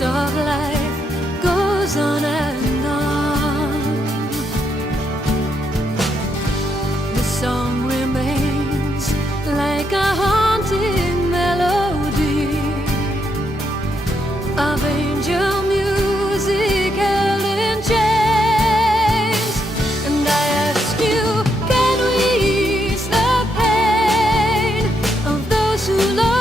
course of life goes on and on. The song remains like a haunting melody of angel music held in chains. And I ask you, can we ease the pain of those who lost?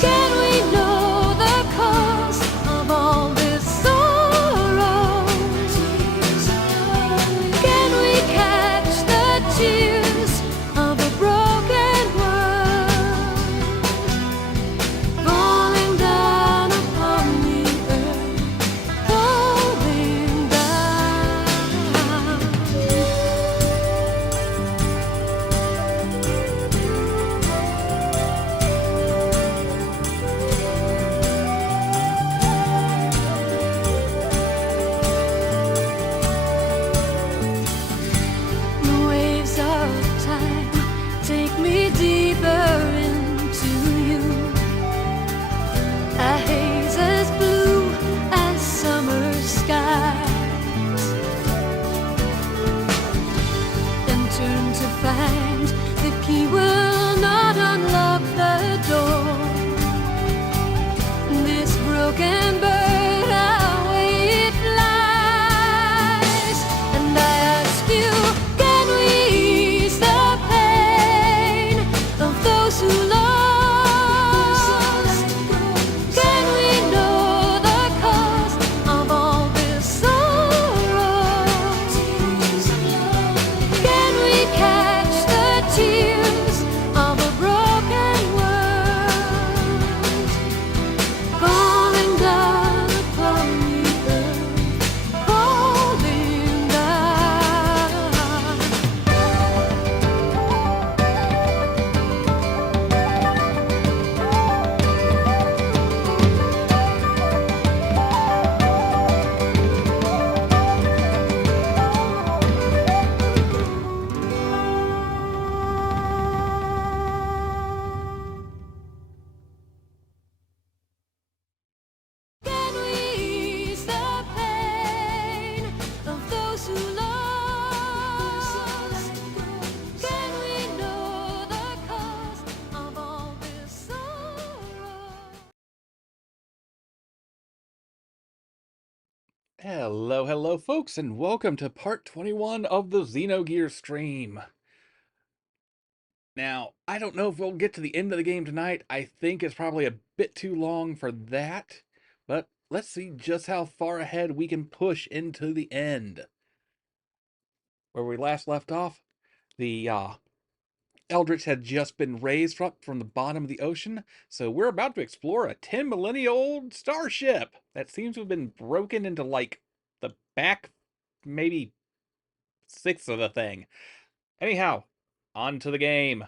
Can we know the cause of all this sorrow? Can we catch the tears of a broken world falling down upon the earth, falling down? The waves of time take me deeper into you, a haze as blue as summer skies, and turn to find the key will not unlock the door. This broken bird, away it flies, and I ask you, can we ease the pain of those who lost? Can we know the cause of all this sorrow? Can we catch the tears of a broken world falling down upon the earth, falling down? Can we ease the pain of those who lost? Can we know the cause of all this sorrow? Hello, folks, and welcome to part 21 of the Xenogears stream. Now, I don't know if we'll get to the end of the game tonight. I think it's probably a bit too long for that, but let's see just how far ahead we can push into the end. Where we last left off, the Eldritch had just been raised up from the bottom of the ocean, so we're about to explore a 10 millennia-old starship that seems to have been broken into, like, the back maybe sixth of the thing. Anyhow, on to the game.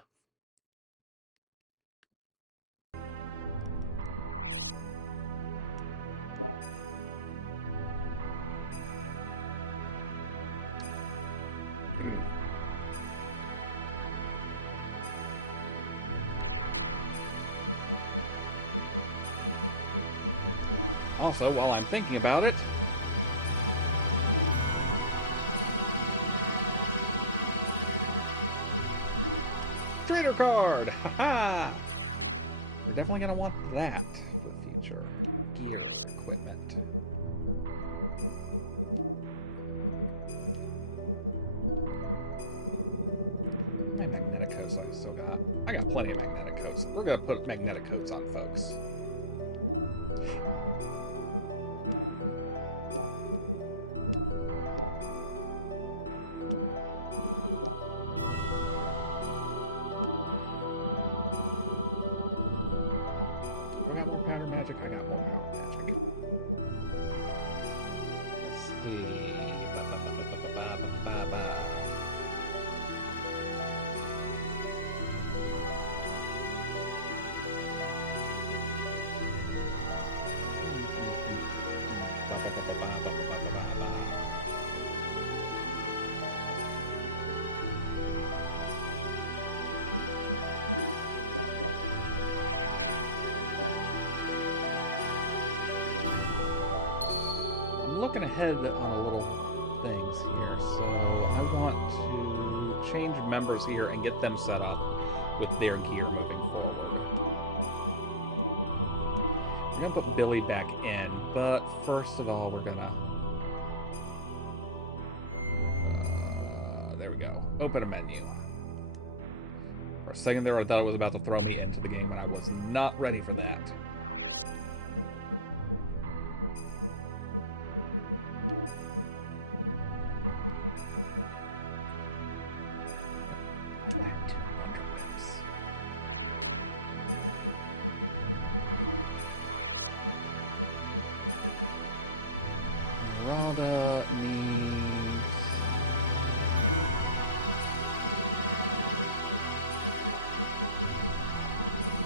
Also, while I'm thinking about it, trader card! Haha! We're definitely going to want that for the future. Gear equipment. How many magnetic coats I still got? I got plenty of magnetic coats. We're going to put magnetic coats on, folks. I got more powder magic. I got more powder magic. Let's see. looking ahead on a little things here, so I want to change members here and get them set up with their gear moving forward. We're gonna put Billy back in, but first of all, we're gonna there we go. Open a menu. For a second there, I thought it was about to throw me into the game, and I was not ready for that. Rada needs...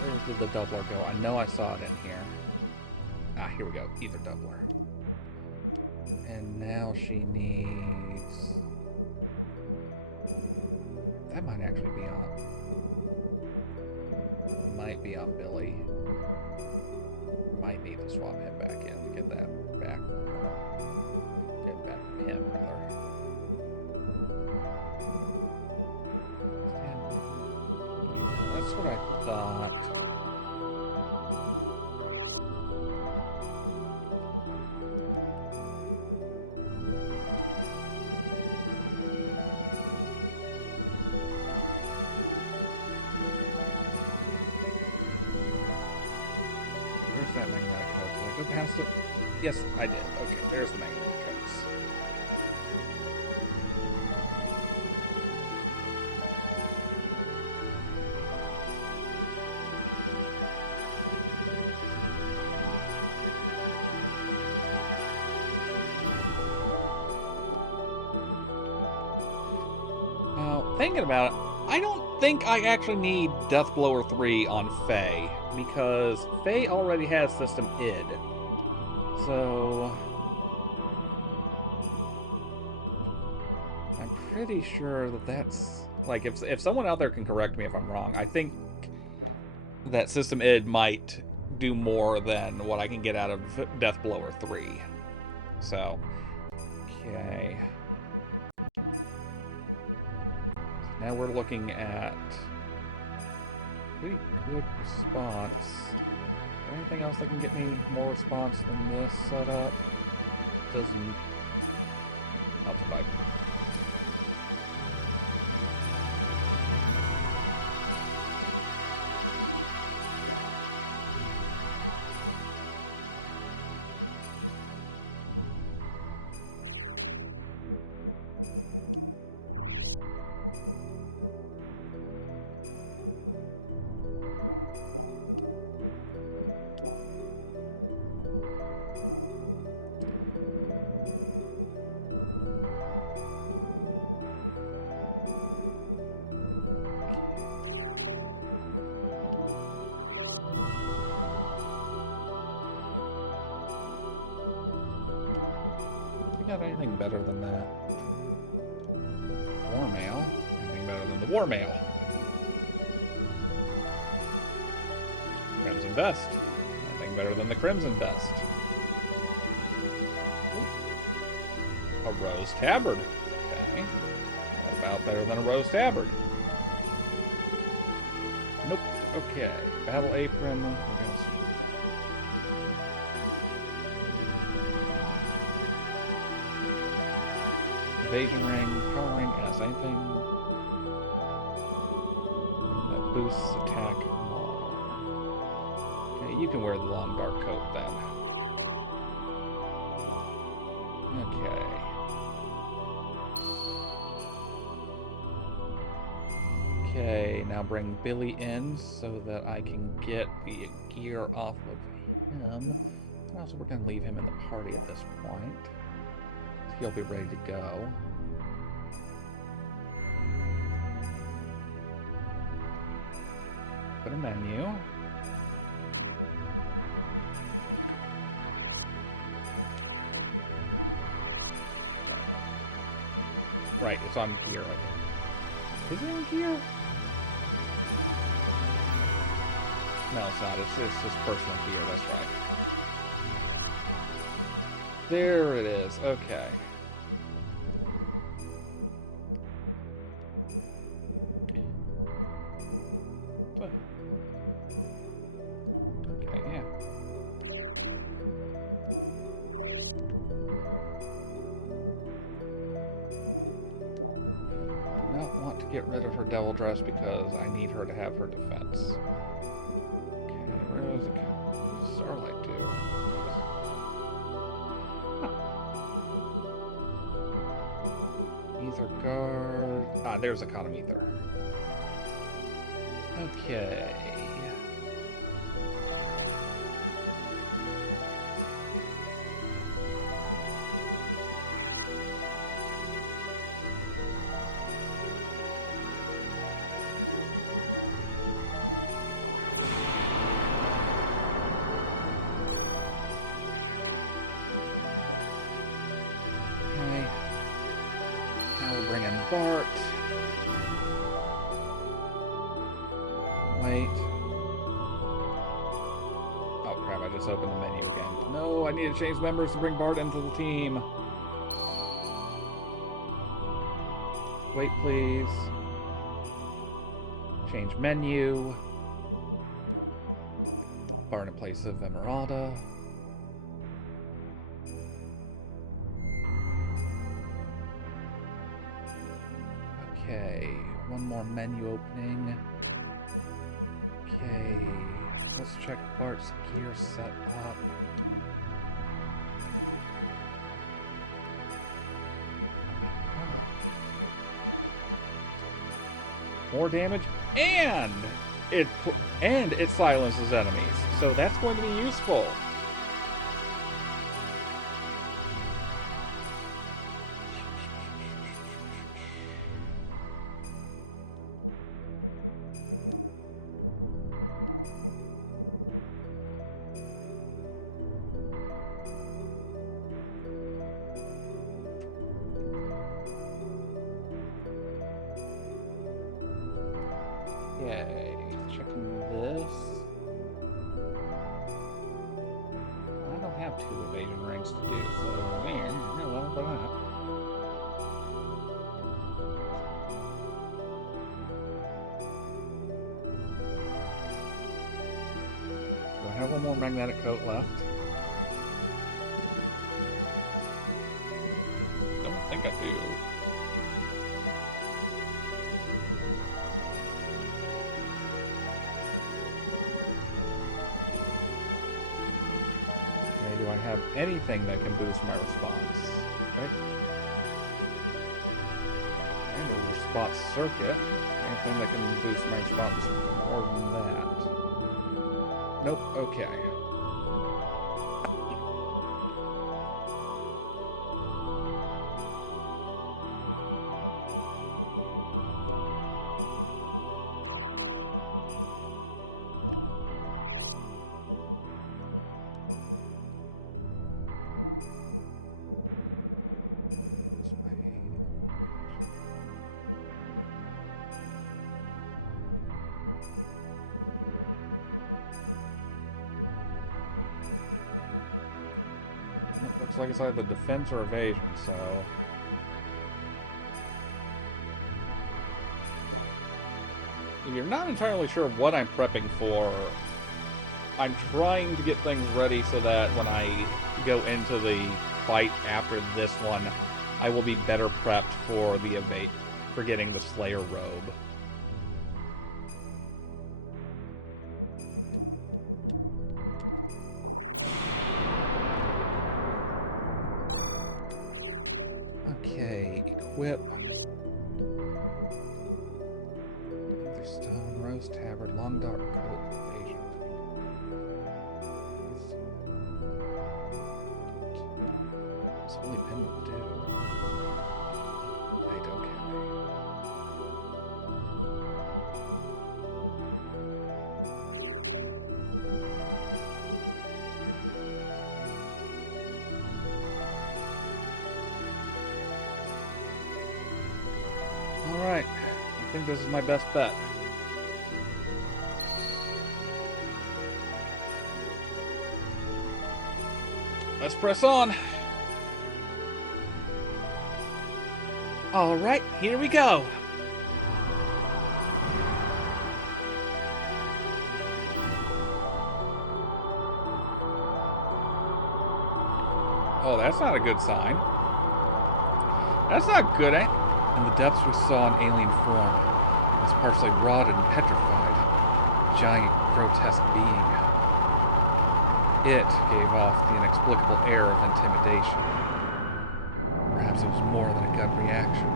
Where did the doubler go? I know I saw it in here. Ah, here we go. Ether doubler. And now she needs... That might actually be on... Might be on Billy. Might need to swap him back in to get that back. Get back from him, rather. Yeah, that's what I thought. Where's that magnetic code? Did I go past it? Yes, I did. Okay, there's the magnetic codes. Now, thinking about it, I don't think I actually need Deathblower 3 on Faye, because Faye already has System ID. So... I'm pretty sure that that's... Like, if someone out there can correct me if I'm wrong, I think that System ID might do more than what I can get out of Deathblower 3. So... Okay... Now we're looking at pretty good response. Is there anything else that can get me more response than this setup? Doesn't help if I... Got anything better than that? War mail. Anything better than the war mail? Crimson vest. Anything better than the crimson vest? Ooh. A rose tabard. Okay. What about better than a rose tabard? Nope. Okay. Battle apron. We're gonna... Evasion ring, power ring, same thing. That boosts attack more. Okay, you can wear the long dark coat then. Okay. Okay, now bring Billy in so that I can get the gear off of him. Also, we're going to leave him in the party at this point. He'll be ready to go. Put a menu. Right, it's on gear, I think. Is it on gear? No, it's not. It's his personal gear, that's right. There it is. Okay. Okay, yeah. Do not want to get rid of her devil dress because I need her to have her defense. Okay, where is it? What does Starlight do? Ether guard. Ah, there's economy ether. Okay. Okay. Now we'll bring in Bart. Wait. Oh crap, I just opened the menu again. No, I need to change members to bring Bart into the team. Wait, please. Change menu. Bart in place of Emeralda. Okay, one more menu opening. Okay, let's check Bart's gear setup. More damage, and it silences enemies, so that's going to be useful. Okay, checking this. I don't have 2 evasion rings to do, so yeah, well for that. Do I have one more magnetic coat left? Don't think I do. Do I have anything that can boost my response? Okay. And a response circuit. Anything that can boost my response more than that? Nope. Okay. Looks like it's either defense or evasion, so... If you're not entirely sure what I'm prepping for, I'm trying to get things ready so that when I go into the fight after this one, I will be better prepped for the for getting the Slayer robe. Okay, equip. Stone, Rose Tabard, Long Dark Coat, Evasion. What's Holy Pendant do? Right, okay. Alright, I think this is my best bet. Let's press on. Alright, here we go. Oh, that's not a good sign. That's not good, eh? In the depths we saw an alien form. It was partially rotted and petrified. A giant, grotesque being. It gave off the inexplicable air of intimidation. Perhaps it was more than a gut reaction.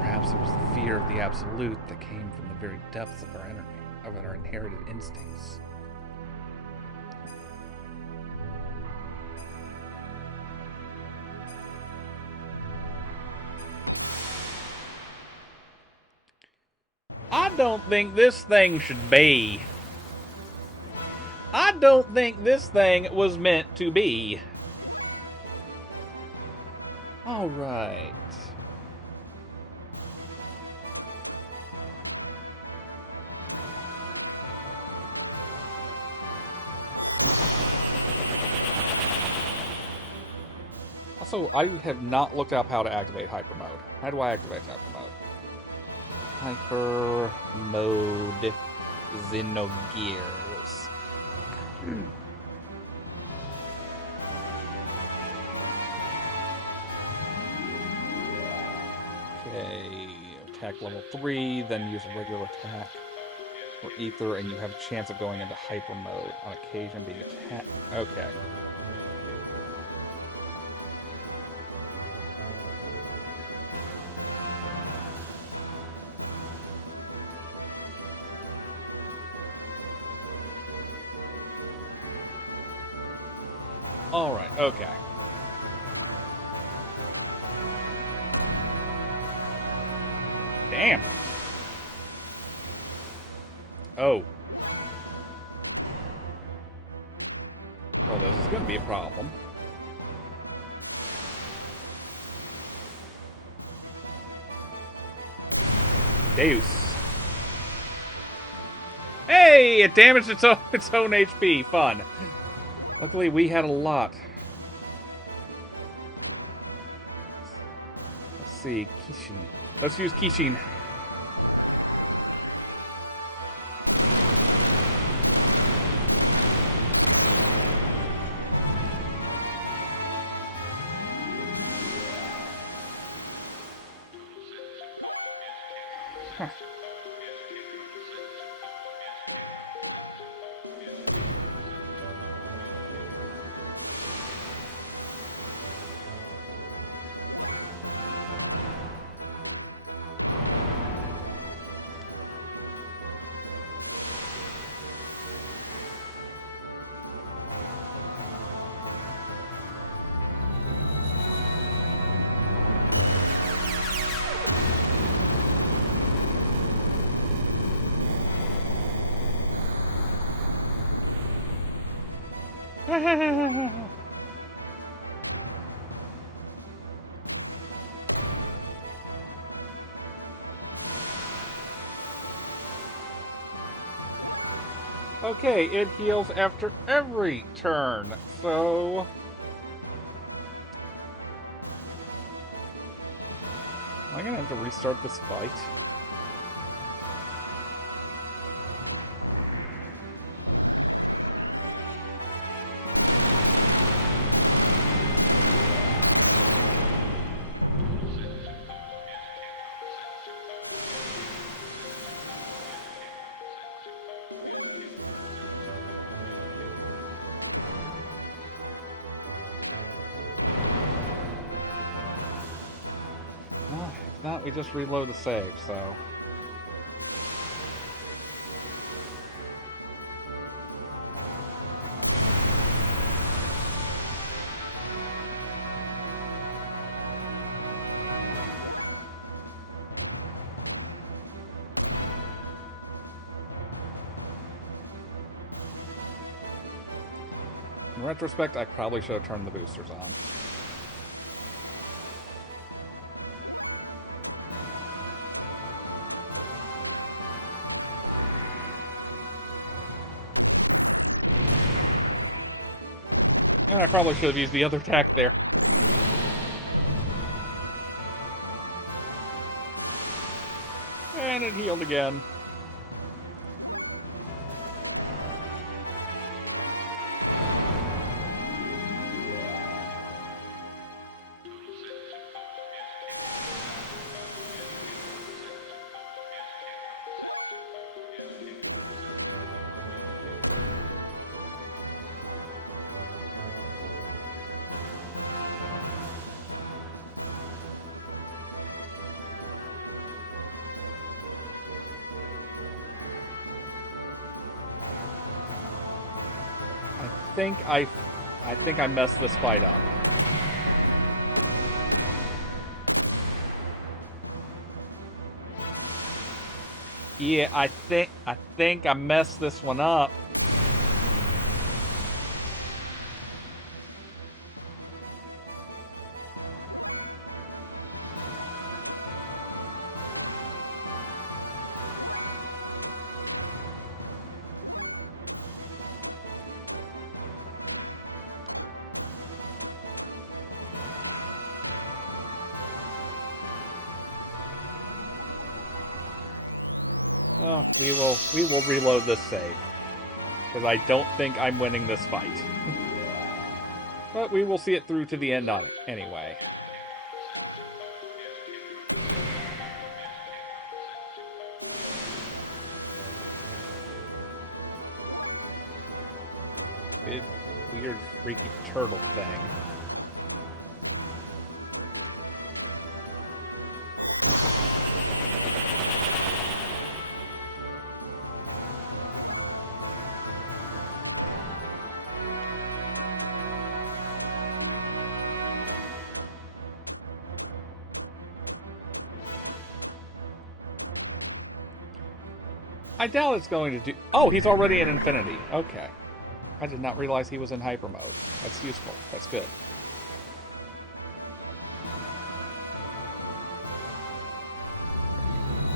Perhaps it was the fear of the absolute that came from the very depths of our inherited instincts. I don't think this thing should be. I don't think this thing was meant to be. Alright. Also, I have not looked up how to activate hyper mode. How do I activate hyper mode? Hyper mode Xenogears. Okay, attack level 3, then use a regular attack or ether, and you have a chance of going into hyper mode on occasion being attacked. Okay. Alright, okay. Damn. Oh. Well, this is going to be a problem. Deus. Hey! It damaged its own HP. Fun. Luckily, we had a lot. Let's see. Kishin. Let's use Kishin. Huh. Okay, it heals after every turn, so... Am I gonna have to restart this fight? If not, we just reload the save, so... In retrospect, I probably should have turned the boosters on. And I probably should have used the other attack there. it healed again. I think I messed this fight up. Yeah, I think I messed this one up. Oh, we will reload this save. Because I don't think I'm winning this fight. But we will see it through to the end on it anyway. Weird freaking turtle thing. I doubt it's going to do... Oh, he's already in Infinity. Okay. I did not realize he was in Hyper Mode. That's useful. That's good.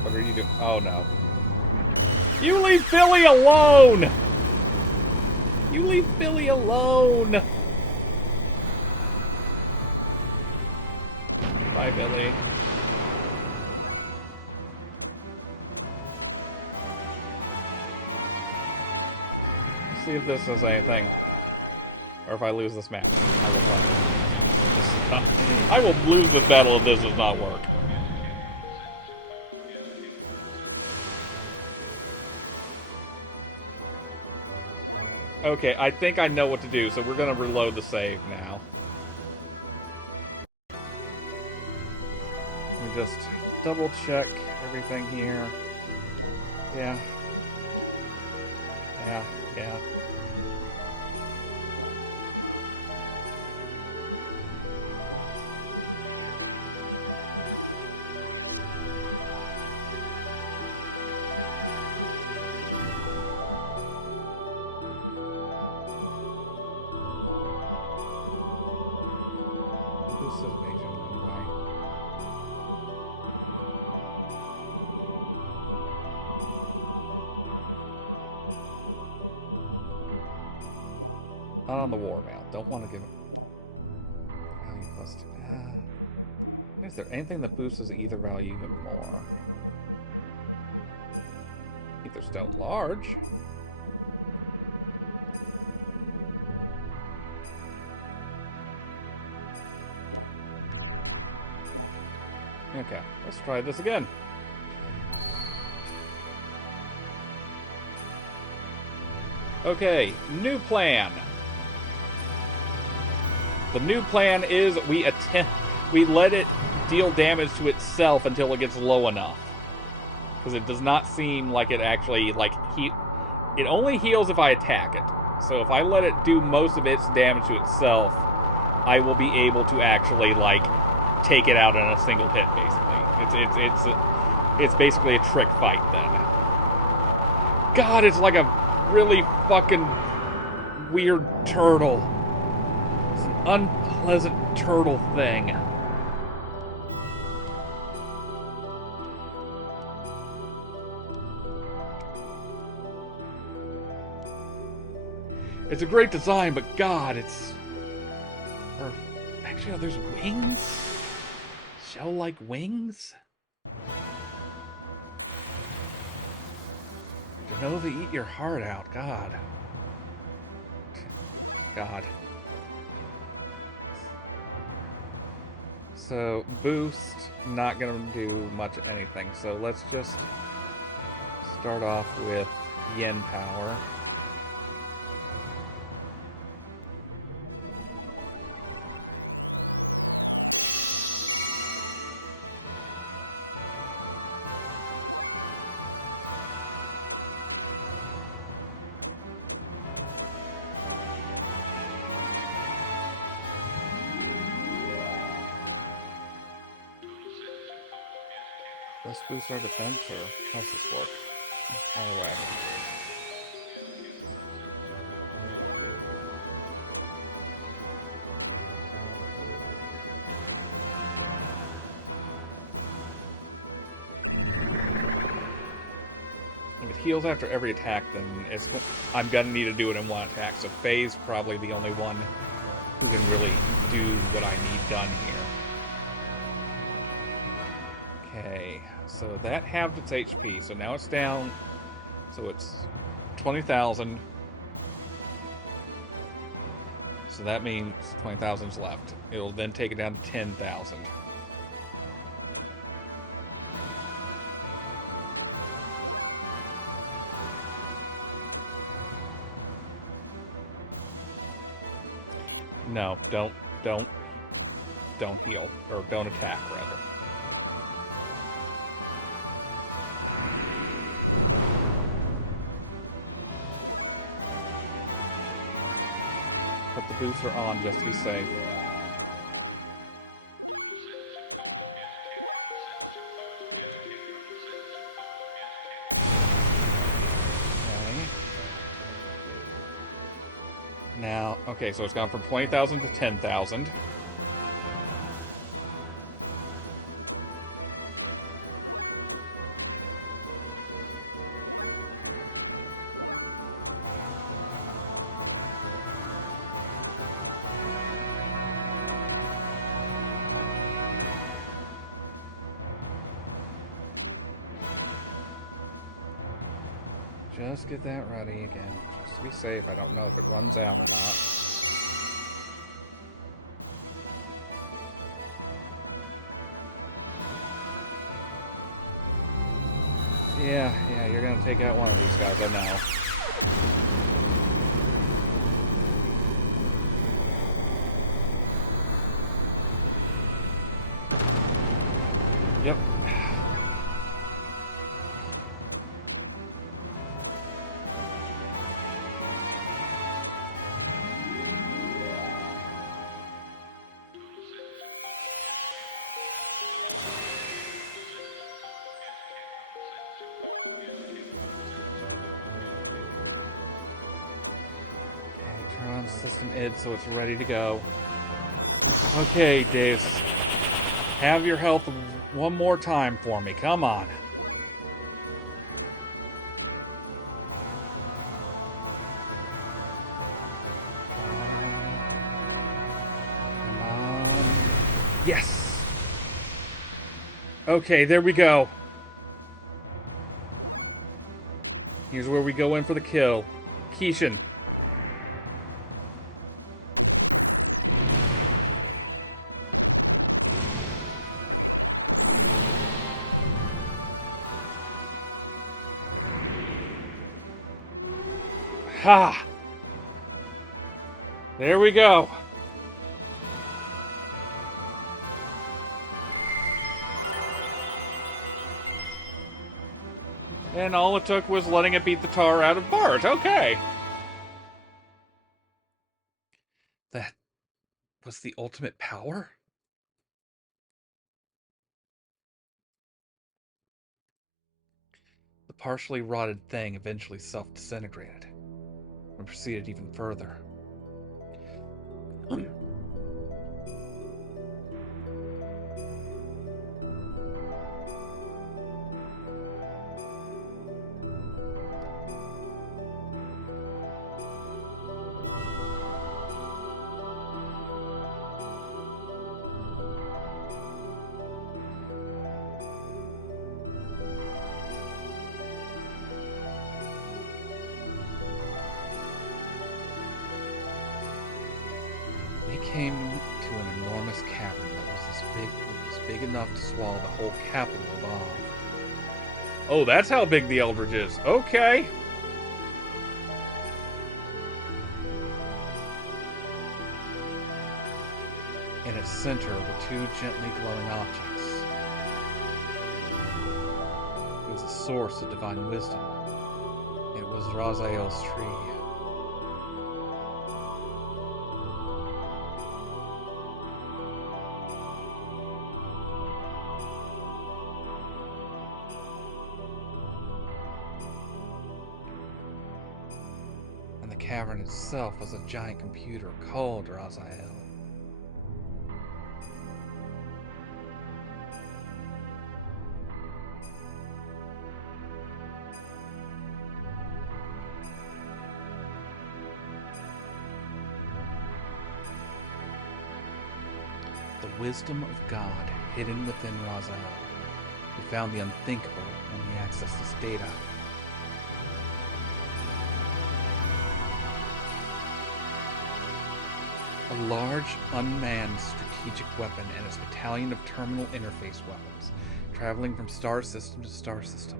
What are you doing? Oh, no. You leave Billy alone! You leave Billy alone! Bye, Billy. See if this does anything. Or if I lose this match. I will fight. I will lose this battle if this does not work. Okay, I think I know what to do, so we're gonna reload the save now. Let me just double check everything here. Yeah. Yeah. This is evasion anyway. Not on the war mail. Don't want to give it. Value plus 2. Is there anything that boosts his ether value even more? Ether stone large. Okay, let's try this again. Okay, new plan. The new plan is we let it deal damage to itself until it gets low enough. Because it does not seem like it actually, it only heals if I attack it. So if I let it do most of its damage to itself, I will be able to actually, take it out in a single hit, basically. It's basically a trick fight, then. God, it's like a really fucking weird turtle. It's an unpleasant turtle thing. It's a great design, but God, it's... Actually, there's wings? Shell-like wings? Nova, eat your heart out. God. God. So, boost, not gonna do much anything. So let's just start off with yen power. Let's boost our defense, or how does this work? Either way. If it heals after every attack, then I'm gonna need to do it in one attack. So Faye's probably the only one who can really do what I need done here. Okay, so that halved its HP. So now it's down. So it's 20,000. So that means 20,000's left. It'll then take it down to 10,000. No, don't heal, or don't attack, rather. Put the booster on just to be safe. Okay. Now, okay, so it's gone from 20,000 to 10,000. Just get that ready again, just to be safe. I don't know if it runs out or not. Yeah, you're gonna take out one of these guys, I know. Yep. Turn on system id so it's ready to go. Okay, Dave. Have your health one more time for me. Come on. Come on. Yes! Okay, there we go. Here's where we go in for the kill. Kishin. Ha! There we go. And all it took was letting it beat the tar out of Bart. Okay. That was the ultimate power? The partially rotted thing eventually self-disintegrated and proceeded even further. came to an enormous cavern that was big enough to swallow the whole capital of Av. Oh, that's how big the Eldritch is. Okay. In its center were two gently glowing objects. It was the source of divine wisdom. It was Raziel's tree. And the cavern itself was a giant computer called Raziel. The wisdom of God hidden within Raziel. We found the unthinkable when we accessed this data. A large, unmanned strategic weapon and its battalion of terminal interface weapons, traveling from star system to star system.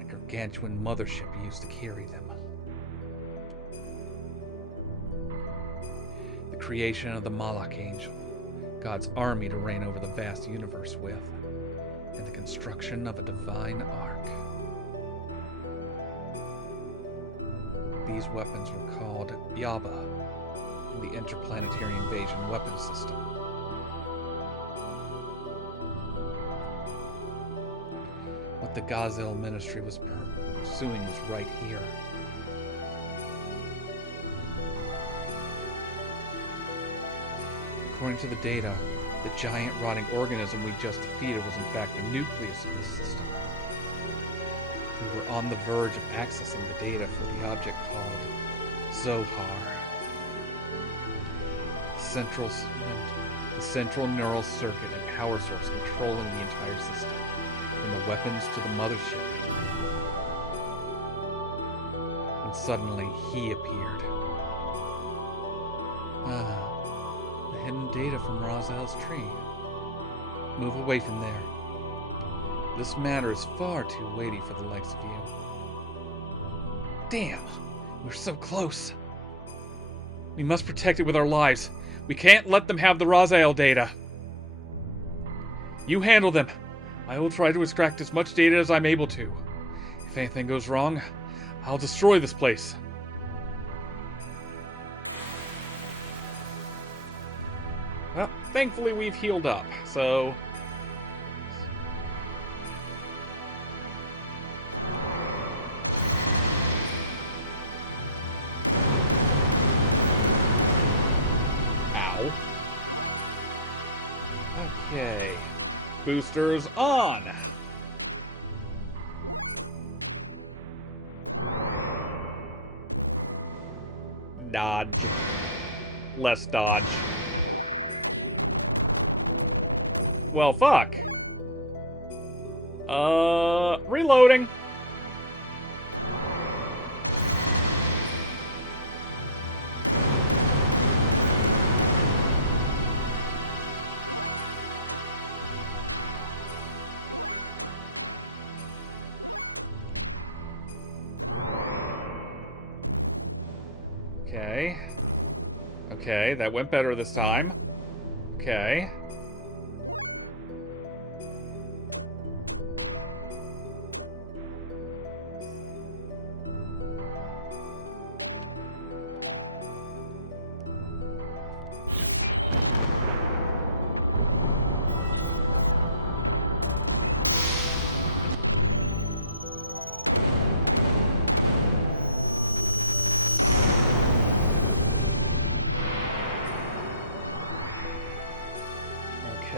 A gargantuan mothership used to carry them. The creation of the Malak Angel, God's army to reign over the vast universe with, and the construction of a divine ark. These weapons were called Yaba in the Interplanetary Invasion Weapons System. What the Gazelle Ministry was pursuing was right here. According to the data, the giant rotting organism we just defeated was in fact the nucleus of this system. We were on the verge of accessing the data for the object called Zohar. The central neural circuit and power source controlling the entire system, from the weapons to the mothership. And suddenly he appeared. The hidden data from Raziel's tree. Move away from there. This matter is far too weighty for the likes of you. Damn! We're so close. We must protect it with our lives. We can't let them have the Raziel data. You handle them. I will try to extract as much data as I'm able to. If anything goes wrong, I'll destroy this place. Well, thankfully we've healed up, so... Ow. Okay. Boosters on! Dodge. Less dodge. Well, fuck. Reloading. Okay. Okay, that went better this time. Okay.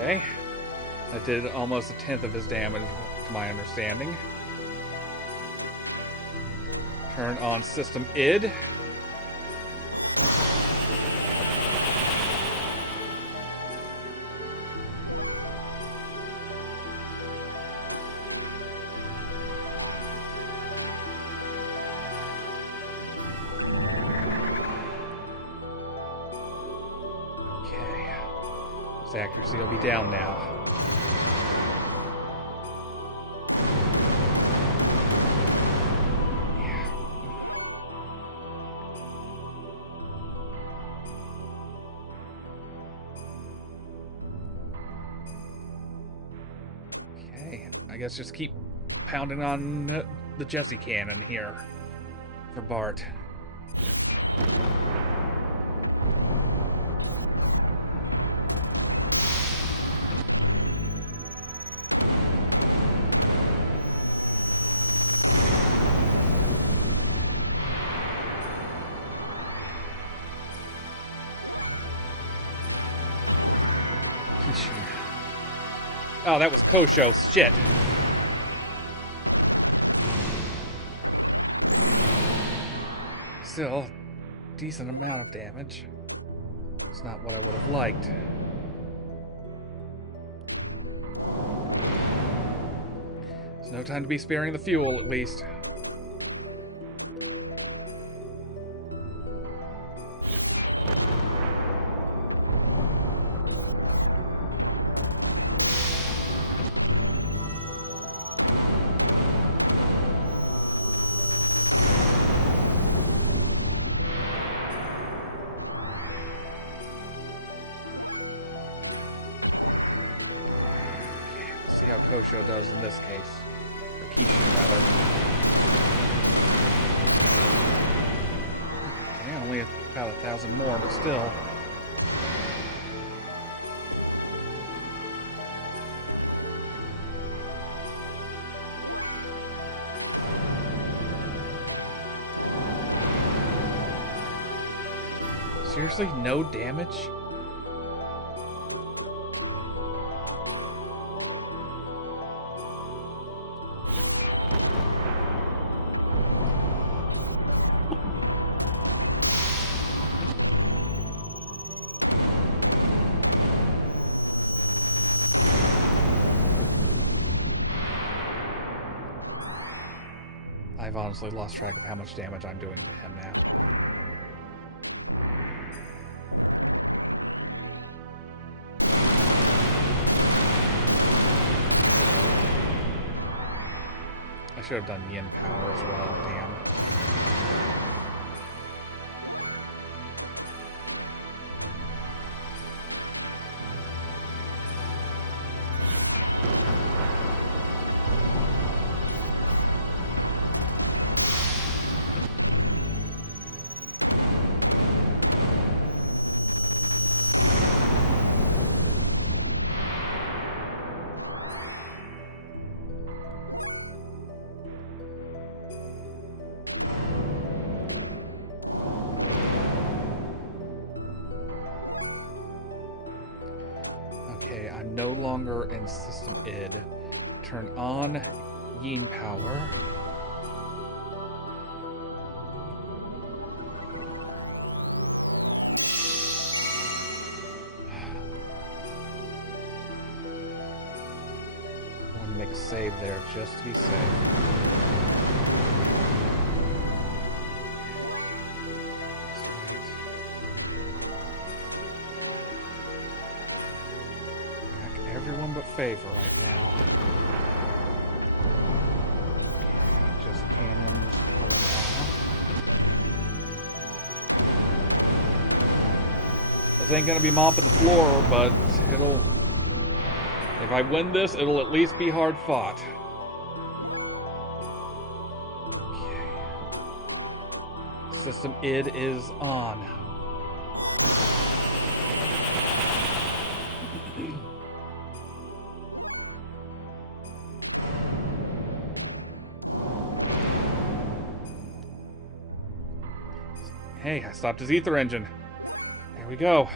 Okay. That did almost 1/10 of his damage, to my understanding. Turn on System ID. His accuracy will be down now. Okay, I guess just keep pounding on the Jesse cannon here for Bart. Oh, that was Kosho. Shit. Still, decent amount of damage. It's not what I would have liked. There's no time to be sparing the fuel, at least. See how Kosho does in this case. Or Kishin, rather. Okay, only about 1,000 more, but still. Seriously, no damage? I've honestly lost track of how much damage I'm doing to him now. I should have done yin power as well, damn. Okay, I'm no longer in System ID. Turn on yin power. I want to make a save there just to be safe. Everyone but Favor right now. Okay, just cannons pulling out. This ain't gonna be mopping the floor, but it'll... If I win this, it'll at least be hard fought. Okay. System ID is on. Hey, I stopped his ether engine. There we go.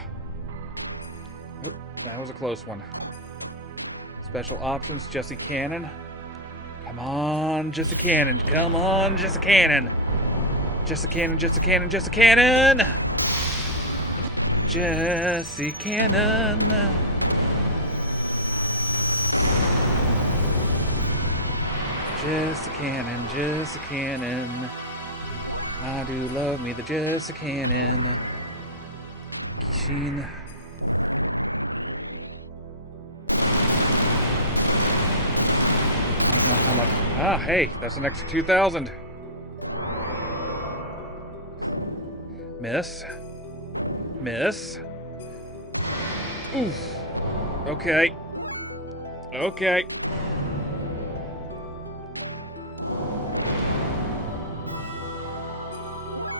Oop, that was a close one. Special options, Jesse Cannon. Come on, Jesse Cannon. Come on, Jesse Cannon. Jesse Cannon, Jesse Cannon, Jesse Cannon. Jesse Cannon. Jesse Cannon, Jesse Cannon. I do love me the Jesse Cannon. Kishin. Ah, hey, that's an extra 2,000. Miss. Miss. Oof. Okay. Okay.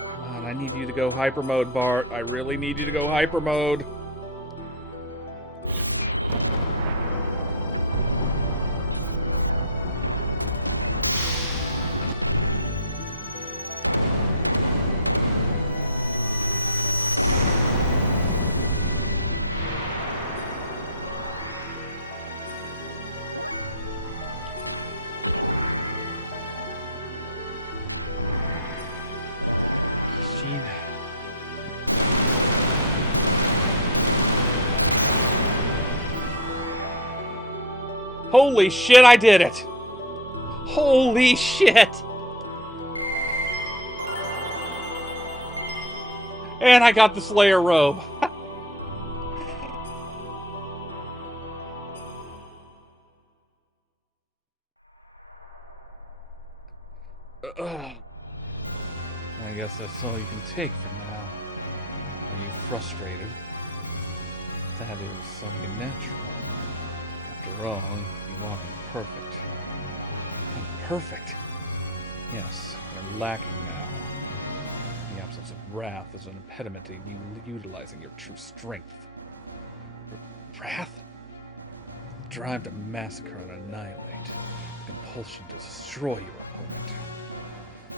Come on, I need you to go hyper mode, Bart. I really need you to go hyper mode. Gene. Holy shit, I did it! Holy shit! And I got the Slayer robe. Ugh. I guess that's all you can take for now. Are you frustrated? That is only natural. After all, you are imperfect. Imperfect? Yes, you're lacking now. The absence of wrath is an impediment to you utilizing your true strength. Wrath? The drive to massacre and annihilate. The compulsion to destroy your opponent.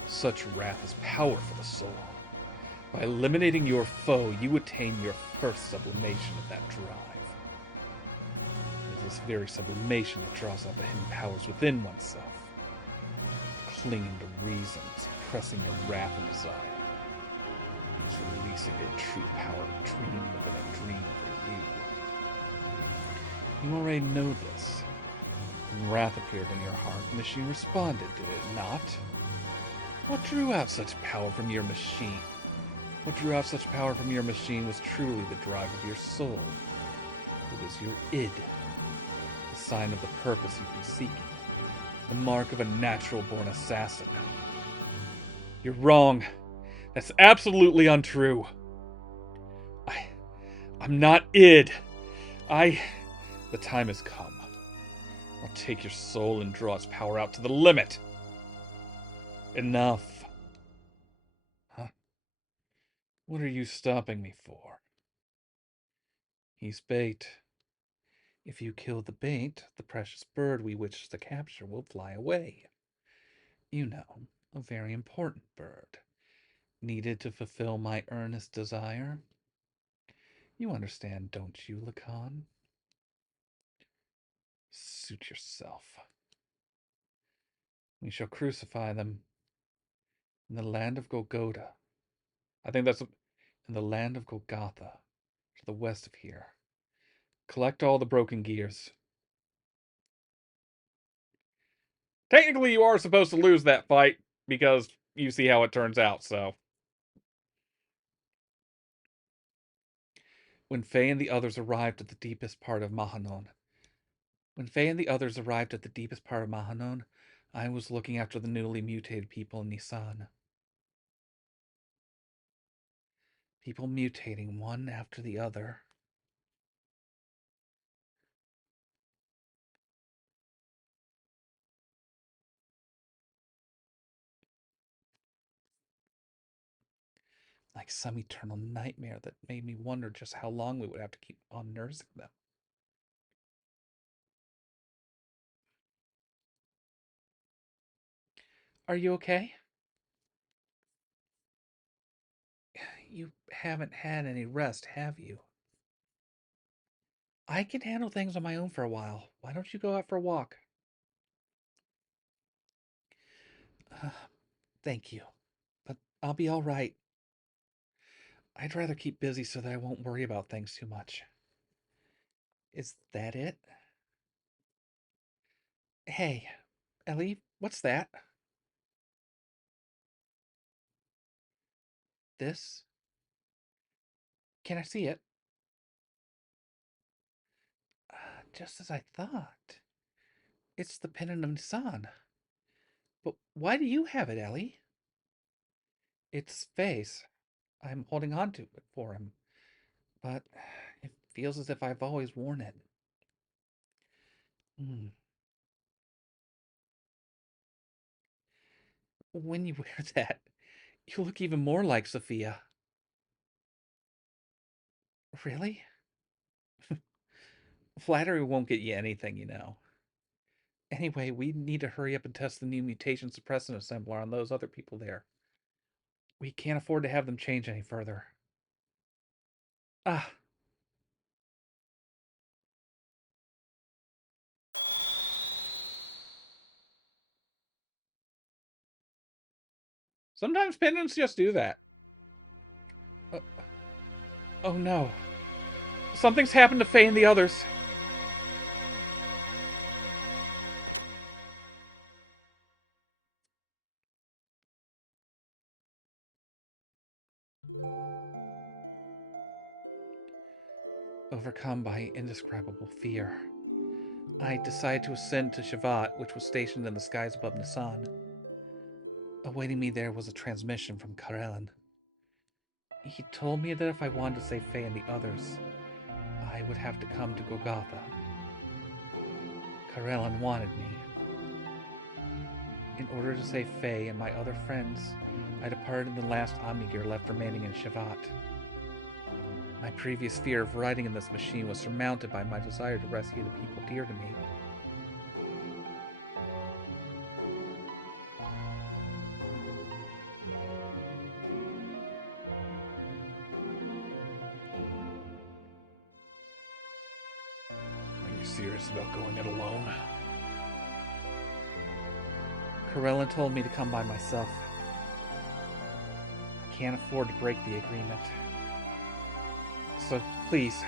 Such wrath is power for the soul. By eliminating your foe, you attain your first sublimation of that drive. It is this very sublimation that draws out the hidden powers within oneself. Clinging to reason, suppressing your wrath and desire. It's releasing your true power, a dream within a dream for you. You already know this. When wrath appeared in your heart, the machine responded, did it not? What drew out such power from your machine? What drew out such power from your machine was truly the drive of your soul. It was your id, the sign of the purpose you've been seeking, the mark of a natural-born assassin. You're wrong. That's absolutely untrue. I'm not id. The time has come. I'll take your soul and draw its power out to the limit. Enough. Huh? What are you stopping me for? He's bait. If you kill the bait, the precious bird we wish to capture will fly away. You know, a very important bird, needed to fulfill my earnest desire. You understand, don't you, Lacan? Suit yourself. We shall crucify them in the land of Golgotha. I think that's in the land of Golgotha, to the west of here. Collect all the broken gears. Technically, you are supposed to lose that fight because you see how it turns out, so. When Faye and the others arrived at the deepest part of Mahonon. I was looking after the newly mutated people in Nisan. People mutating one after the other. Like some eternal nightmare that made me wonder just how long we would have to keep on nursing them. Are you okay? You haven't had any rest, have you? I can handle things on my own for a while. Why don't you go out for a walk? Uh, Thank you. But I'll be all right. I'd rather keep busy so that I won't worry about things too much. Is that it? Hey, Ellie, what's that? This? Can I see it? Just as I thought. It's the pennant of Nisan. But why do you have it, Ellie? It's Faye's. I'm holding on to it for him, but it feels as if I've always worn it. Hmm. When you wear that, you look even more like Sophia. Really? Flattery won't get you anything, you know. Anyway, we need to hurry up and test the new mutation suppressant assembler on those other people there. We can't afford to have them change any further. Ah, sometimes pendants just do that. Uh, oh no. Something's happened to Faye and the others. Overcome by indescribable fear, I decided to ascend to Shavat, which was stationed in the skies above Nisan. Awaiting me there was a transmission from Karelin. He told me that if I wanted to save Faye and the others, I would have to come to Golgotha. Karelin wanted me. In order to save Faye and my other friends, I departed in the last Omnigear left remaining in Shavat. My previous fear of riding in this machine was surmounted by my desire to rescue the people dear to me. Are you serious about going it alone? Karelin told me to come by myself. I can't afford to break the agreement. So please,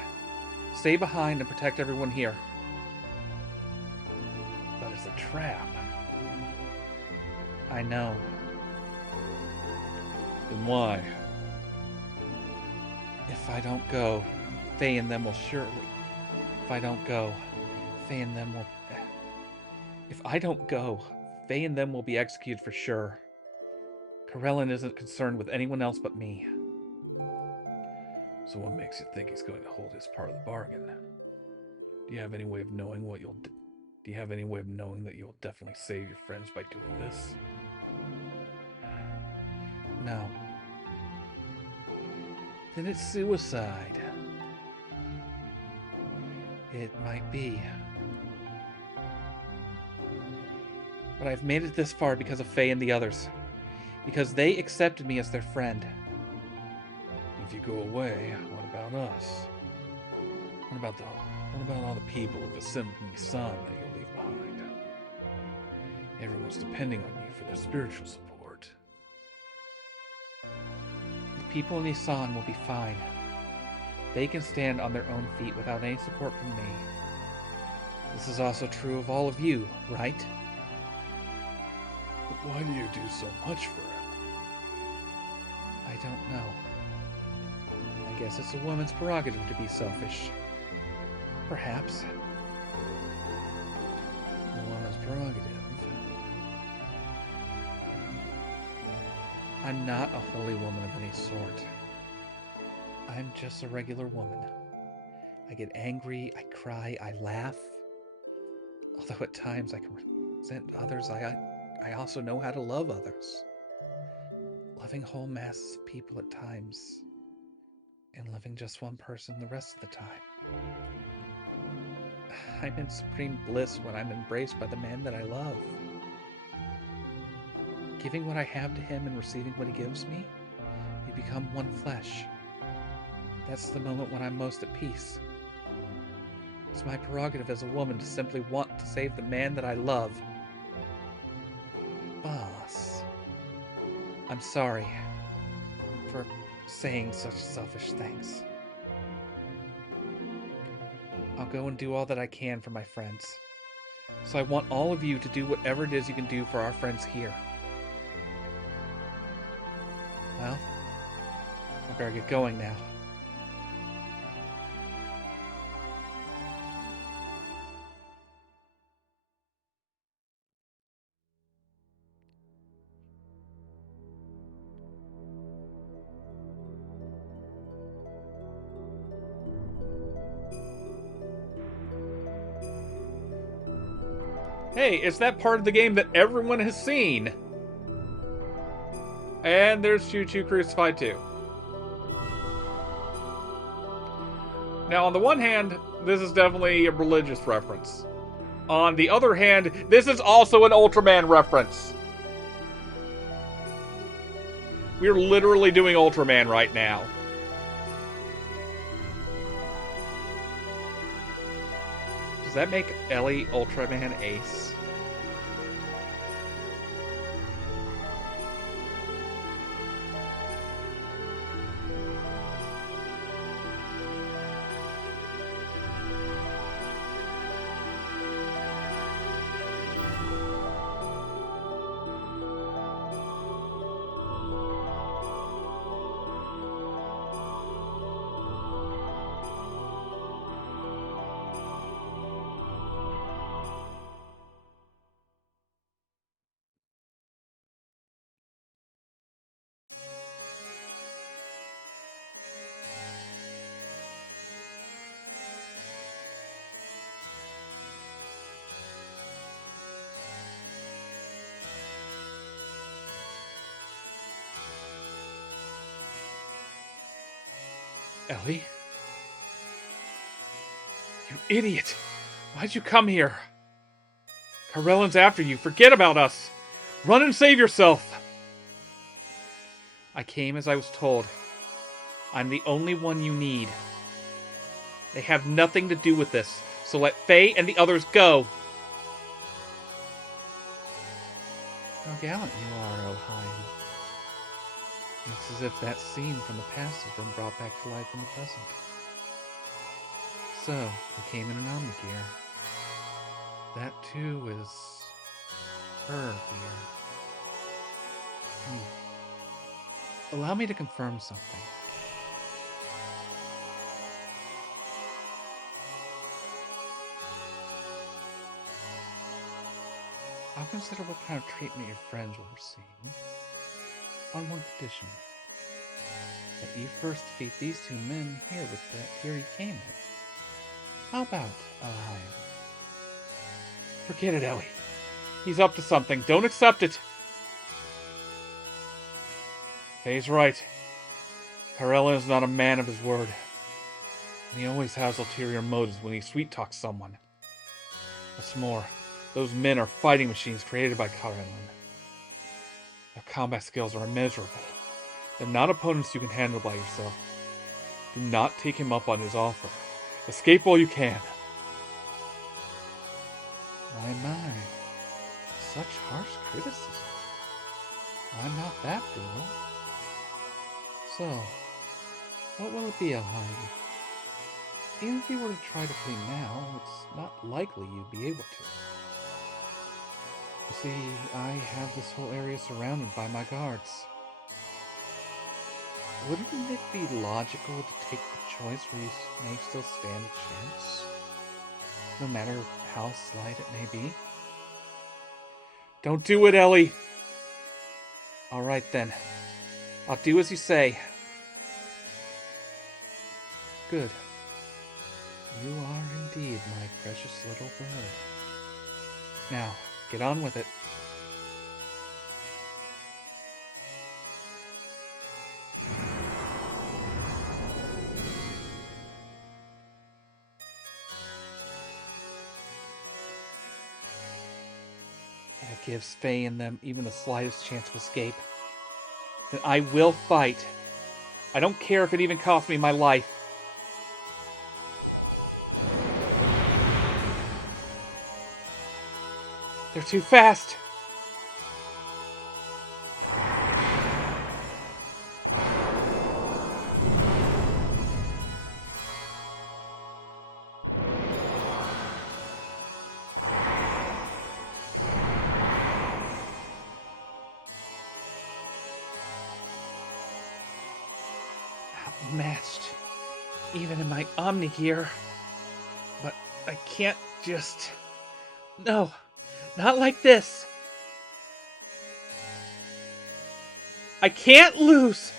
stay behind and protect everyone here. But it's a trap. I know. Then why? If I don't go, Faye and them will surely... If I don't go, Faye and them will... If I don't go, Faye and them will be executed for sure. Karelin isn't concerned with anyone else but me. So what makes you think he's going to hold his part of the bargain? Do you have any way of knowing what you'll do? Do you have any way of knowing that you'll definitely save your friends by doing this? No. Then it's suicide. It might be. But I've made it this far because of Faye and the others. Because they accepted me as their friend. If you go away, what about us? What about all the people of Assembly Sun that you'll leave behind? Everyone's depending on you for their spiritual support. The people in Isan will be fine. They can stand on their own feet without any support from me. This is also true of all of you, right? But why do you do so much for him? I don't know. I guess it's a woman's prerogative to be selfish. Perhaps. A woman's prerogative. I'm not a holy woman of any sort. I'm just a regular woman. I get angry, I cry, I laugh. Although at times I can resent others, I also know how to love others. Loving whole masses of people at times, and loving just one person the rest of the time. I'm in supreme bliss when I'm embraced by the man that I love. Giving what I have to him and receiving what he gives me, we become one flesh. That's the moment when I'm most at peace. It's my prerogative as a woman to simply want to save the man that I love. Boss, I'm sorry for saying such selfish things. I'll go and do all that I can for my friends. So I want all of you to do whatever it is you can do for our friends here. Well, I better get going now. Hey, it's that part of the game that everyone has seen. And there's Choo Choo Crucified too. Now, on the one hand, this is definitely a religious reference. On the other hand, this is also an Ultraman reference. We're literally doing Ultraman right now. Does that make Ellie Ultraman Ace? Ellie? You idiot! Why'd you come here? Karellin's after you. Forget about us. Run and save yourself. I came as I was told. I'm the only one you need. They have nothing to do with this, so let Faye and the others go. How gallant you are, Ohio. It's as if that scene from the past has been brought back to life in the present. So, you came in an Omnigear. That too is her gear. Allow me to confirm something. I'll consider what kind of treatment your friends will receive. On one condition. That you first defeat these two men here with the gear you came in. How about Ohio? Forget it, Ellie. He's up to something. Don't accept it. Faye's right. Karellin is not a man of his word. And he always has ulterior motives when he sweet-talks someone. What's more, those men are fighting machines created by Karellin. Their combat skills are immeasurable. They're not opponents you can handle by yourself. Do not take him up on his offer. Escape while you can. My. Such harsh criticism. I'm not that girl. So, what will it be, Ohio? Even if you were to try to flee now, it's not likely you'd be able to. You see, I have this whole area surrounded by my guards. Wouldn't it be logical to take the choice where you may still stand a chance? No matter how slight it may be? Don't do it, Ellie! Alright then. I'll do as you say. Good. You are indeed my precious little bird. Now, get on with it. If it gives Faye and them even the slightest chance of escape, then I will fight. I don't care if it even costs me my life. They're too fast. Outmatched, even in my Omnigear. But I can't just... No, not like this. I can't lose.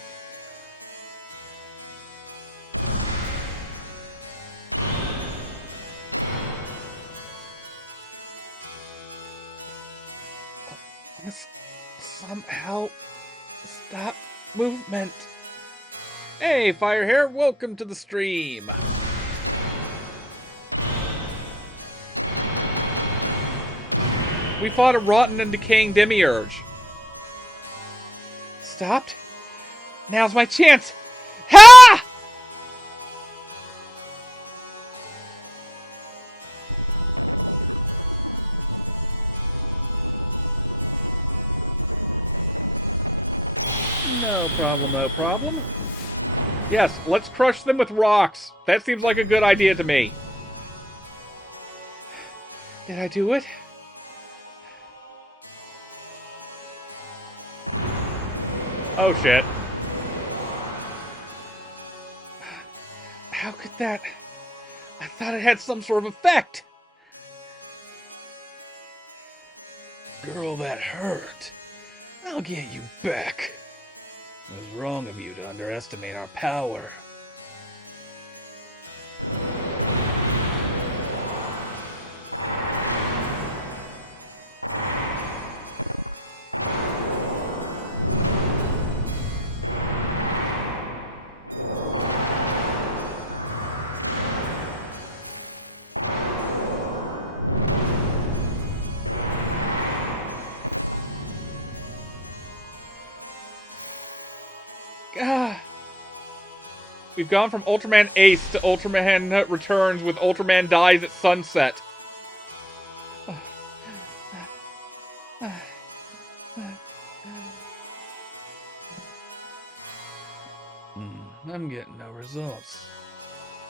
Stop movement. Hey, Firehair, welcome to the stream. We fought a rotten and decaying demiurge. Stopped? Now's my chance. Ha! No problem, no problem. Yes, let's crush them with rocks. That seems like a good idea to me. Did I do it? Oh, shit. How could that... I thought it had some sort of effect. Girl, that hurt. I'll get you back. It was wrong of you to underestimate our power. We've gone from Ultraman Ace to Ultraman Returns with Ultraman dies at sunset. I'm getting no results.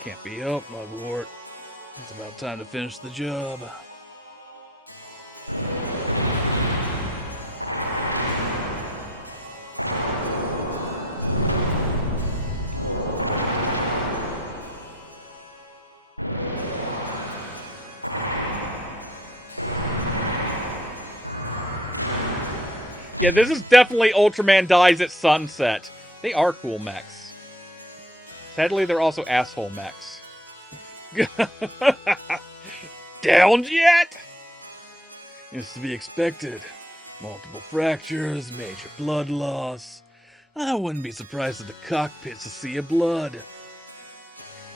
Can't be helped, Mugwort. It's about time to finish the job. Yeah, this is definitely Ultraman dies at sunset. They are cool mechs. Sadly, they're also asshole mechs. Downed yet? It's to be expected. Multiple fractures, major blood loss. I wouldn't be surprised if the cockpit's a sea of blood.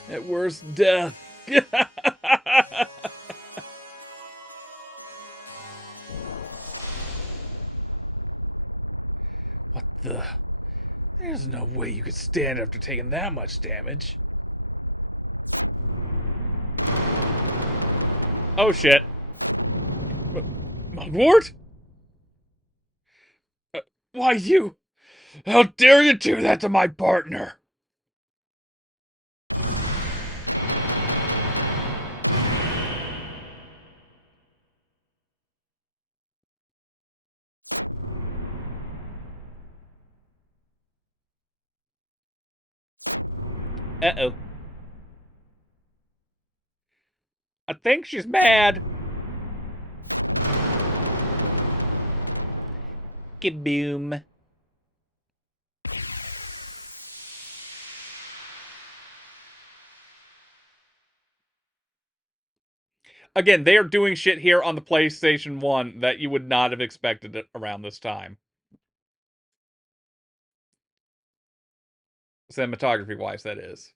At worst, death. What the? There's no way you could stand after taking that much damage. Oh shit. Mugwort? Why you? How dare you do that to my partner? Uh-oh. I think she's mad. Kaboom. Again, they are doing shit here on the PlayStation 1 that you would not have expected it around this time. Cinematography-wise, that is.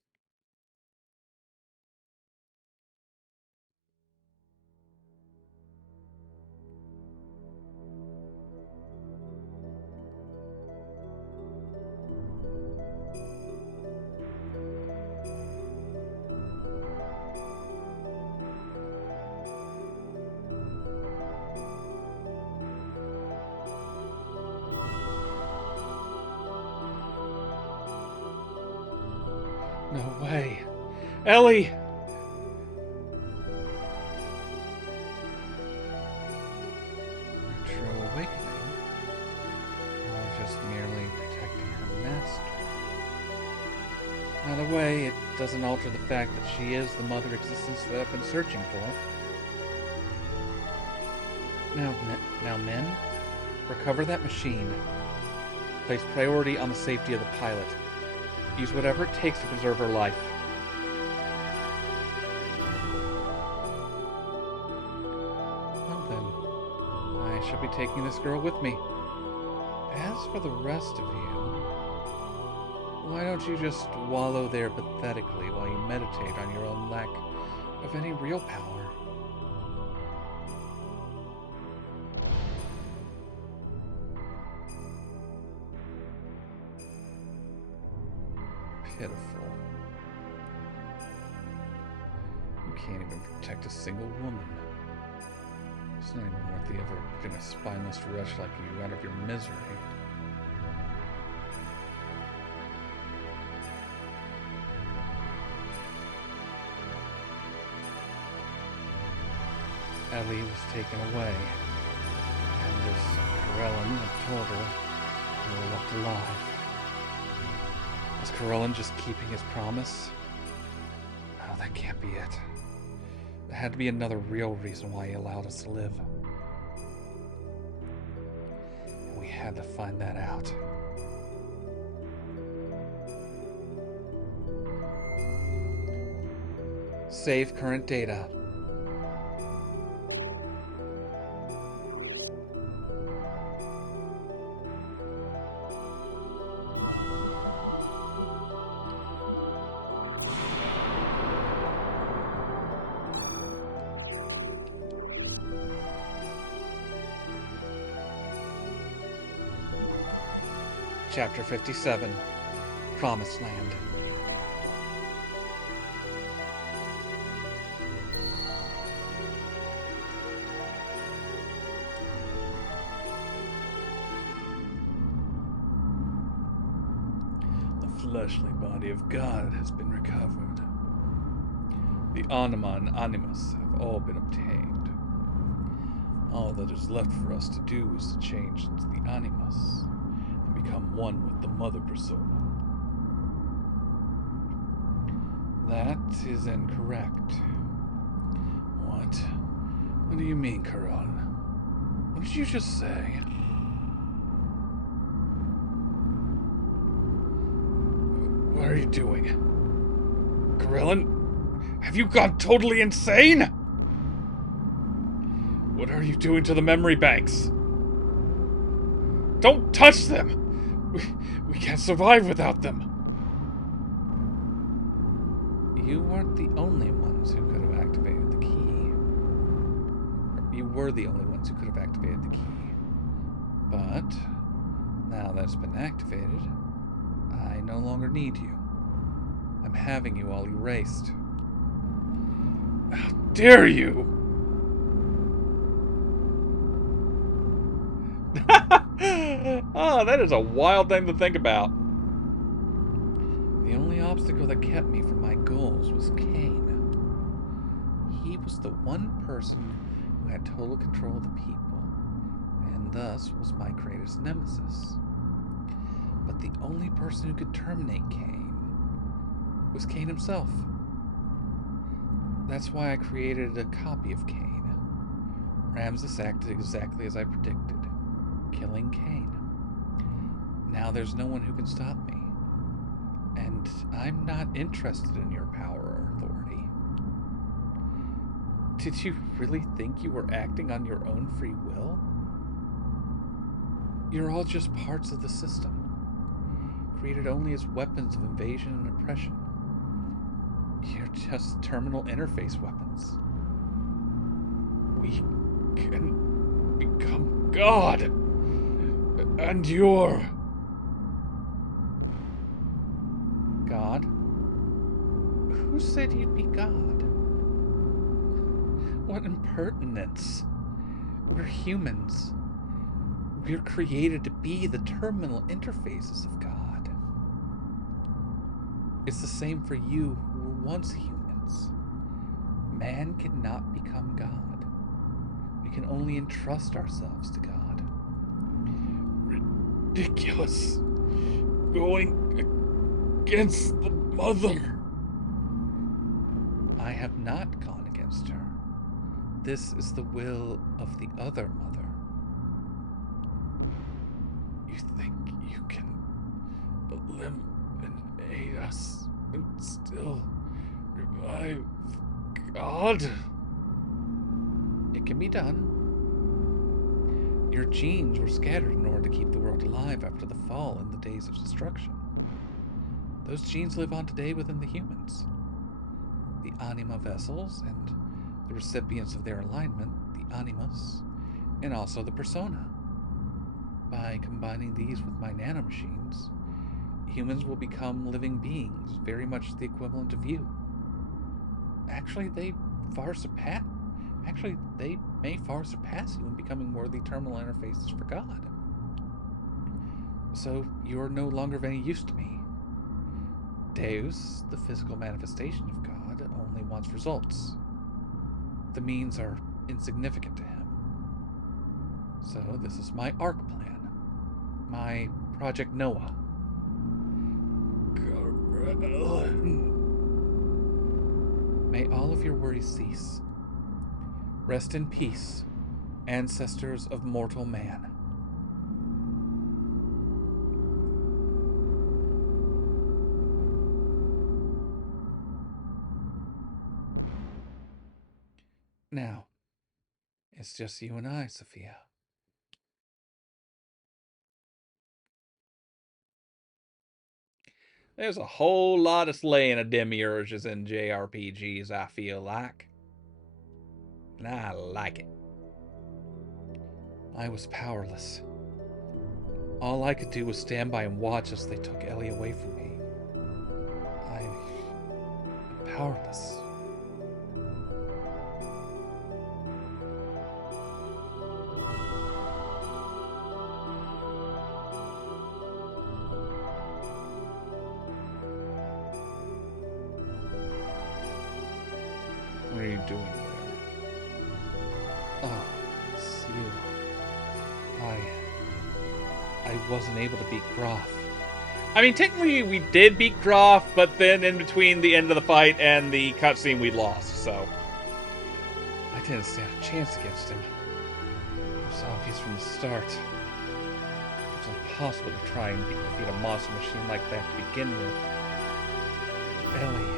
No way. Ellie! True awakening. Or just merely protecting her master. Either way, it doesn't alter the fact that she is the mother existence that I've been searching for. Now, men, recover that machine. Place priority on the safety of the pilot. Use whatever it takes to preserve her life. Well then, I shall be taking this girl with me. As As for the rest of you, why don't you just wallow there pathetically while you meditate on your own lack of any real power? Pitiful. You can't even protect a single woman. It's not even worth the effort of putting a spineless wretch like you out of your misery. Ellie was taken away, and as Corellin had told her, you were left alive. Was Corellin just keeping his promise? Oh, that can't be it. There had to be another real reason why he allowed us to live. And we had to find that out. Save current data. Chapter 57, Promised Land. The fleshly body of God has been recovered. The anima and animus have all been obtained. All that is left for us to do is to change into the animus and become one with the mother persona. That is incorrect. What? What do you mean, Karan? What did you just say? What are you doing? Corellin? Have you gone totally insane? What are you doing to the memory banks? Don't touch them! We can't survive without them. You weren't the only ones who could have activated the key. You were the only ones who could have activated the key. But now that it's been activated, I no longer need you. I'm having you all erased. How dare you! Oh, that is a wild thing to think about. The only obstacle that kept me from my goals was Cain. He was the one person who had total control of the people, and thus was my greatest nemesis. But the only person who could terminate Cain was Cain himself. That's why I created a copy of Cain. Ramses acted exactly as I predicted, killing Cain. Now there's no one who can stop me. And I'm not interested in your power or authority. Did you really think you were acting on your own free will? You're all just parts of the system, created only as weapons of invasion and oppression. You're just terminal interface weapons. We can become God, and you're... God? Who said you'd be God? What impertinence. We're humans. We're created to be the terminal interfaces of God. It's the same for you who were once humans. Man cannot become God. We can only entrust ourselves to God. Ridiculous. Going against the mother. I have not gone against her. This is the will of the other mother. You think you can eliminate us and still revive God? It can be done. Your genes were scattered in order to keep the world alive after the fall and the days of destruction. Those genes live on today within the humans. The anima vessels and the recipients of their alignment, the animus, and also the persona. By combining these with my nanomachines, humans will become living beings, very much the equivalent of you. Actually, they may far surpass you in becoming worthy terminal interfaces for God. So you're no longer of any use to me. Deus, the physical manifestation of God, only wants results. The means are insignificant to him. So this is my ARC plan. My Project Noah. May all of your worries cease. Rest in peace, ancestors of mortal man. Now, it's just you and I, Sophia. There's a whole lot of slaying of demiurges in JRPGs, I feel like. And I like it. I was powerless. All I could do was stand by and watch as they took Ellie away from me. I'm powerless. What are you doing there? Oh, it's you. I wasn't able to beat Groff. I mean, technically we did beat Groff, but then in between the end of the fight and the cutscene we lost, so. I didn't stand a chance against him. It was obvious from the start. It was impossible to try and defeat a monster machine like that to begin with. Ellie,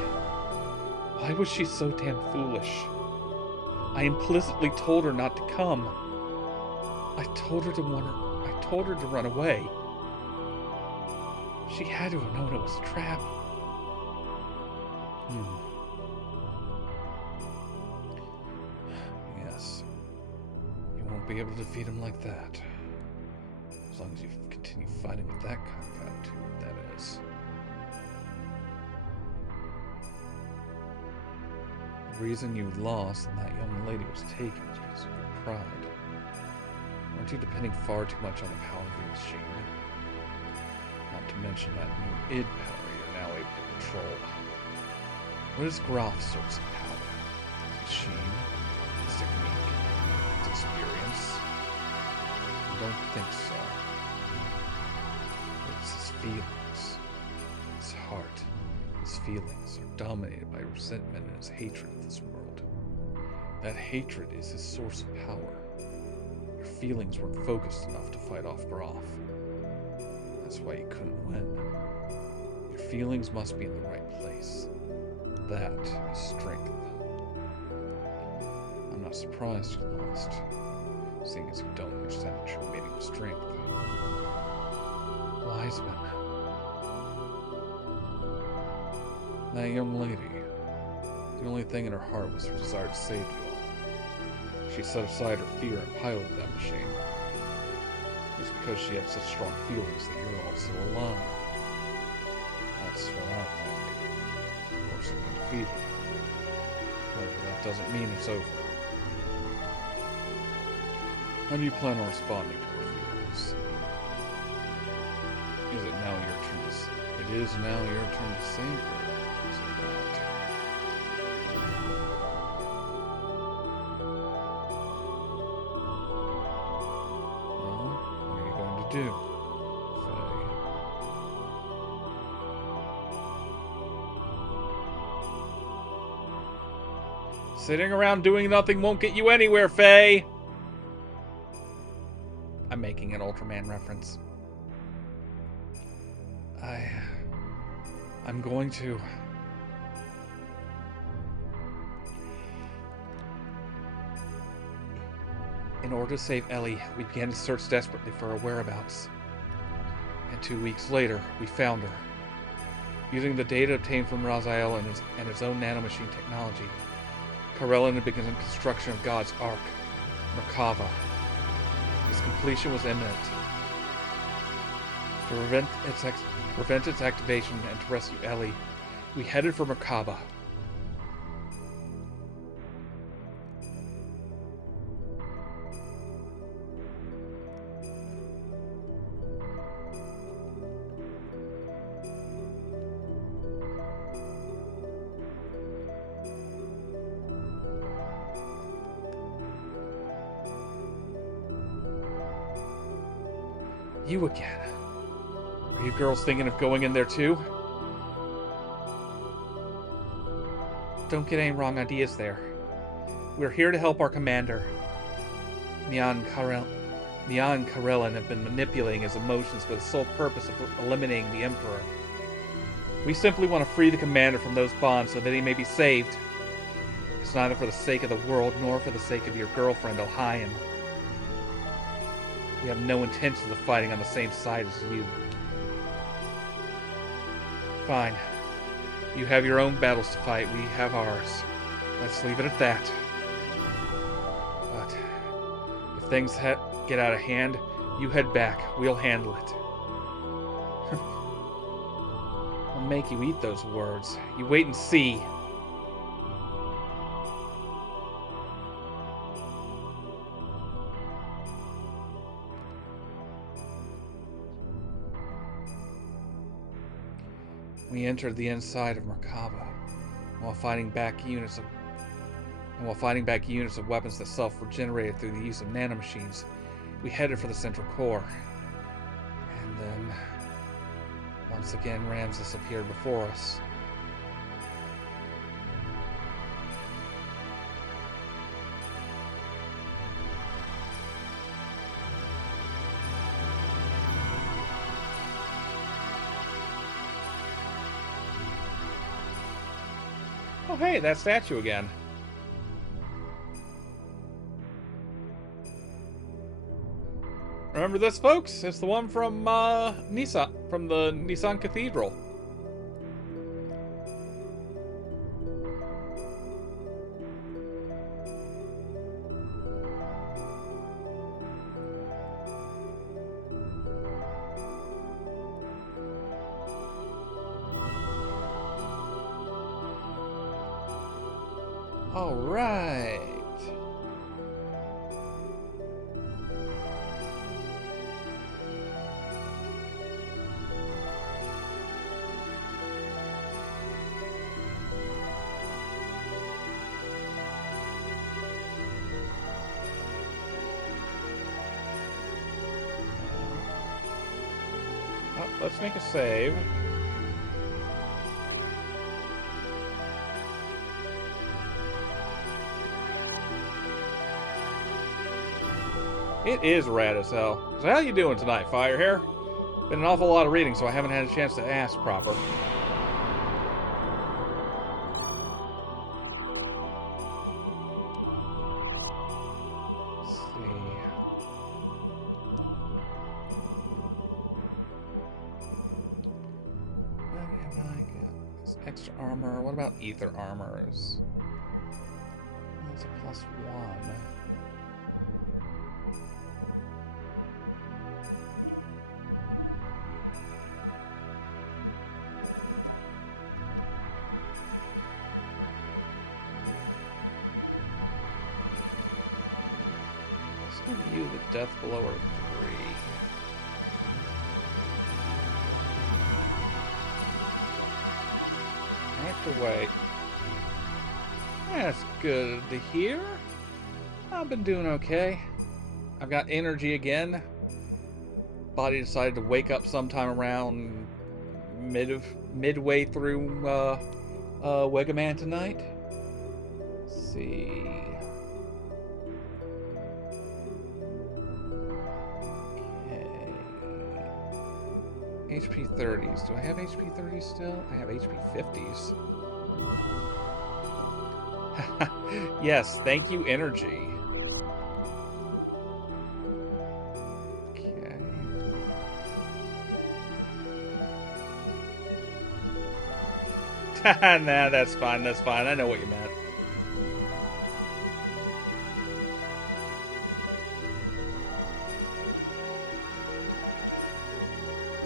why was she so damn foolish? I implicitly told her not to come. I told her to run away. She had to have known it was a trap. Yes. You won't be able to defeat him like that. As long as you continue fighting with that kind of attitude, that is. The reason you lost and that young lady was taken is because of your pride. Aren't you depending far too much on the power of your machine? Not to mention that new id power you're now able to control. What is Groff's source of power? His machine? His technique? His experience? I don't think so. It's his feelings. His heart. His feelings are dominated by resentment and his hatred of this world. That hatred is his source of power. Your feelings weren't focused enough to fight off Groff. That's why you couldn't win. Your feelings must be in the right place. That is strength. I'm not surprised you lost, seeing as you don't understand the true meaning of strength. Wiseman. That young lady, the only thing in her heart was her desire to save you all. She set aside her fear and piloted that machine. It's because she had such strong feelings that you're also alive. That's what I think. Of course, you've been defeated. However, that doesn't mean it's over. How do you plan on responding to her feelings? Is it now your turn to... It is now your turn to save her, is it not? Do, Faye. Sitting around doing nothing won't get you anywhere, Faye! I'm making an Ultraman reference. I'm going to... In order to save Ellie, we began to search desperately for her whereabouts. And 2 weeks later, we found her. Using the data obtained from Raziel and his own nanomachine technology, Karelin had begun construction of God's Ark, Merkava. Its completion was imminent. To prevent its activation and to rescue Ellie, we headed for Merkava. You again. Are you girls thinking of going in there too? Don't get any wrong ideas there. We're here to help our commander. Mian and Karelin have been manipulating his emotions for the sole purpose of eliminating the Emperor. We simply want to free the commander from those bonds so that he may be saved. It's neither for the sake of the world nor for the sake of your girlfriend, Ohion. We have no intentions of fighting on the same side as you. Fine. You have your own battles to fight, we have ours. Let's leave it at that. But if things get out of hand, you head back. We'll handle it. I'll make you eat those words. You wait and see. We entered the inside of Merkava, while fighting back units of weapons that self-regenerated through the use of nanomachines. We headed for the central core, and then once again Ramses appeared before us. Oh hey, that statue again. Remember this, folks? It's the one from Nisa, from the Nissan Cathedral. All right. Let's make a save. It is rad as hell. So how you doing tonight, Firehair? Been an awful lot of reading, so I haven't had a chance to ask proper. Let's see. What have I got? This extra armor. What about ether armors? That's a +1. View the Death Blower 3. Active weight. That's good to hear. I've been doing okay. I've got energy again. Body decided to wake up sometime around midway through Wegaman tonight. Let's see. HP 30s. Do I have HP 30s still? I have HP 50s. Yes, thank you, energy. Nah, that's fine. That's fine. I know what you meant.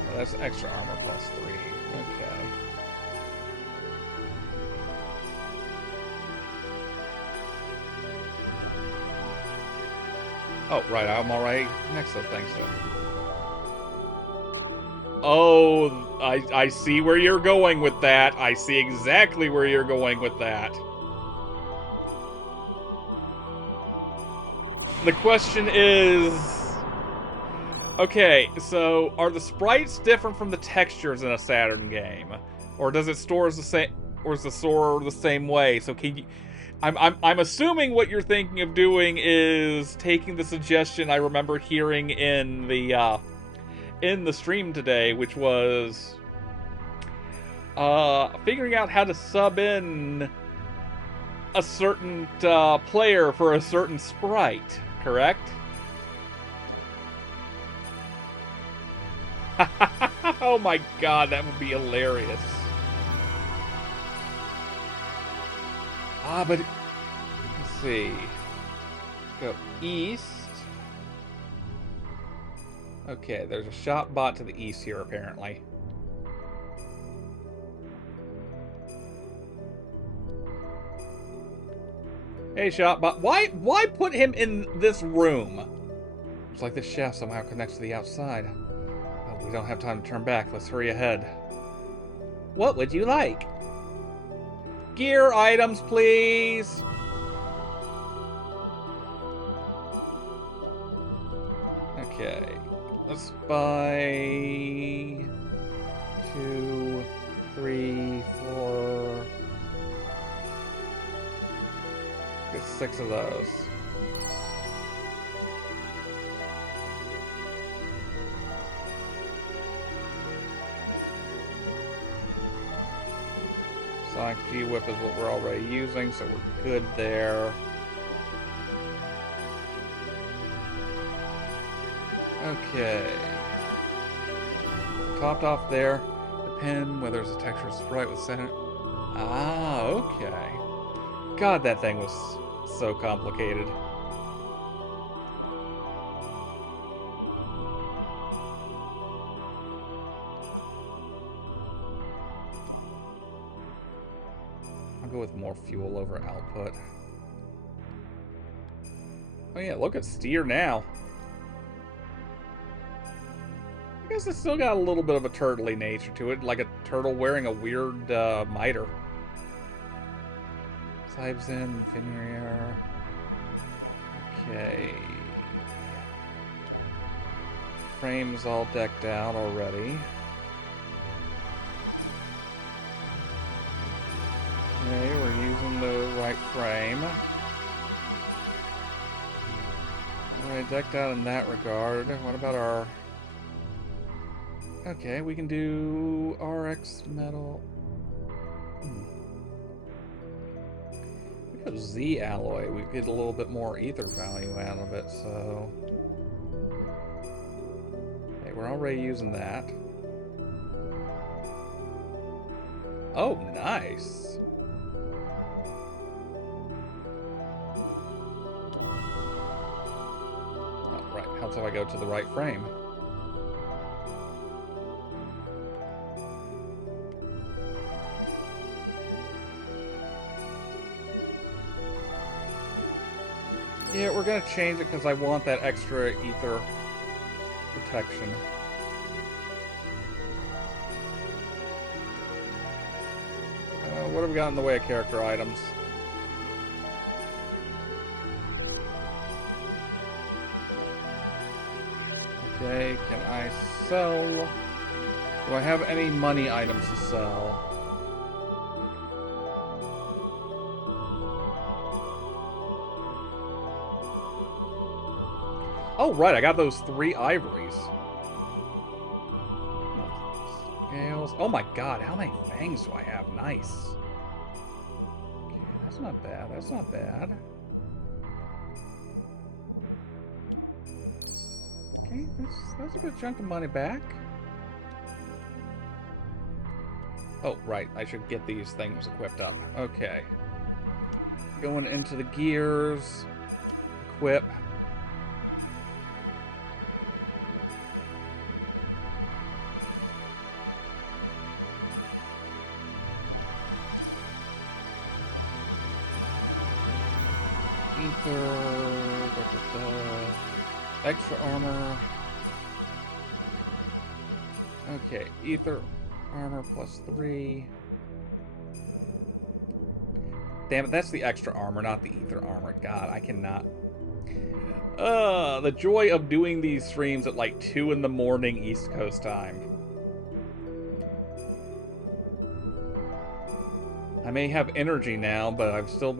Well, that's extra armor plus 3. Okay. Oh, right. I'm already next to things, so. Oh, I see where you're going with that. I see exactly where you're going with that. The question is... Okay, so are the sprites different from the textures in a Saturn game? Or does it store as the same... Or is the store the same way? So can you... I'm assuming what you're thinking of doing is taking the suggestion I remember hearing in the stream today, which was figuring out how to sub in a certain player for a certain sprite, correct? Oh my god, that would be hilarious. But let's see. Go east. Okay, there's a shop bot to the east here, apparently. Hey, shop bot. Why put him in this room? It's like this shaft somehow connects to the outside. Oh, we don't have time to turn back. Let's hurry ahead. What would you like? Gear items, please. Okay. Let's buy 2, 3, 4. Get 6 of those. Sonic G-Whip is what we're already using, so we're good there. Okay. Topped off there. The pin, where there's a texture sprite with center. Ah, okay. God, that thing was so complicated. I'll go with more fuel over output. Oh yeah, look at steer now. I guess it's still got a little bit of a turtley nature to it, like a turtle wearing a weird miter. Sibes in, Finrear. Okay. Frame's all decked out already. Okay, we're using the right frame. Alright, decked out in that regard. What about our... Okay, we can do RX metal. We have Z alloy. We get a little bit more ether value out of it, so... Okay, we're already using that. Oh, nice! Oh, right, how do I go to the right frame? Yeah, we're gonna change it because I want that extra ether protection. What have we got in the way of character items? Okay, can I sell? Do I have any money items to sell? Oh, right, I got those 3 ivories. Scales. Oh my god, how many fangs do I have? Nice. Okay, that's not bad. That's not bad. Okay, that's a good chunk of money back. Oh, right. I should get these things equipped up. Okay. Going into the gears. Equip. Ether. Extra armor. Okay, ether armor +3. Damn it, that's the extra armor, not the ether armor. God, I cannot. The joy of doing these streams at like 2 in the morning East Coast time. I may have energy now, but I've still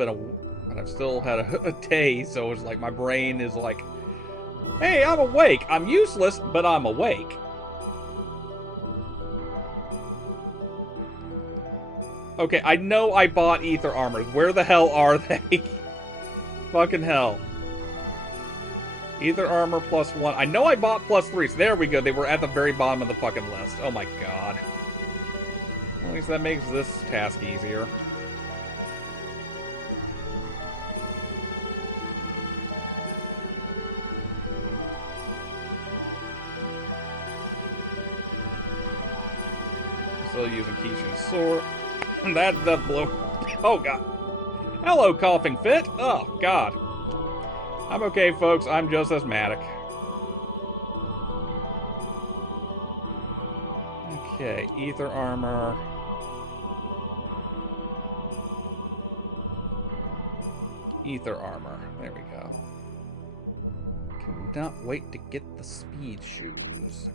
had a day, so it's like my brain is like, hey, I'm awake. I'm useless, but I'm awake. Okay, I know I bought ether armors. Where the hell are they? Fucking hell. Ether armor +1. I know I bought +3, so there we go. They were at the very bottom of the fucking list. Oh my god. At least that makes this task easier. Still using Kishin's sword. That blew. Oh god. Hello, coughing fit. Oh god. I'm okay, folks. I'm just asthmatic. Okay, ether armor. Ether armor. There we go. Cannot wait to get the speed shoes.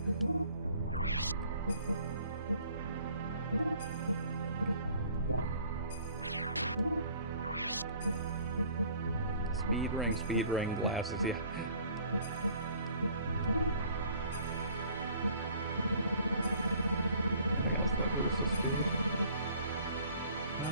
Speed ring, glasses, yeah. Anything else that boosts the speed? No.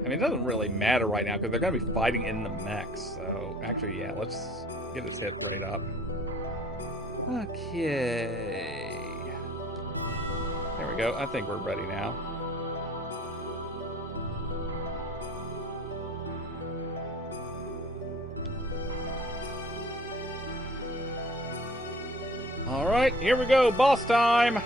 I mean, it doesn't really matter right now because they're going to be fighting in the mechs. So, actually, yeah, let's get his hit rate up. Okay. There we go. I think we're ready now. Alright, here we go. Boss time!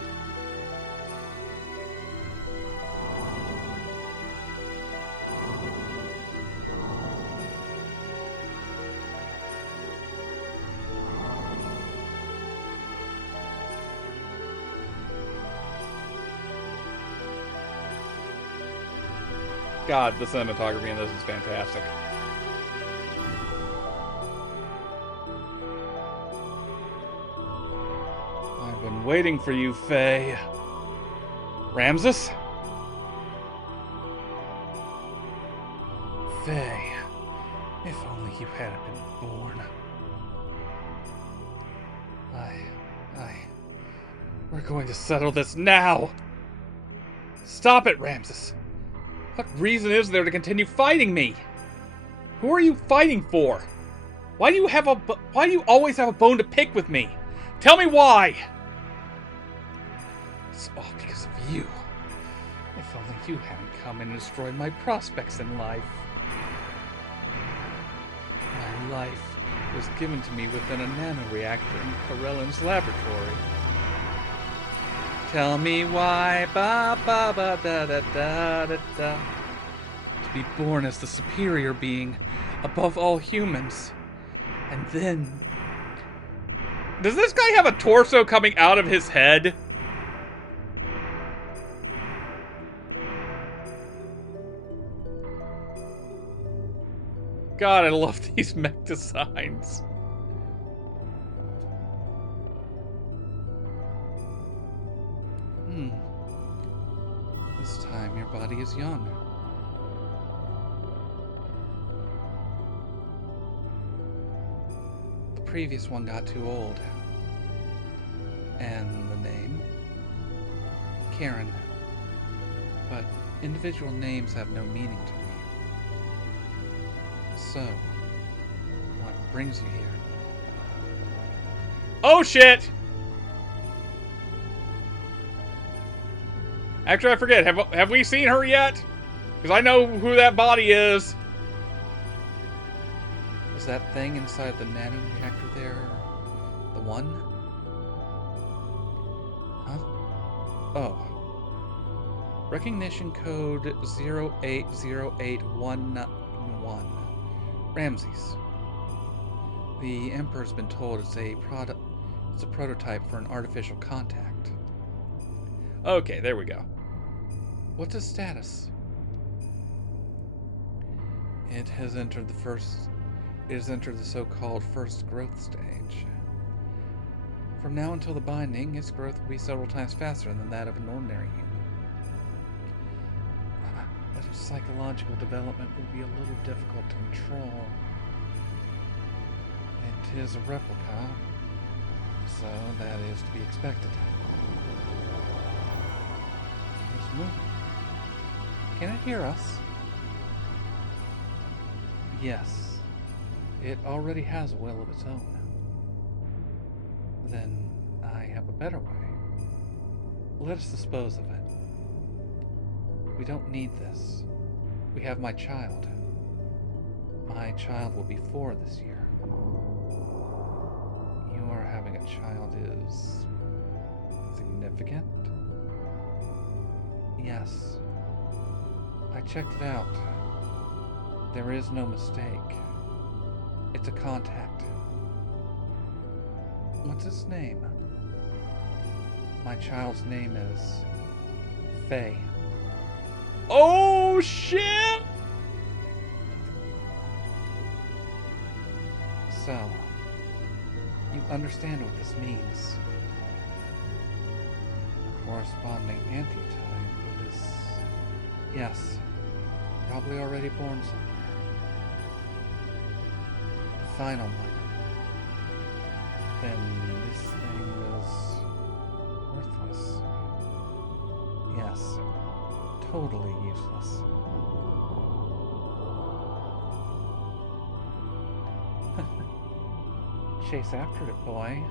God, the cinematography in this is fantastic. I've been waiting for you, Faye. Ramses? Faye, if only you hadn't been born. We're going to settle this now! Stop it, Ramses! What reason is there to continue fighting me? Who are you fighting for? Why do you always have a bone to pick with me? Tell me why! It's all because of you. If only you hadn't come and destroyed my prospects in life. My life was given to me within a nanoreactor in Karellin's laboratory. Tell me why, ba ba ba da da da da da. To be born as the superior being, above all humans. And then... Does this guy have a torso coming out of his head? God, I love these mech designs. This time your body is young. previous one got too old. And the name? Karen. But individual names have no meaning to me. So, what brings you here? Oh shit! Actually, I forget. Have we seen her yet? Because I know who that body is. Is that thing inside the nano reactor there the one? Huh? Oh. Recognition code 0808111. Ramses. The Emperor's been told it's a prototype for an artificial contact. Okay, there we go. What's its status? It has entered the so-called first growth stage. From now until the binding, its growth will be several times faster than that of an ordinary human. But its psychological development will be a little difficult to control. It is a replica, so that is to be expected. It's moving. Can it hear us? Yes. It already has a will of its own. Then I have a better way. Let us dispose of it. We don't need this. We have my child. My child will be 4 this year. Your having a child is significant? Yes. I checked it out. There is no mistake. It's a contact. What's its name? My child's name is Faye. Oh shit! So, you understand what this means. A corresponding anti-type is, yes, probably already born somewhere. The final one. Then this thing is worthless. Yes, totally useless. Chase after it, boy.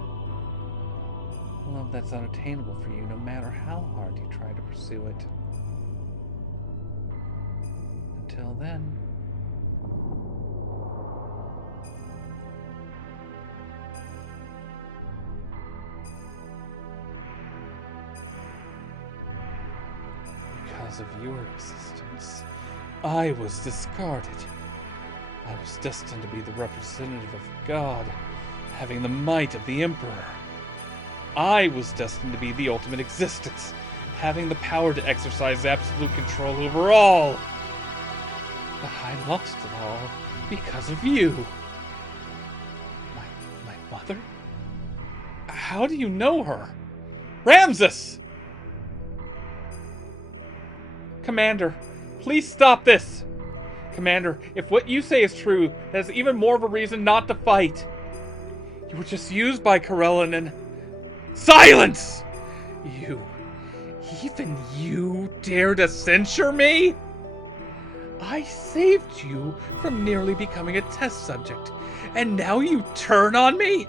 Love that's unattainable for you no matter how hard you try to pursue it. Until then. Because of your existence, I was discarded. I was destined to be the representative of God, having the might of the Emperor. I was destined to be the ultimate existence, having the power to exercise absolute control over all. But I lost it all because of you. My mother? How do you know her? Ramses! Commander, please stop this! Commander, if what you say is true, that is even more of a reason not to fight. You were just used by Karelin and... Silence! Even you dare to censure me? I saved you from nearly becoming a test subject, and now you turn on me?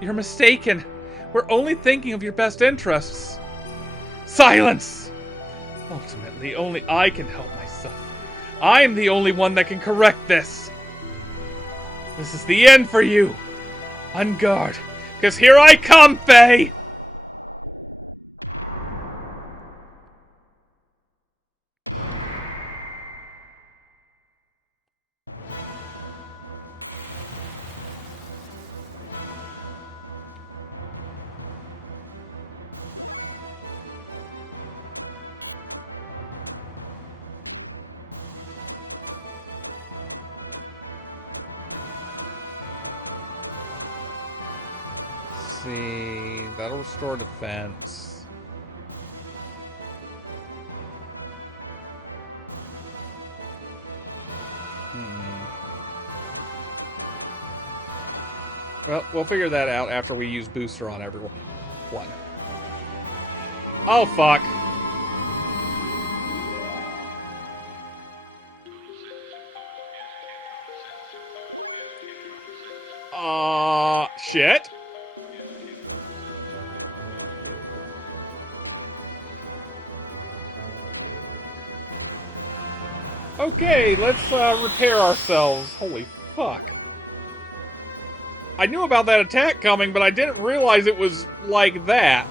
You're mistaken. We're only thinking of your best interests. Silence! Ultimately, only I can help myself. I'm the only one that can correct this. This is the end for you. On guard, because here I come, Faye! See, that'll restore defense. Well, we'll figure that out after we use booster on everyone. Oh, fuck. Shit. Okay, let's repair ourselves. Holy fuck. I knew about that attack coming, but I didn't realize it was like that.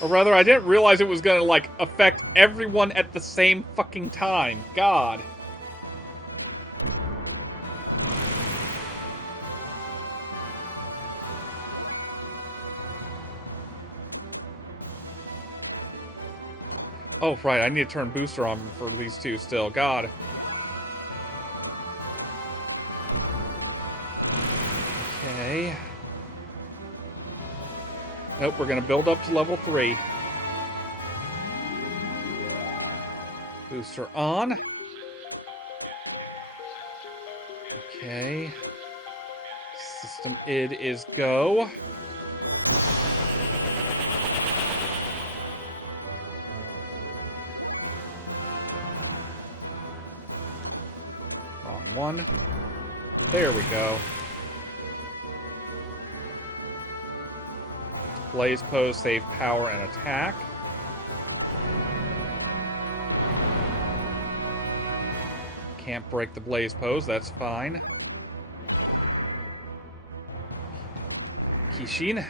Or rather, I didn't realize it was gonna, like, affect everyone at the same fucking time. God. Oh, right, I need to turn booster on for these two still. God. Okay. Nope, we're gonna build up to level 3. Booster on. Okay. System id is go. Wrong one. There we go. Blaze pose, save power and attack. Can't break the blaze pose, that's fine. Kishin.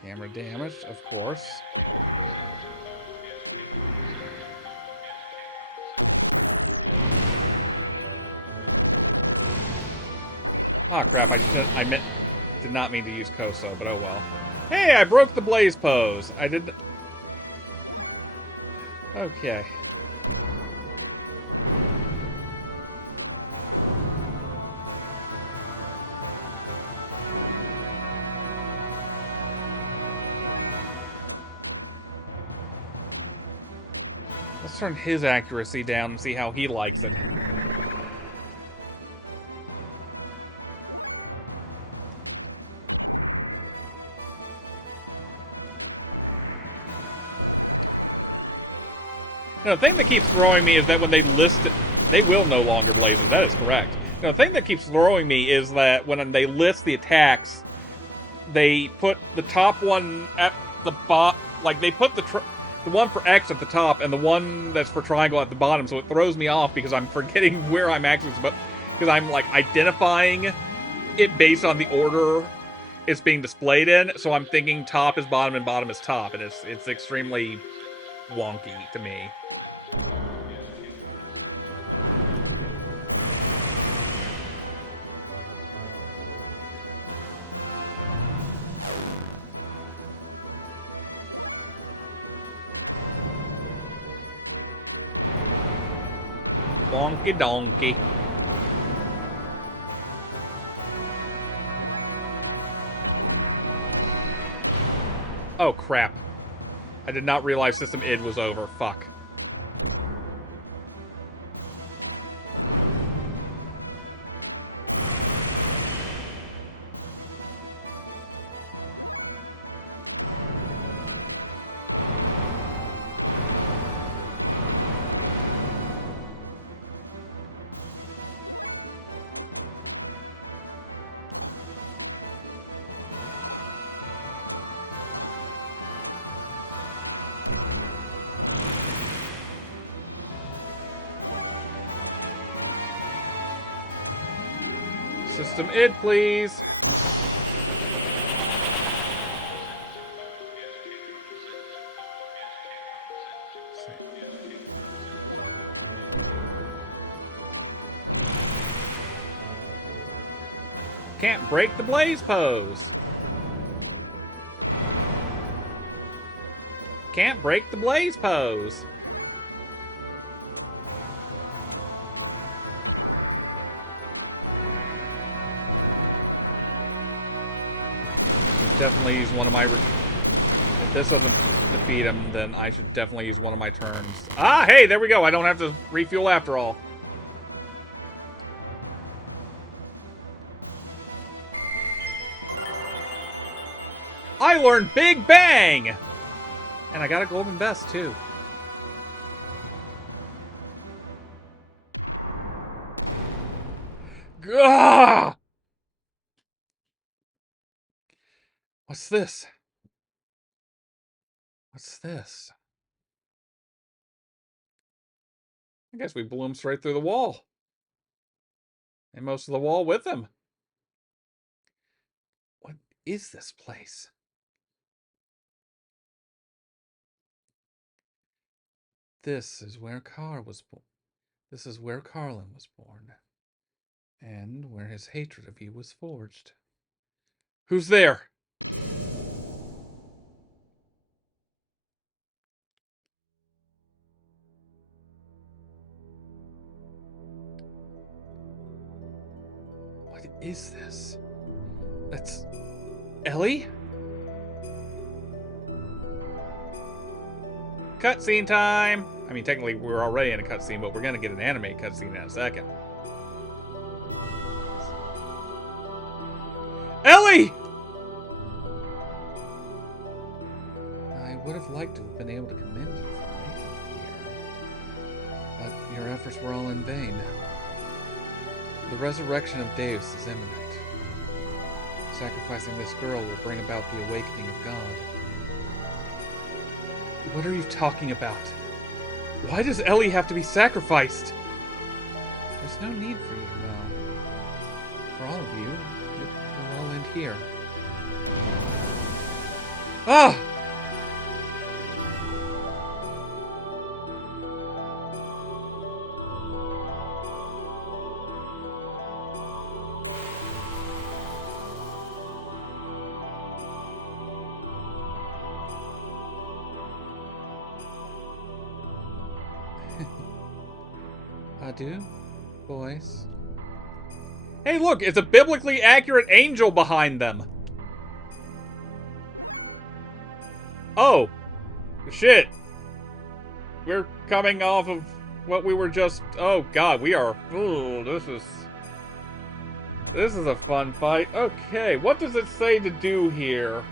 Camera damaged, of course. Ah, crap, did not mean to use Koso, but oh well. Hey, I broke the blaze pose! I didn't... Okay. Let's turn his accuracy down and see how he likes it. Now, the thing that keeps throwing me is that when they list it, they will no longer blaze it. That is correct. Now, the thing that keeps throwing me is that when they list the attacks, they put the top one at the bottom. Like, they put the one for X at the top and the one that's for triangle at the bottom, so it throws me off because I'm forgetting where I'm actually supposed... Because I'm, like, identifying it based on the order it's being displayed in, so I'm thinking top is bottom and bottom is top, and it's extremely wonky to me. Wonky donkey. Oh, crap. I did not realize System id was over. Fuck. System id, please. Can't break the blaze pose. Can't break the blaze pose. Definitely use one of my... If this doesn't defeat him, then I should definitely use one of my turns. Ah, hey, there we go. I don't have to refuel after all. I learned Big Bang! And I got a golden vest, too. Gah! What's this? What's this? I guess we blew him straight through the wall. And most of the wall with him. What is this place? This is where Carl was born. This is where Carlin was born. And where his hatred of you was forged. Who's there? What is this? That's... Ellie? Cutscene time! I mean, technically, we're already in a cutscene, but we're gonna get an anime cutscene in a second. Ellie! I would have liked to have been able to commend you for making it here. But your efforts were all in vain. The resurrection of Deus is imminent. Sacrificing this girl will bring about the awakening of God. What are you talking about? Why does Ellie have to be sacrificed? There's no need for you to know. For all of you, it will all end here. Ah! Adieu, boys. Hey, look, it's a biblically accurate angel behind them. Oh, shit. We're coming off of what we were just... Oh, God, we are... Ooh, this is a fun fight. Okay, what does it say to do here?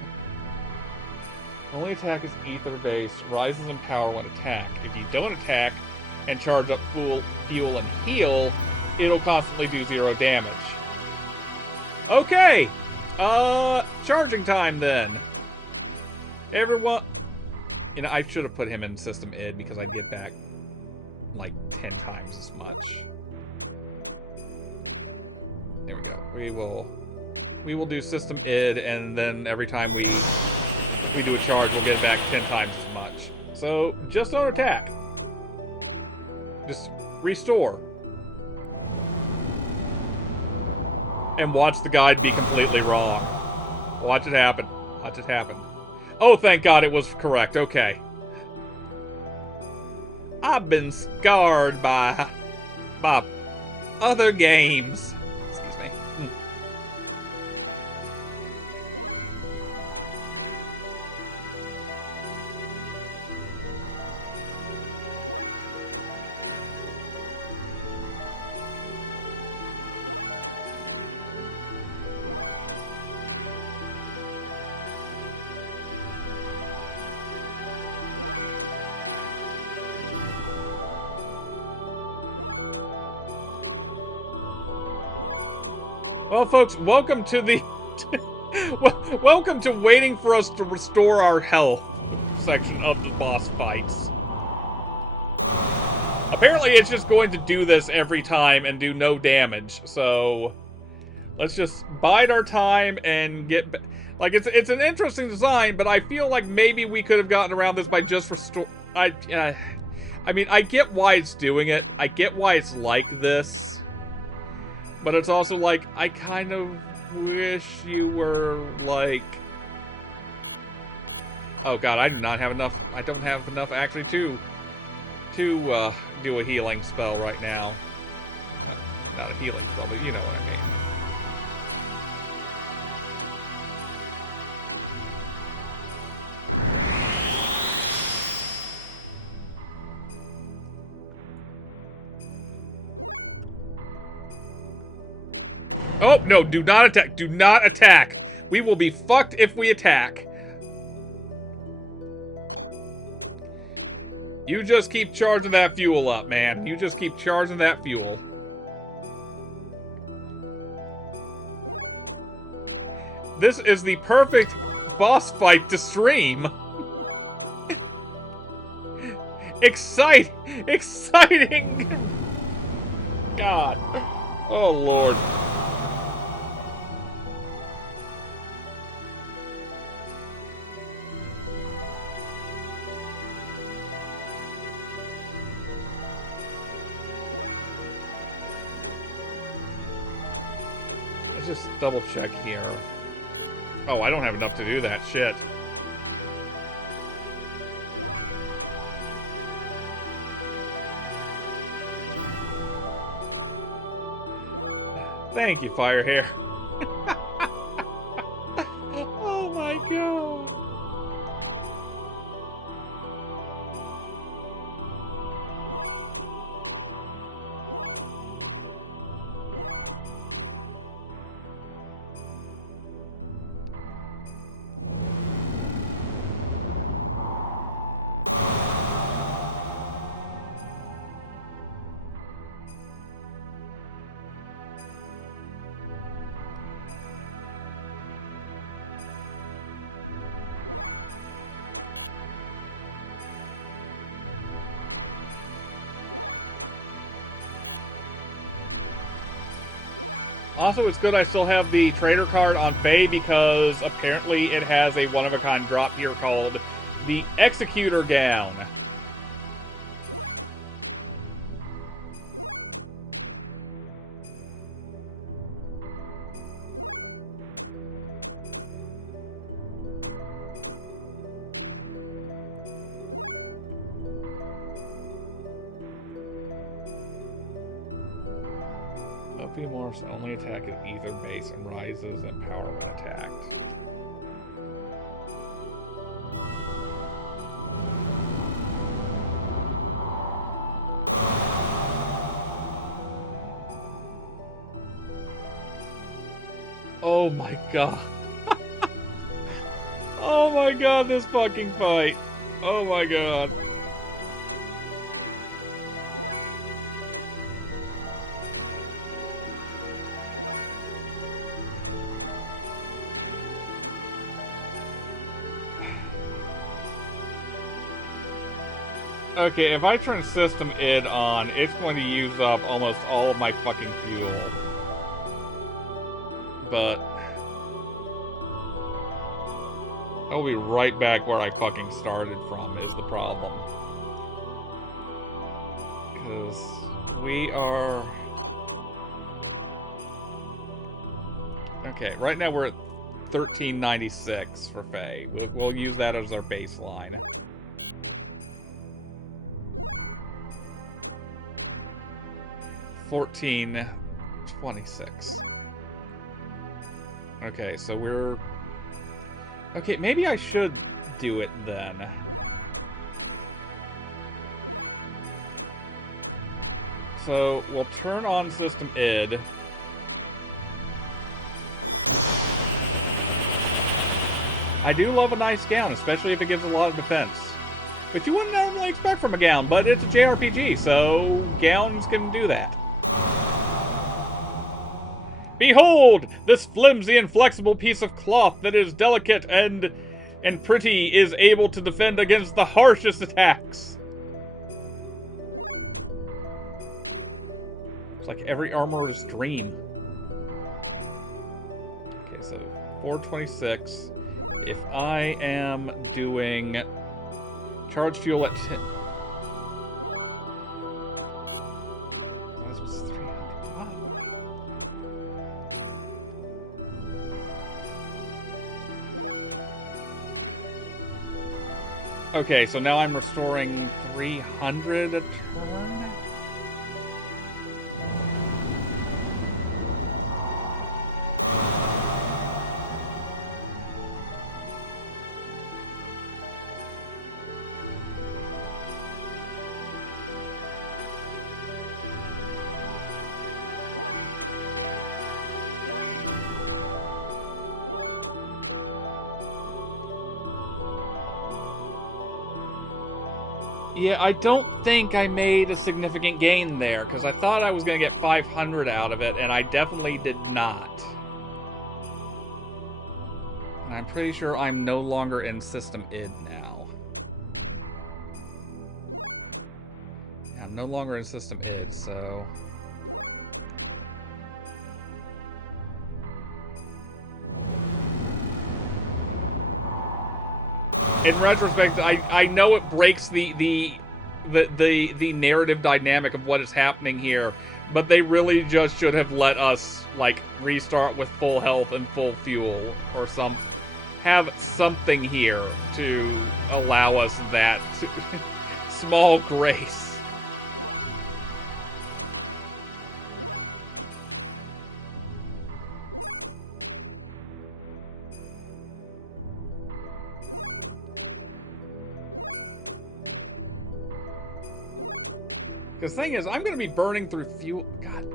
Only attack is ether-based, rises in power when attack. If you don't attack and charge up fuel and heal, it'll constantly do 0 damage. Okay! Charging time then. Everyone... You know, I should have put him in System id because I'd get back like 10 times as much. There we go. We will do System id, and then every time we do a charge, we'll get back 10 times as much. So, just don't attack. Just restore. And watch the guide be completely wrong. Watch it happen. Watch it happen. Oh, thank God it was correct. Okay. I've been scarred by other games. Excuse me. Well, folks, welcome to the... welcome to waiting for us to restore our health section of the boss fights. Apparently, it's just going to do this every time and do no damage, so... Let's just bide our time and get... Like, it's an interesting design, but I feel like maybe we could have gotten around this by just restore... I mean, I get why it's doing it. I get why it's like this. But it's also like, I kind of wish you were, like... Oh god, I do not have enough... I don't have enough, actually, to do a healing spell right now. Not a healing spell, but you know what I mean. Oh, no, do not attack. Do not attack. We will be fucked if we attack. You just keep charging that fuel up, man. You just keep charging that fuel. This is the perfect boss fight to stream. Exciting! God. Oh, Lord. Let's just double check here. Oh, I don't have enough to do that. Shit. Thank you, Firehair. Oh my god. Also, it's good I still have the trader card on Faye because apparently it has a one-of-a-kind drop here called the Executor Gown. Morphs only attack at either base and rises in power when attacked. Oh my god. Oh my god, this fucking fight. Oh my god. Okay, if I turn System ID on, it's going to use up almost all of my fucking fuel. But I'll be right back where I fucking started from, is the problem. Because we are... Okay, right now we're at 1396 for Faye. We'll use that as our baseline. $14.26. Okay, so we're... Okay, maybe I should do it then. So, we'll turn on System ID. I do love a nice gown, especially if it gives a lot of defense. Which you wouldn't normally expect from a gown, but it's a JRPG, so gowns can do that. Behold, this flimsy and flexible piece of cloth that is delicate and pretty is able to defend against the harshest attacks. It's like every armorer's dream. So 426. If I am doing charge fuel at 10. This was 300. Okay, so now I'm restoring 300 a turn? Yeah, I don't think I made a significant gain there, because I thought I was going to get 500 out of it, and I definitely did not. And I'm pretty sure I'm no longer in System ID now. Yeah, I'm no longer in System ID, so... In retrospect, I know it breaks the narrative dynamic of what is happening here, but they really just should have let us, like, restart with full health and full fuel, or have something here to allow us that small grace. Because the thing is, I'm going to be burning through fuel. God.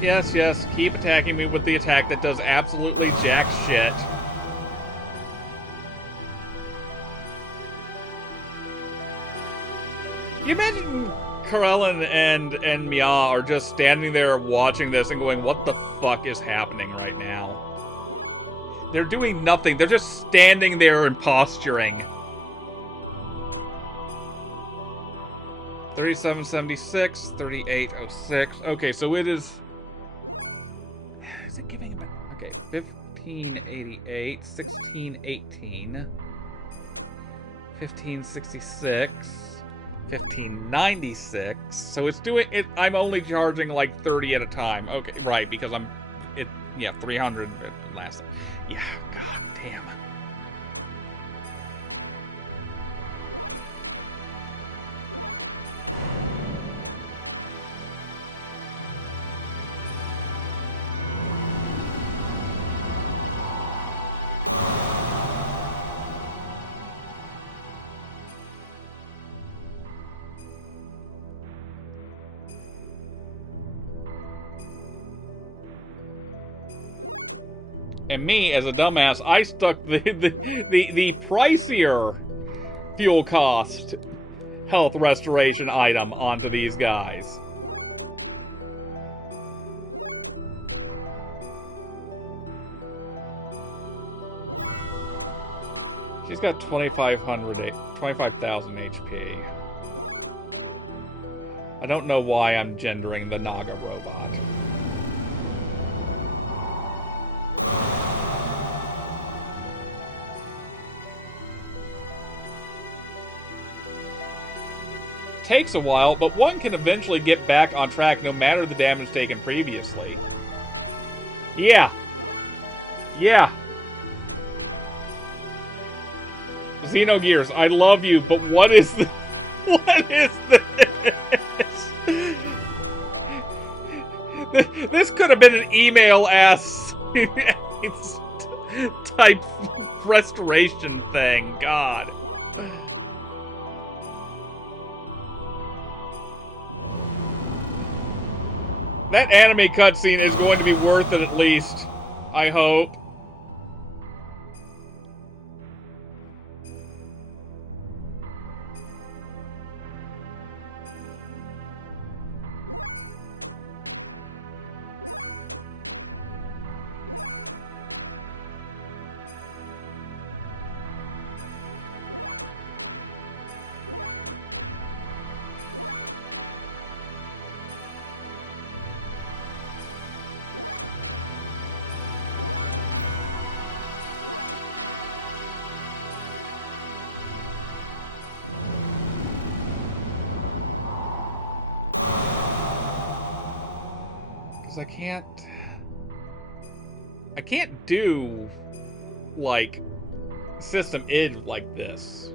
Yes, yes, keep attacking me with the attack that does absolutely jack shit. You imagine Karelin and Mia are just standing there watching this and going, what the fuck is happening right now? They're doing nothing. They're just standing there and posturing. 3776, 3806. Okay, so it is... Is it giving him... Okay, 1588, 1618, 1566, 1596. So it's doing it. I'm only charging like 30 at a time. Okay, right, because I'm... Yeah, 300 last... Yeah, god damn. And me, as a dumbass, I stuck the pricier fuel cost health restoration item onto these guys. She's got 25,000 HP. I don't know why I'm gendering the Naga robot. Takes a while, but one can eventually get back on track no matter the damage taken previously. Yeah. Yeah. Xenogears, I love you, but what is this? What is this? This could have been an email-ass type restoration thing. God. That anime cutscene is going to be worth it at least. I hope. Because I can't do, like, system id like this.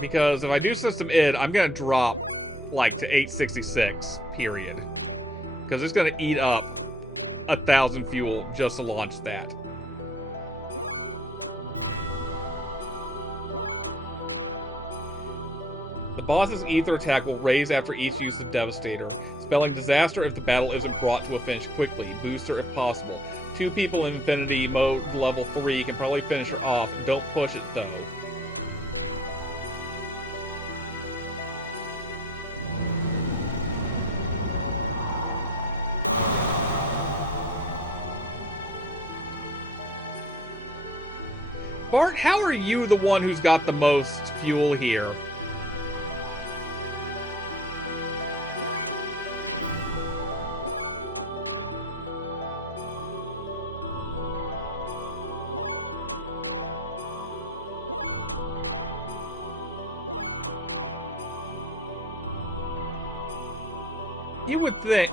Because if I do system id, I'm gonna drop, like, to 866, period. Because it's gonna eat up 1,000 fuel just to launch that. The boss's ether attack will raise after each use of Devastator, spelling disaster if the battle isn't brought to a finish quickly, booster if possible. 2 people in Infinity Mode level 3 can probably finish her off, don't push it though. Bart, how are you the one who's got the most fuel here? You would think,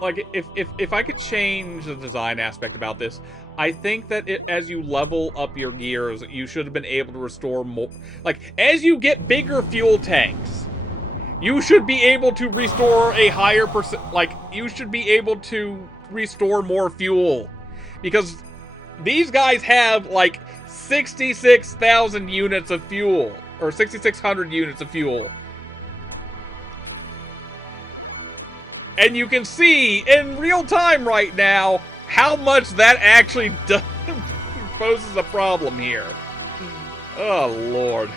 like, if I could change the design aspect about this, I think that as you level up your gears, you should have been able to restore more. Like, as you get bigger fuel tanks, you should be able to restore a higher percent. Like, you should be able to restore more fuel, because these guys have like 66,000 units of fuel, or 6,600 units of fuel. And you can see in real time right now how much that actually poses a problem here. Oh, Lord.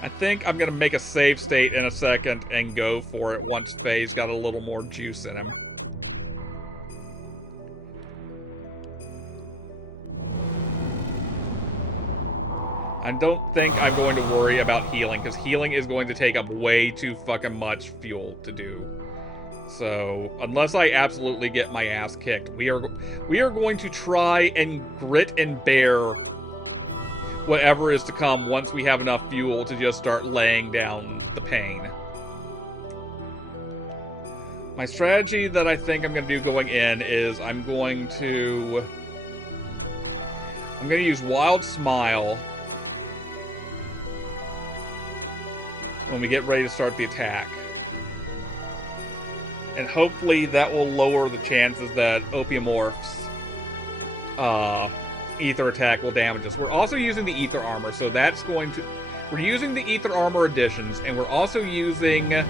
I think I'm going to make a save state in a second and go for it once Faye's got a little more juice in him. I don't think I'm going to worry about healing, because healing is going to take up way too fucking much fuel to do. So, unless I absolutely get my ass kicked, we are going to try and grit and bear whatever is to come once we have enough fuel to just start laying down the pain. My strategy that I think I'm going to do going in is I'm going to use Wild Smile when we get ready to start the attack. And hopefully that will lower the chances that Opiomorph's ether attack will damage us. We're also using the ether armor, so that's going to... We're using the ether armor additions, and we're also using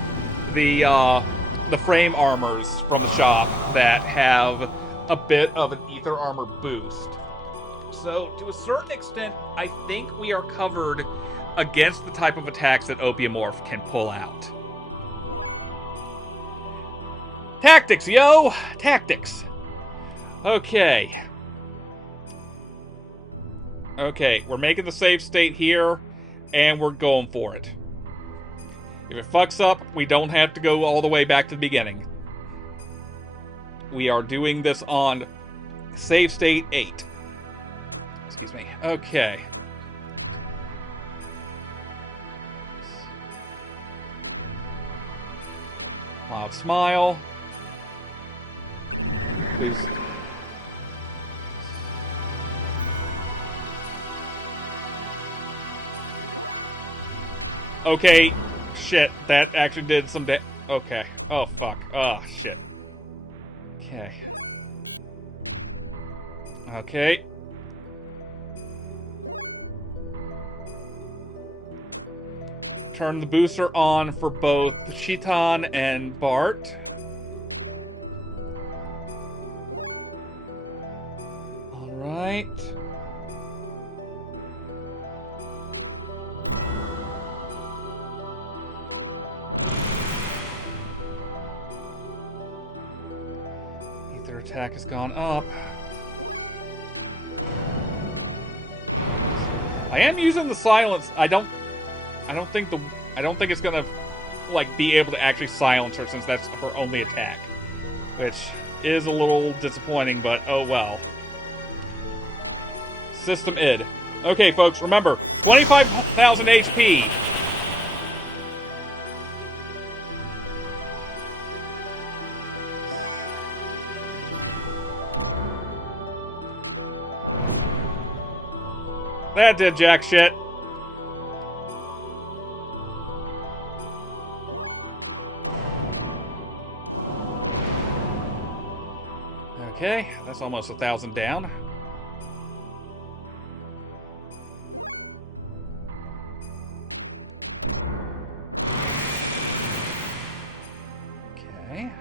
the frame armors from the shop that have a bit of an ether armor boost. So, to a certain extent, I think we are covered against the type of attacks that Opiomorph can pull out. Tactics, yo! Tactics! Okay. Okay, we're making the save state here, and we're going for it. If it fucks up, we don't have to go all the way back to the beginning. We are doing this on save state 8. Excuse me. Okay. Wild Smile. Boost. Okay. Shit. That actually did some okay. Oh, fuck. Oh, shit. Okay. Okay. turn the booster on for both Shitan and Bart. Alright. Ether attack has gone up. I am using the silence. I don't think it's gonna like be able to actually silence her since that's her only attack, which is a little disappointing, but oh well. System id. Okay, folks, remember 25,000 HP. That did jack shit. Okay, that's almost 1,000 down. Okay.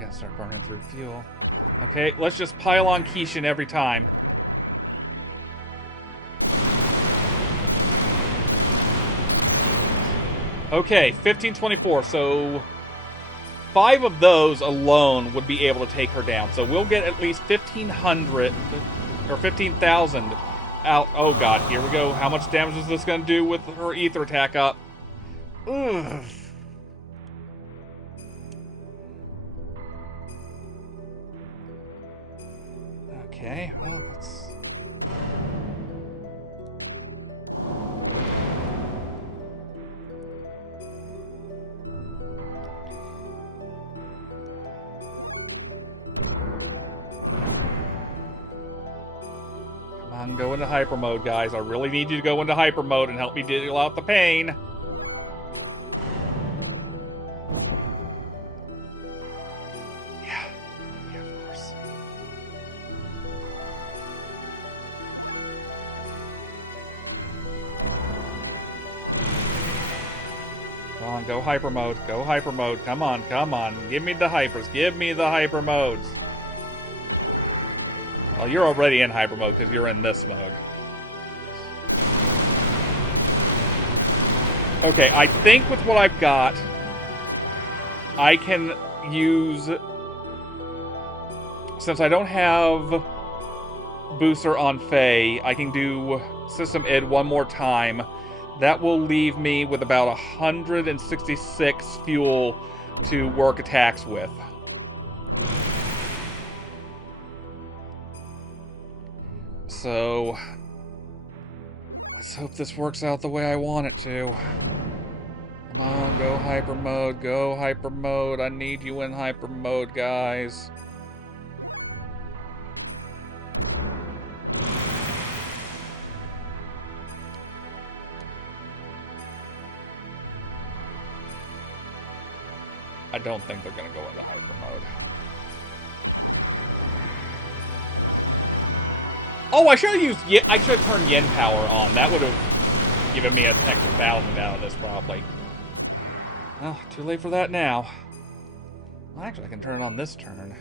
Gotta start burning through fuel. Okay, let's just pile on Kishin every time. Okay, 1524, so 5 of those alone would be able to take her down. So we'll get at least 1,500, or 15,000 out. Oh god, here we go. How much damage is this going to do with her ether attack up? Ugh. Okay, well, that's... Come on, go into hyper mode, guys. I really need you to go into hyper mode and help me deal out the pain. Yeah, of course. Come on, go hyper mode. Go hyper mode. Come on, come on. Give me the hypers. Give me the hyper modes. Well, you're already in hyper mode because you're in this mode. Okay, I think with what I've got, I can use... Since I don't have booster on Faye, I can do System id one more time. That will leave me with about 166 fuel to work attacks with. So, let's hope this works out the way I want it to. Come on, go hyper mode, go hyper mode. I need you in hyper mode, guys. I don't think they're gonna go into hyper mode. Oh, I should have used... I should have turned Yen power on. That would have given me an extra 1,000 out of this, probably. Oh, too late for that now. Well, actually, I can turn it on this turn.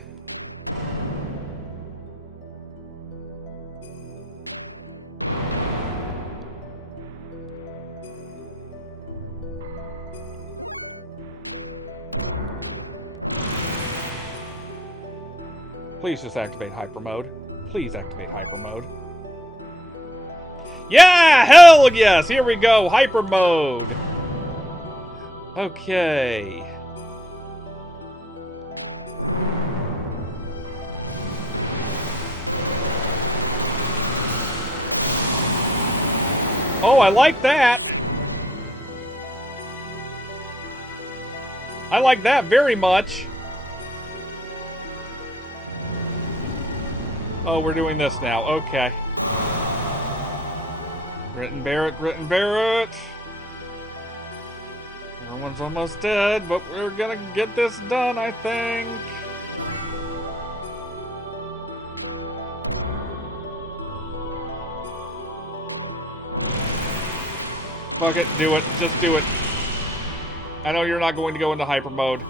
Please just activate hyper mode. Please activate hyper mode. Yeah! Hell yes! Here we go! Hyper mode! Okay. Oh, I like that! I like that very much. Oh, we're doing this now. Okay. Grit and bear it, grit and bear it. Everyone's almost dead, but we're gonna get this done, I think. Fuck it, do it. Just do it. I know you're not going to go into hyper mode.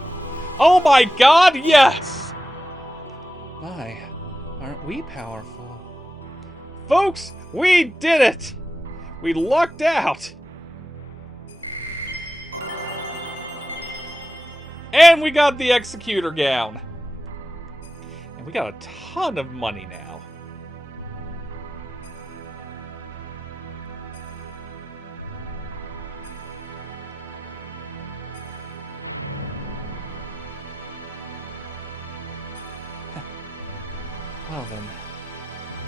Oh my god, yes! My, aren't we powerful? Folks, we did it! We lucked out! And we got the Executor gown. And we got a ton of money now. Well then,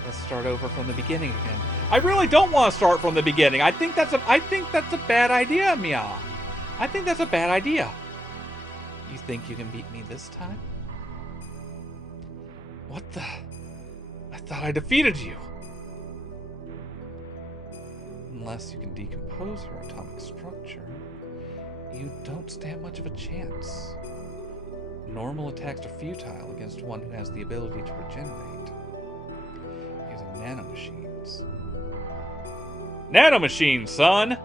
let's start over from the beginning again. I really don't want to start from the beginning. I think that's a bad idea, Mia. I think that's a bad idea. You think you can beat me this time? What the? I thought I defeated you. Unless you can decompose her atomic structure, you don't stand much of a chance. Normal attacks are futile against one who has the ability to regenerate. Using nanomachines. Nanomachine, son!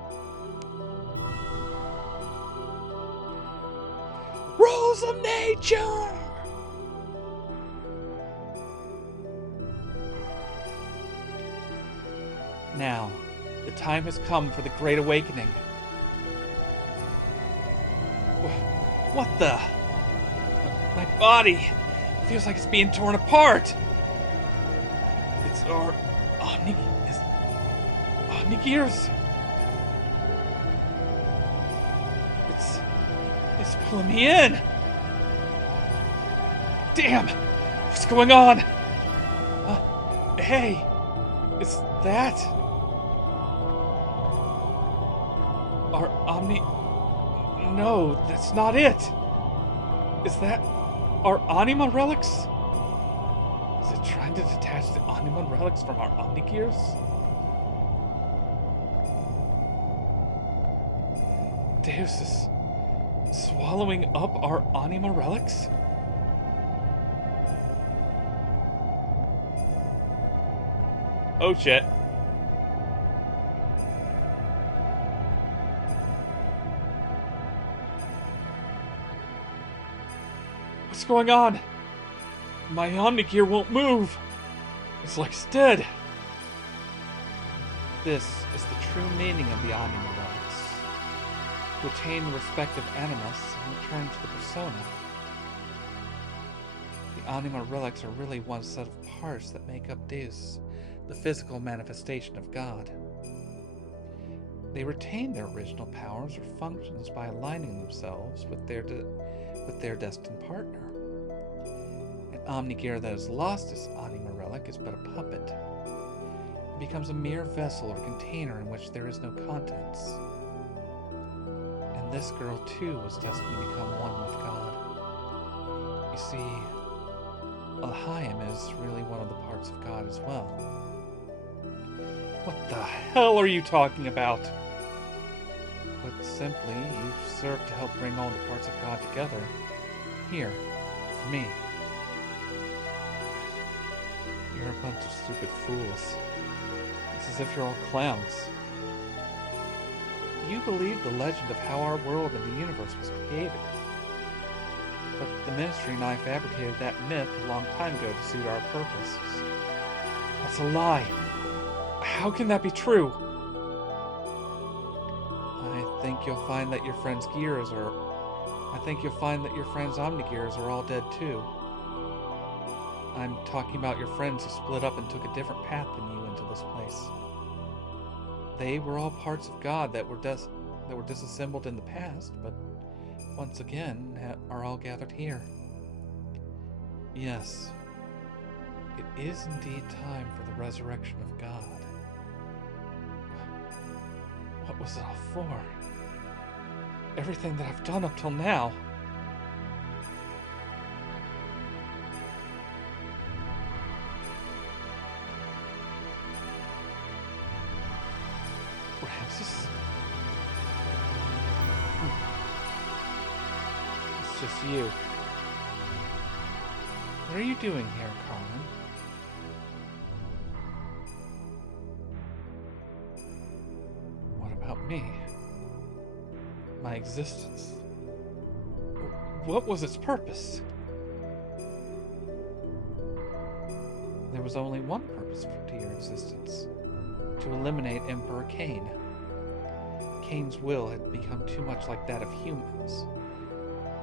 Rules of nature! Now, the time has come for the Great Awakening. What the? My body feels like it's being torn apart. It's our Xenogears. It's pulling me in. Damn! What's going on? Hey, is that our Omni? No, that's not it. Is that our Anima relics? Is it trying to detach the Anima relics from our Omnigears? Deus is swallowing up our Anima relics? Oh shit. What's going on? My Omnigear won't move. It's like it's dead. This is the true meaning of the Anima relics. To attain the respective animus and return to the persona. The Anima relics are really one set of parts that make up Deus, the physical manifestation of God. They retain their original powers or functions by aligning themselves with their destined partner. An Omnigear that has lost its Anima relic is but a puppet. It becomes a mere vessel or container in which there is no contents. And this girl too was destined to become one with God. You see, Alhaim is really one of the parts of God as well. What the hell are you talking about? Put simply, you've served to help bring all the parts of God together. Here, for me. You're a bunch of stupid fools. It's as if you're all clowns. You believe the legend of how our world and the universe was created. But the Ministry and I fabricated that myth a long time ago to suit our purposes. That's a lie. How can that be true? I think you'll find that your friends' Omnigears are all dead too. I'm talking about your friends who split up and took a different path than you into this place. They were all parts of God that were disassembled in the past, but once again are all gathered here. Yes, it is indeed time for the resurrection of God. What was it all for? Everything that I've done up till now. Ramses? It's just you. What are you doing here, Carmen? Me? My existence? What was its purpose? There was only one purpose to your existence. To eliminate Emperor Cain. Cain's will had become too much like that of humans.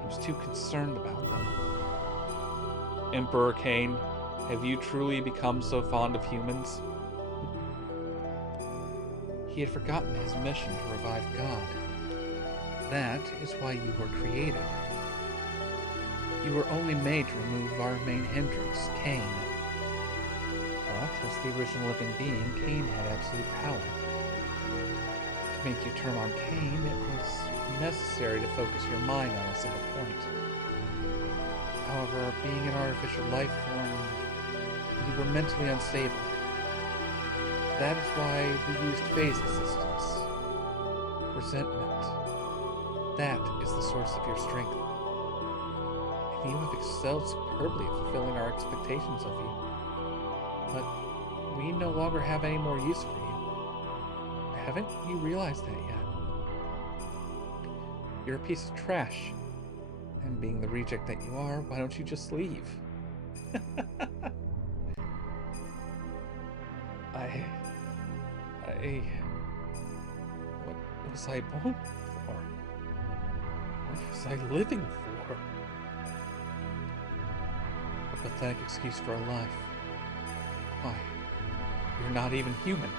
He was too concerned about them. Emperor Cain, have you truly become so fond of humans? He had forgotten his mission to revive God. That is why you were created. You were only made to remove our main hindrance, Cain. But, as the original living being, Cain had absolute power. To make you turn on Cain, it was necessary to focus your mind on a single point. However, being an artificial life form, you were mentally unstable. That is why we used phase existence. Resentment. That is the source of your strength. And you have excelled superbly at fulfilling our expectations of you. But we no longer have any more use for you. Haven't you realized that yet? You're a piece of trash. And being the reject that you are, why don't you just leave? What was I born for? What was I living for? A pathetic excuse for a life. Why? You're not even human.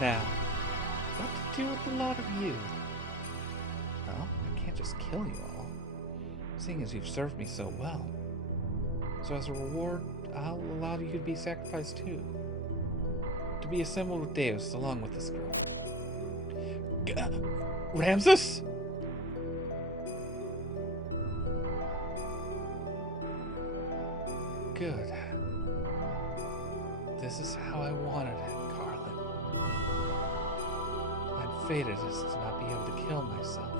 Now, what to do with a lot of you? Well, I can't just kill you all, seeing as you've served me so well. So as a reward, I'll allow you to be sacrificed too. To be assembled with Deus along with this girl. Ramses? Good. This is how I wanted it, Carlin. I'm fated as to not be able to kill myself.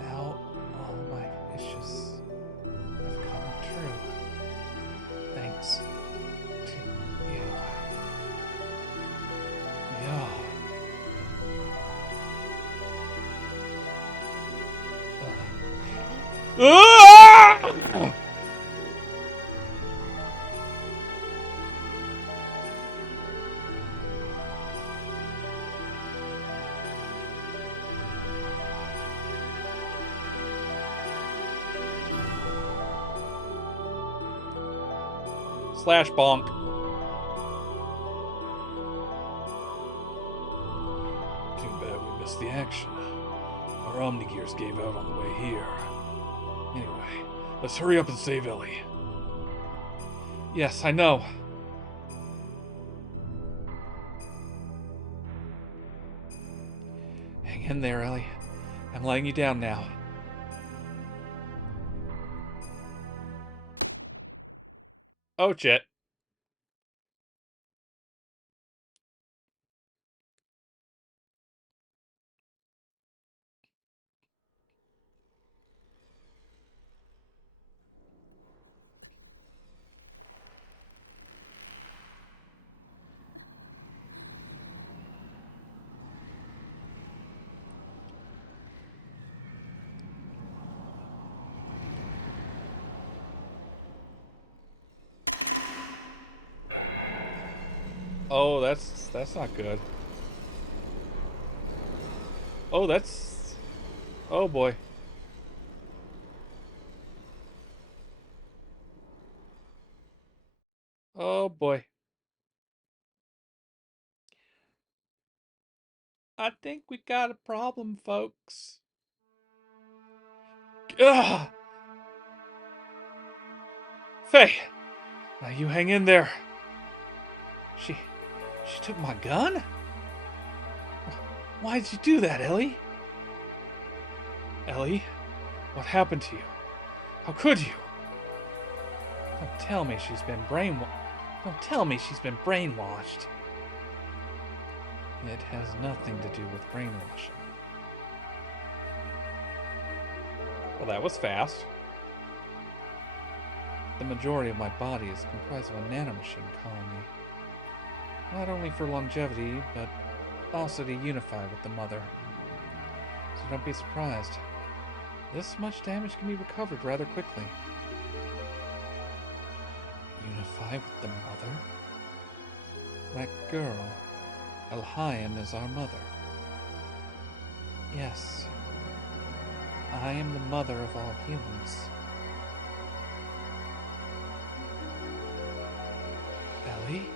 Now, all my wishes have come true. Thanks to you. Yeah. Slash bonk. Too bad we missed the action. Our Omnigears gave out on the way here. Anyway, let's hurry up and save Ellie. Yes, I know. Hang in there, Ellie. I'm laying you down now. Oh, shit. Oh, that's not good. Oh, that's... Oh, boy. Oh, boy. I think we got a problem, folks. Ugh! Faye! Now you hang in there. She took my gun? Why did you do that, Ellie? Ellie, what happened to you? How could you? Don't tell me she's been brainwashed. Don't tell me she's been brainwashed. It has nothing to do with brainwashing. Well, that was fast. The majority of my body is comprised of a nanomachine colony. Not only for longevity, but also to unify with the mother. So don't be surprised. This much damage can be recovered rather quickly. Unify with the mother? That girl, Elhaim, is our mother. Yes. I am the mother of all humans. Ellie?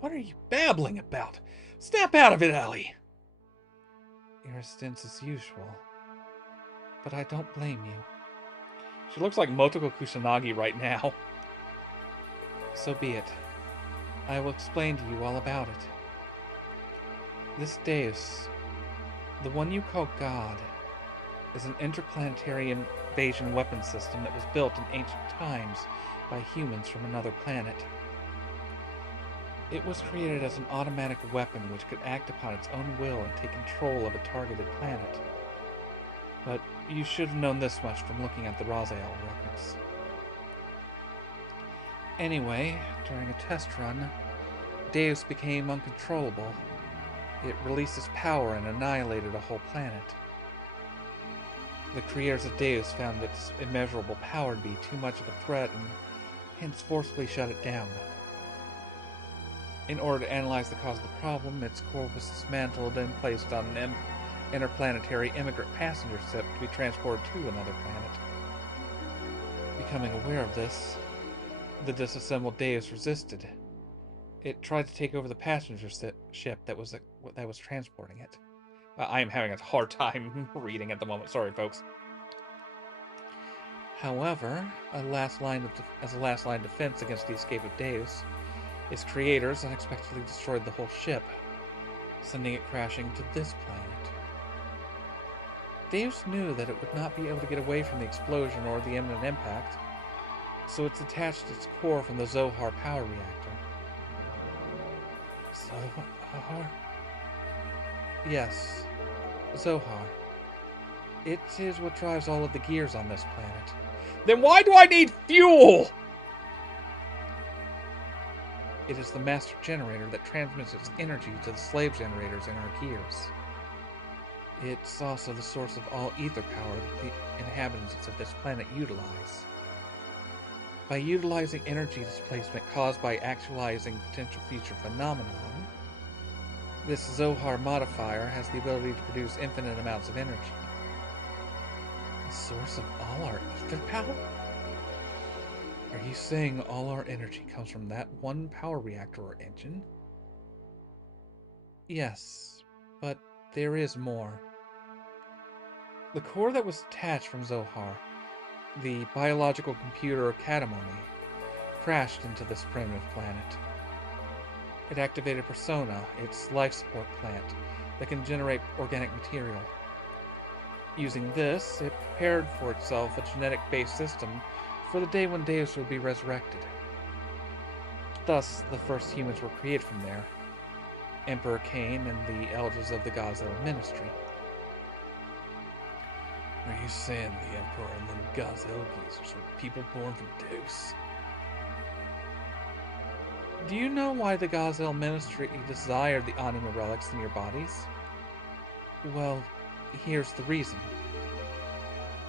What are you babbling about? Snap out of it, Ellie! Your stance as usual. But I don't blame you. She looks like Motoko Kusanagi right now. So be it. I will explain to you all about it. This Deus, the one you call God, is an interplanetary invasion weapon system that was built in ancient times by humans from another planet. It was created as an automatic weapon which could act upon its own will and take control of a targeted planet. But you should have known this much from looking at the Raziel records. Anyway, during a test run, Deus became uncontrollable. It released its power and annihilated a whole planet. The creators of Deus found its immeasurable power to be too much of a threat and hence forcibly shut it down. In order to analyze the cause of the problem, its core was dismantled and placed on an interplanetary immigrant passenger ship to be transported to another planet. Becoming aware of this, the disassembled Deus resisted. It tried to take over the passenger ship that was transporting it. I am having a hard time reading at the moment. Sorry, folks. However, as a last line of defense against the escape of Deus, its creators unexpectedly destroyed the whole ship, sending it crashing to this planet. Deus knew that it would not be able to get away from the explosion or the imminent impact, so it detached its core from the Zohar power reactor. Zohar? Yes, Zohar. It is what drives all of the gears on this planet. Then why do I need fuel? It is the master generator that transmits its energy to the slave generators in our gears. It's also the source of all ether power that the inhabitants of this planet utilize. By utilizing energy displacement caused by actualizing potential future phenomenon, this Zohar modifier has the ability to produce infinite amounts of energy. The source of all our ether power? Are you saying all our energy comes from that one power reactor or engine? Yes, but there is more. The core that was detached from Zohar, the biological computer Katamoni, crashed into this primitive planet. It activated Persona, its life support plant, that can generate organic material. Using this, it prepared for itself a genetic-based system for the day when Deus would be resurrected. Thus, the first humans were created from there, Emperor Cain and the elders of the Gazel Ministry. Are you saying the Emperor and the Xenogears were people born from Deus? Do you know why the Gazel Ministry desired the Anima relics in your bodies? Well, here's the reason.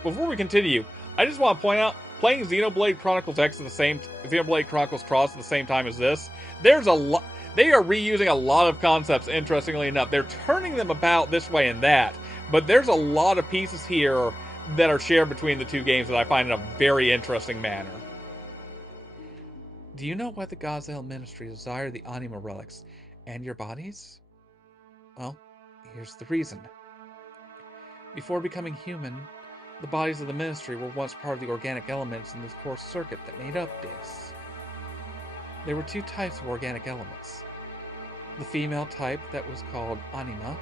Before we continue, I just want to point out, playing Xenoblade Chronicles X at the same Xenoblade Chronicles Cross at the same time as this, there's a lot. They are reusing a lot of concepts, interestingly enough. They're turning them about this way and that, but there's a lot of pieces here that are shared between the two games that I find in a very interesting manner. Do you know why the Gazel Ministry desired the Anima relics and your bodies? Well, here's the reason. Before becoming human, the bodies of the Ministry were once part of the organic elements in the core circuit that made up Deus. There were two types of organic elements. The female type that was called Anima,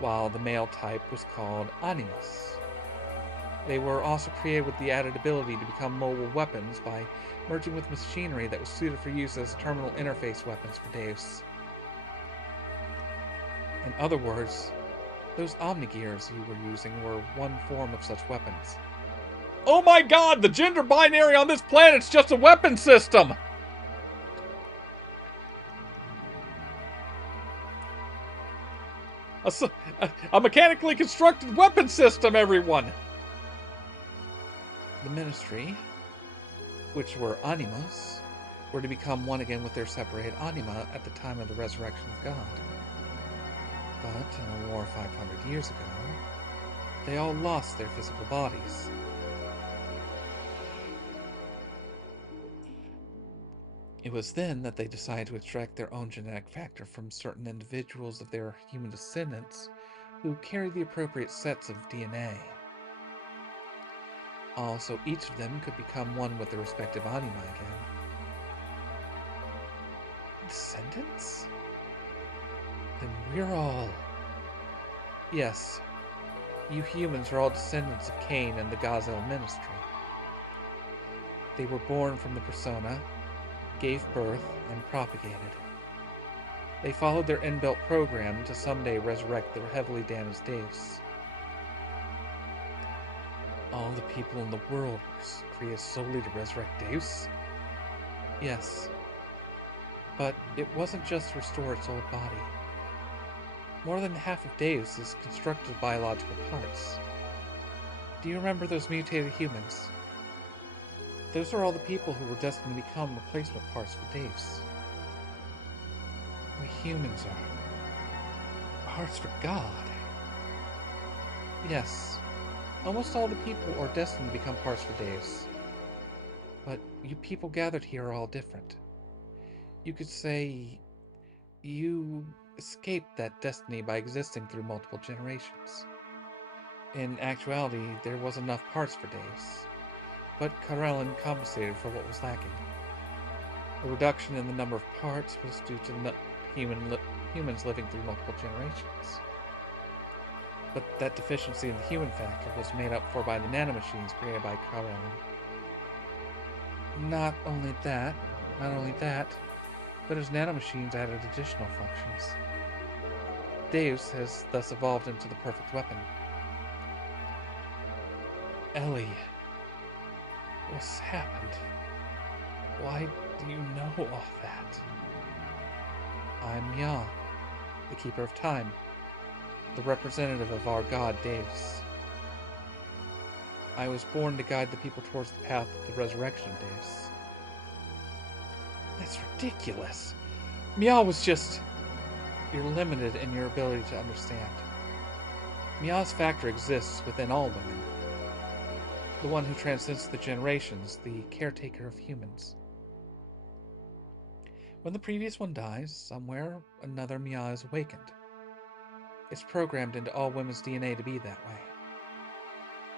while the male type was called Animus. They were also created with the added ability to become mobile weapons by merging with machinery that was suited for use as terminal interface weapons for Deus. In other words, Those Omnigears you were using were one form of such weapons. Oh my god, the gender binary on this planet's just a weapon system! A mechanically constructed weapon system, everyone! The Ministry, which were animas, were to become one again with their separated anima at the time of the resurrection of God. But in a war 500 years ago, they all lost their physical bodies. It was then that they decided to extract their own genetic factor from certain individuals of their human descendants who carried the appropriate sets of DNA. Also, each of them could become one with their respective anima again. Descendants? Then we're all... Yes, you humans are all descendants of Cain and the Gazel Ministry. They were born from the persona, gave birth, and propagated. They followed their inbuilt program to someday resurrect their heavily damaged Deus. All the people in the world were created solely to resurrect Deus? Yes. But it wasn't just to restore its old body. More than half of Deus is constructed of biological parts. Do you remember those mutated humans? Those are all the people who were destined to become replacement parts for Deus. We humans are parts for God. Yes, almost all the people are destined to become parts for Deus. But you people gathered here are all different. You could say you escaped that destiny by existing through multiple generations. In actuality, there was enough parts for Deus, but Karelin compensated for what was lacking. The reduction in the number of parts was due to humans living through multiple generations. But that deficiency in the human factor was made up for by the nanomachines created by Karelin. Not only that, but his nanomachines added additional functions. Deus has thus evolved into the perfect weapon. Ellie, what's happened? Why do you know all that? I'm Ya, the Keeper of Time, the representative of our god Deus. I was born to guide the people towards the path of the resurrection of Deus. That's ridiculous. Mia was just... You're limited in your ability to understand. Mia's factor exists within all women. The one who transcends the generations, the caretaker of humans. When the previous one dies, somewhere another Mia is awakened. It's programmed into all women's DNA to be that way.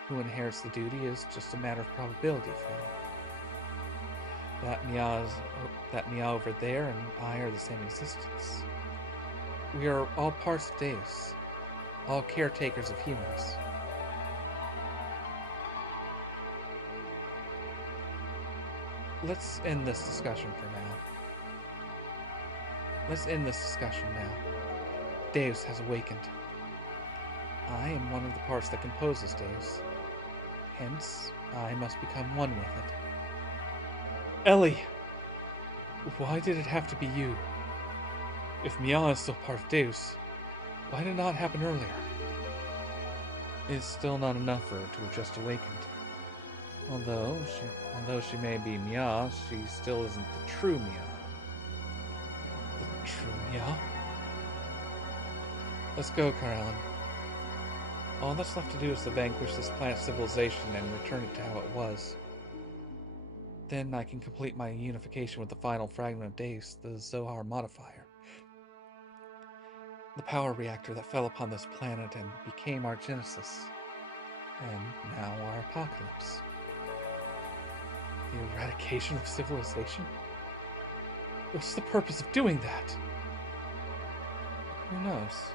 Who inherits the duty is just a matter of probability for you. That Mia over there and I are the same existence. We are all parts of Deus, all caretakers of humans. Let's end this discussion for now. Deus has awakened. I am one of the parts that composes Deus. Hence, I must become one with it. Ellie! Why did it have to be you? If Mia is still part of Deus, why did it not happen earlier? It's still not enough for her to have just awakened. Although she may be Mia, she still isn't the true Mia. The true Mia? Let's go, Karelin. All that's left to do is to vanquish this planet's civilization and return it to how it was. Then I can complete my unification with the final fragment of Deus, the Zohar modifier. The power reactor that fell upon this planet and became our genesis. And now our apocalypse. The eradication of civilization? What's the purpose of doing that? Who knows?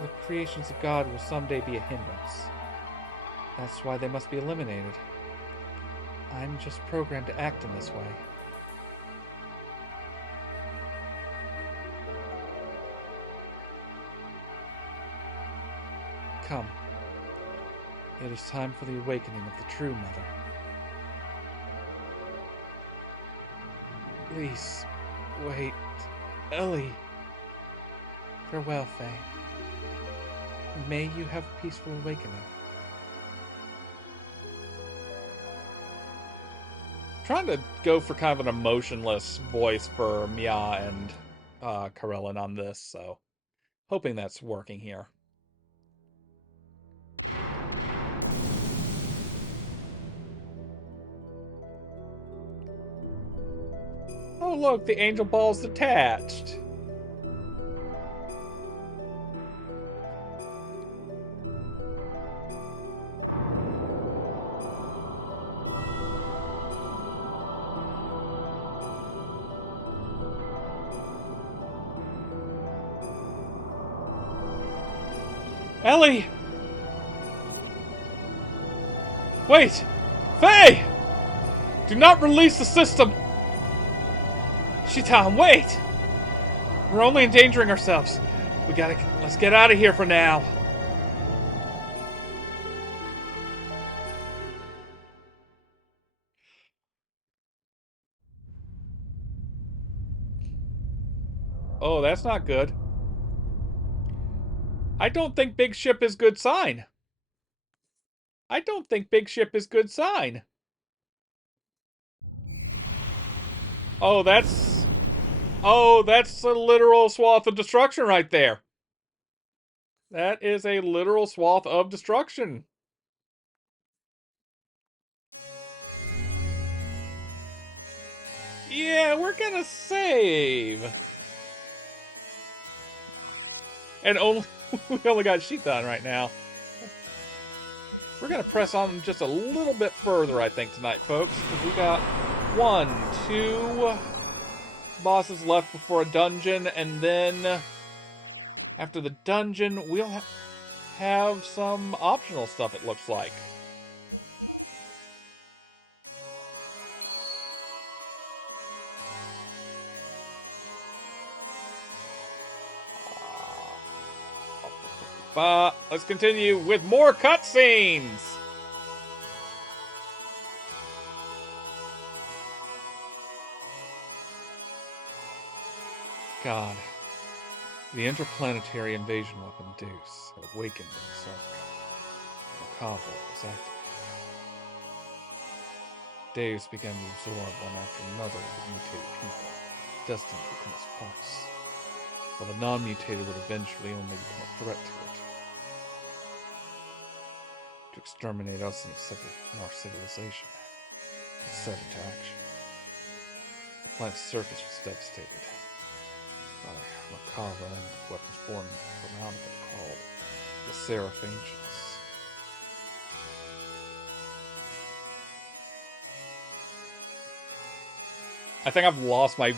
The creations of God will someday be a hindrance. That's why they must be eliminated. I'm just programmed to act in this way. Come. It is time for the awakening of the true mother. Please, wait. Ellie. Farewell, Faye. May you have a peaceful awakening. Trying to go for kind of an emotionless voice for Mia and Karelin on this, so hoping that's working here. Oh look, the angel ball's attached. Ellie! Wait! Faye! Do not release the system! Shitan, wait! We're only endangering ourselves. Let's get out of here for now. Oh, that's not good. I don't think big ship is good sign. I don't think big ship is good sign. Oh, that's a literal swath of destruction right there. That is a literal swath of destruction. Yeah, we're gonna save. And only we only got Shitan right now. We're gonna press on just a little bit further, I think, tonight, folks. Because we got 1, 2 bosses left before a dungeon, and then after the dungeon, we'll have some optional stuff, it looks like. Let's continue with more cutscenes. God. The interplanetary invasion weapon Deuce had awakened in Sarka. Macabre was activated. Deus began to absorb one after another of the mutated people, destined to become its parts, while the non-mutated would eventually only become a threat to it. To exterminate us and our civilization, it set into action. The planet's surface was devastated by Macabre and weapons born from out of it called the Seraph Angels. I think I've lost my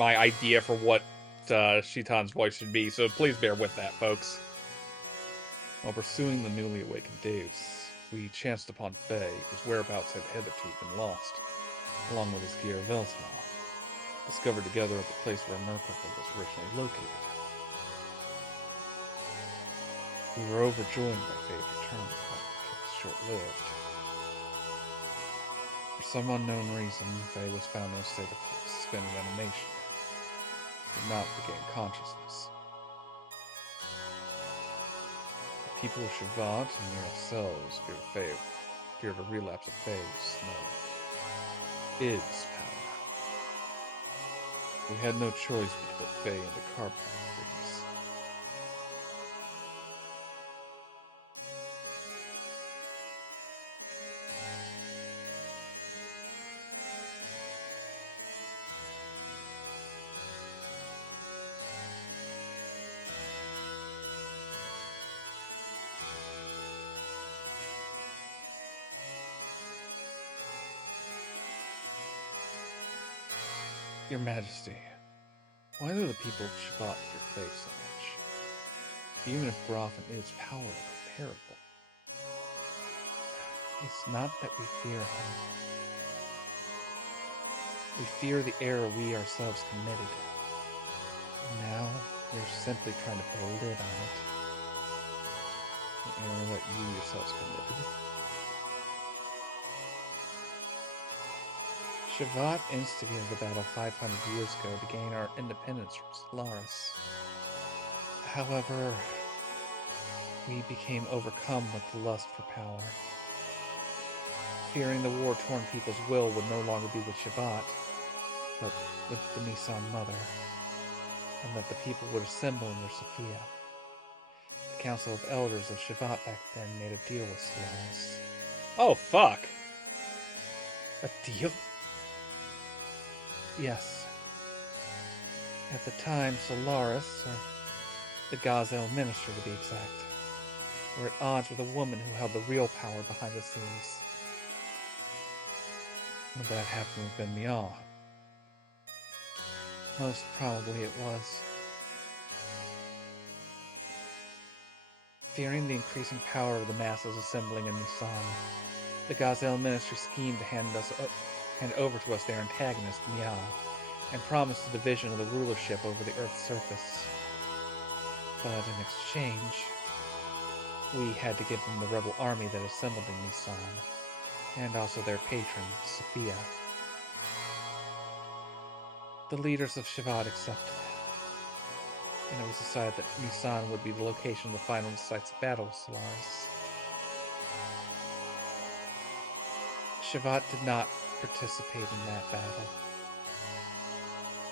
idea for what Shitan's voice should be, so please bear with that, folks. While pursuing the newly awakened Deus, we chanced upon Faye, whose whereabouts had hitherto been lost, along with his gear Veltal, discovered together at the place where Merkabah was originally located. We were overjoyed by Faye's return, but it was short-lived. For some unknown reason, Faye was found in a state of suspended animation, did not regain consciousness. The people of Shavat and we ourselves feared a relapse of Faye's its power. We had no choice but to put Faye into carbon freeze. Your Majesty, why do the people of Shavat fear Faye so much? Even if Broth and its power are comparable. It's not that we fear him. We fear the error we ourselves committed. Now, we're simply trying to put a lid on it. the error that you yourselves committed. Shavat instigated a battle 500 years ago to gain our independence from Solaris. However, we became overcome with the lust for power. Fearing the war-torn people's will would no longer be with Shavat, but with the Nisan Mother, and that the people would assemble under Sophia. The Council of Elders of Shavat back then made a deal with Solaris. Oh, fuck! A deal? Yes. At the time, Solaris, or the Gazelle Minister to be exact, were at odds with a woman who held the real power behind the scenes. Would that happen with Ben Mial? Most probably it was. Fearing the increasing power of the masses assembling in Nisan, the Gazelle Ministry schemed to hand over to us their antagonist, Mial, and promised a division of the rulership over the Earth's surface. But in exchange, we had to give them the rebel army that assembled in Nisan, and also their patron, Sophia. The leaders of Shavat accepted, and it was decided that Nisan would be the location of the final decisive battle with Solaris. Shavat did not participate in that battle.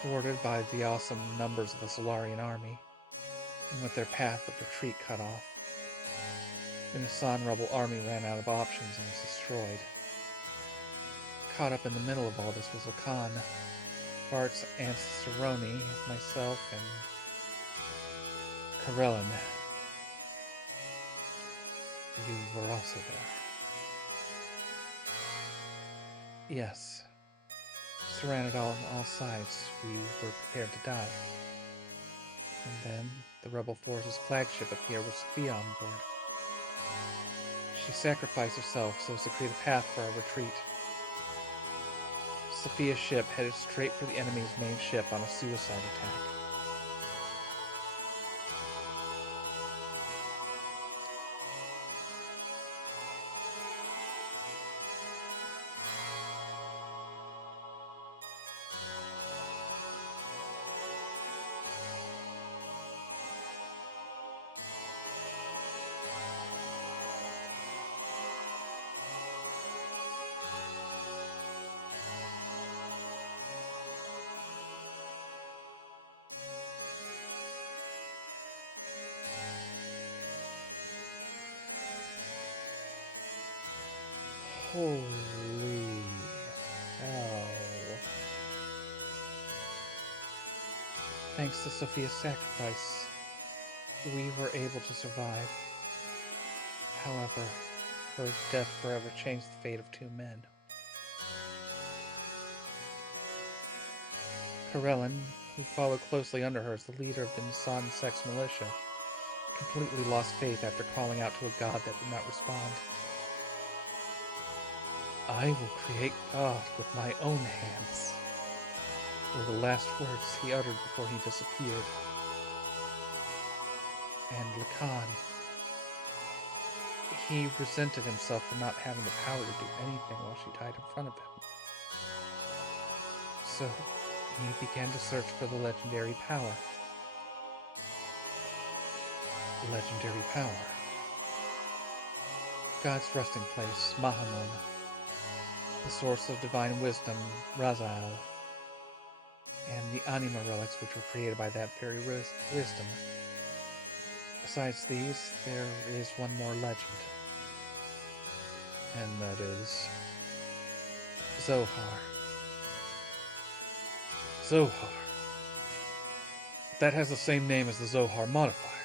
Thwarted by the awesome numbers of the Solarian army, and with their path of retreat cut off, the Nisan rebel army ran out of options and was destroyed. Caught up in the middle of all this was Lacan, Bart's ancestor Roni, myself, and Karelin. You were also there. Yes. Surrounded on all sides, we were prepared to die. And then the rebel force's flagship appeared with Sophia on board. She sacrificed herself so as to create a path for our retreat. Sophia's ship headed straight for the enemy's main ship on a suicide attack. Holy hell. Thanks to Sophia's sacrifice, we were able to survive. However, her death forever changed the fate of two men. Karelin, who followed closely under her as the leader of the Nisan sex militia, completely lost faith after calling out to a god that would not respond. "I will create God with my own hands," were the last words he uttered before he disappeared. And Lacan, he resented himself for not having the power to do anything while she died in front of him. So he began to search for the legendary power. The legendary power. God's resting place, Mahonon. The source of divine wisdom, Raziel, and the anima relics which were created by that very wisdom. Besides these, there is one more legend, and that is Zohar. Zohar. That has the same name as the Zohar modifier,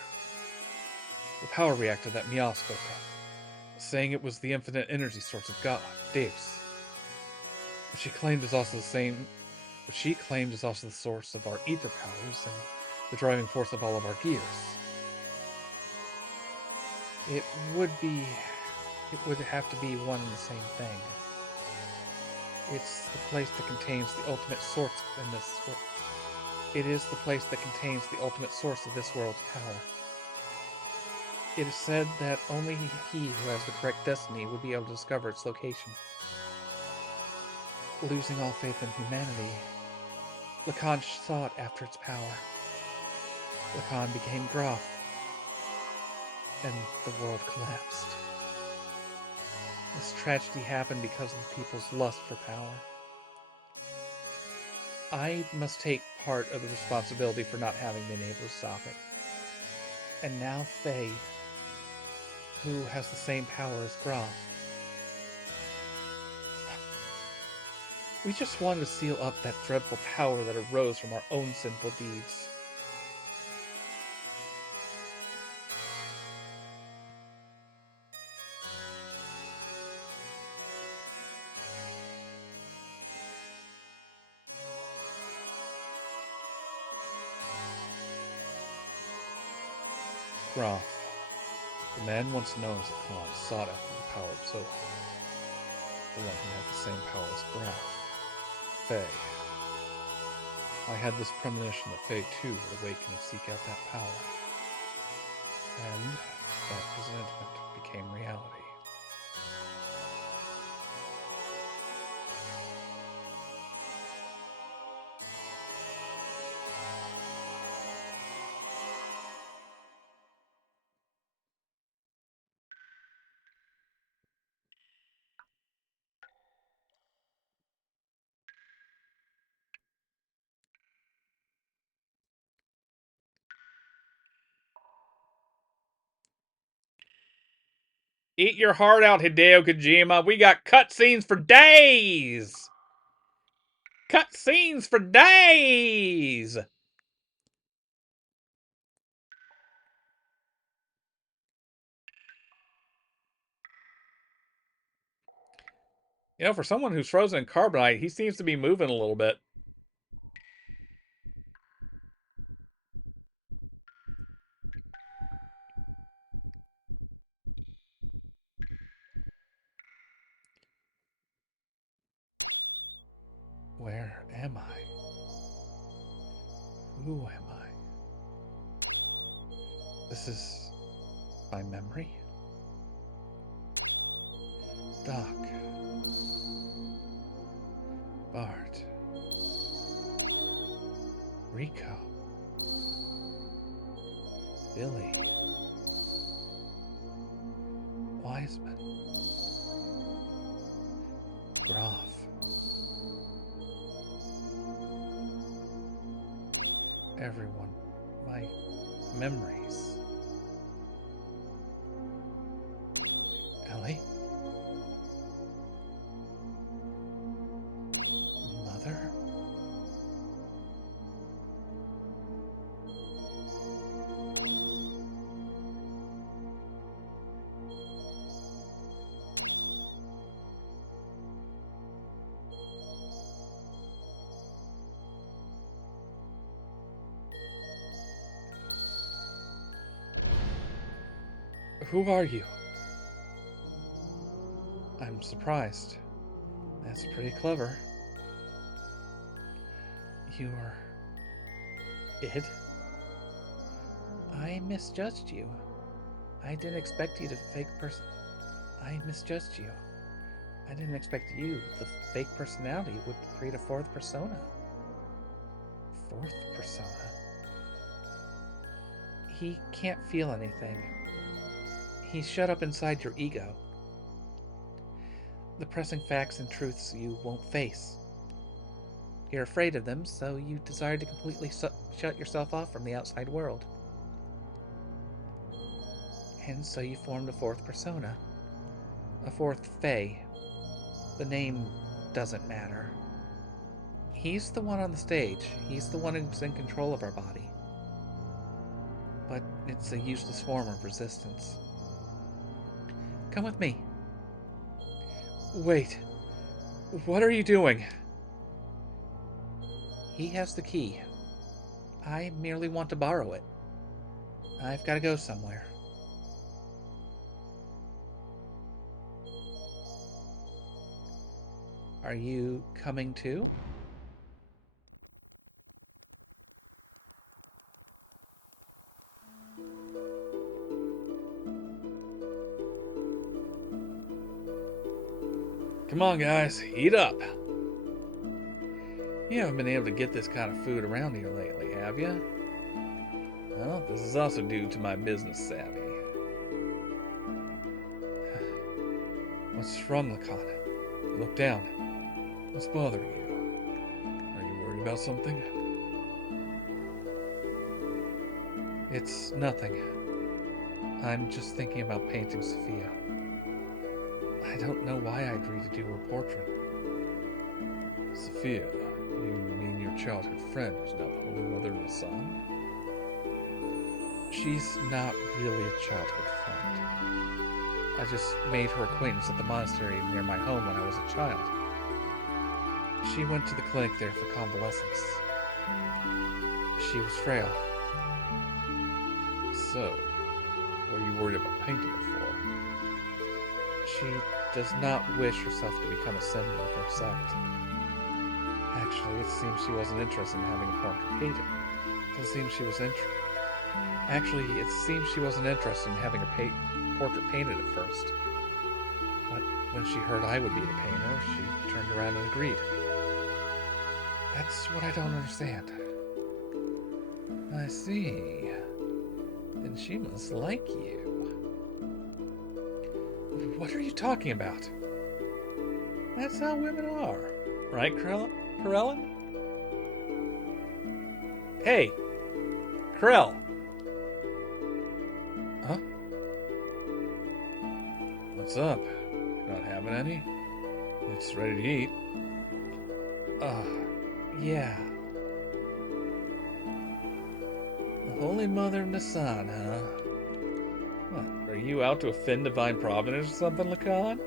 the power reactor that Mial spoke of, saying it was the infinite energy source of God, Deus. What she claimed is also the source of our ether powers and the driving force of all of our gears. It would have to be one and the same thing. It's the place that contains the ultimate source in this world. It is the place that contains the ultimate source of this world's power. It is said that only he who has the correct destiny would be able to discover its location. Losing all faith in humanity, Lacan sought after its power. Lacan became Groff, and the world collapsed. This tragedy happened because of the people's lust for power. I must take part of the responsibility for not having been able to stop it. And now Faye, who has the same power as Groff. We just wanted to seal up that dreadful power that arose from our own sinful deeds. Groff, the man once known as Lacan, sought after the power of Zoe, the one who had the same power as Groff. Faye. I had this premonition that Faye too would awaken and seek out that power. And that presentiment became reality. Eat your heart out, Hideo Kojima. We got cutscenes for days! Cutscenes for days! You know, for someone who's frozen in carbonite, he seems to be moving a little bit. Where am I? Who am I? This is my memory? Doc. Bart. Rico. Billy. Wiseman. Groff. Everyone. My memories. Ellie? Mother? Who are you? I'm surprised. That's pretty clever. You're... Id? I misjudged you. I didn't expect you to fake person... I misjudged you. I didn't expect you, the fake personality, would create a fourth persona. Fourth persona? He can't feel anything. He's shut up inside your ego. The pressing facts and truths you won't face. You're afraid of them, so you desire to completely shut yourself off from the outside world. And so you formed a fourth persona. A fourth Fae. The name doesn't matter. He's the one on the stage. He's the one who's in control of our body. But it's a useless form of resistance. Come with me. Wait. What are you doing? He has the key. I merely want to borrow it. I've got to go somewhere. Are you coming too? Come on, guys, eat up. You haven't been able to get this kind of food around here lately, have you? Well, this is also due to my business savvy. What's wrong, Lakan? You look down. What's bothering you? Are you worried about something? It's nothing. I'm just thinking about painting Sophia. I don't know why I agreed to do her portrait. Sophia, you mean your childhood friend who's now the Holy Mother of the Sun? She's not really a childhood friend. I just made her acquaintance at the monastery near my home when I was a child. She went to the clinic there for convalescence. She was frail. So, what are you worried about painting her for? She does not wish herself to become a symbol of her sect. Actually, it seems she wasn't interested in having a portrait painted. It seems she wasn't interested in having her portrait painted at first. But when she heard I would be the painter, she turned around and agreed. That's what I don't understand. I see. Then she must like you. What are you talking about? That's how women are. Right, Corellin? Hey! Corell! Huh? What's up? Not having any? It's ready to eat. Yeah. The Holy Mother of Nasan, huh? What, are you out to offend Divine Providence or something, Lakan?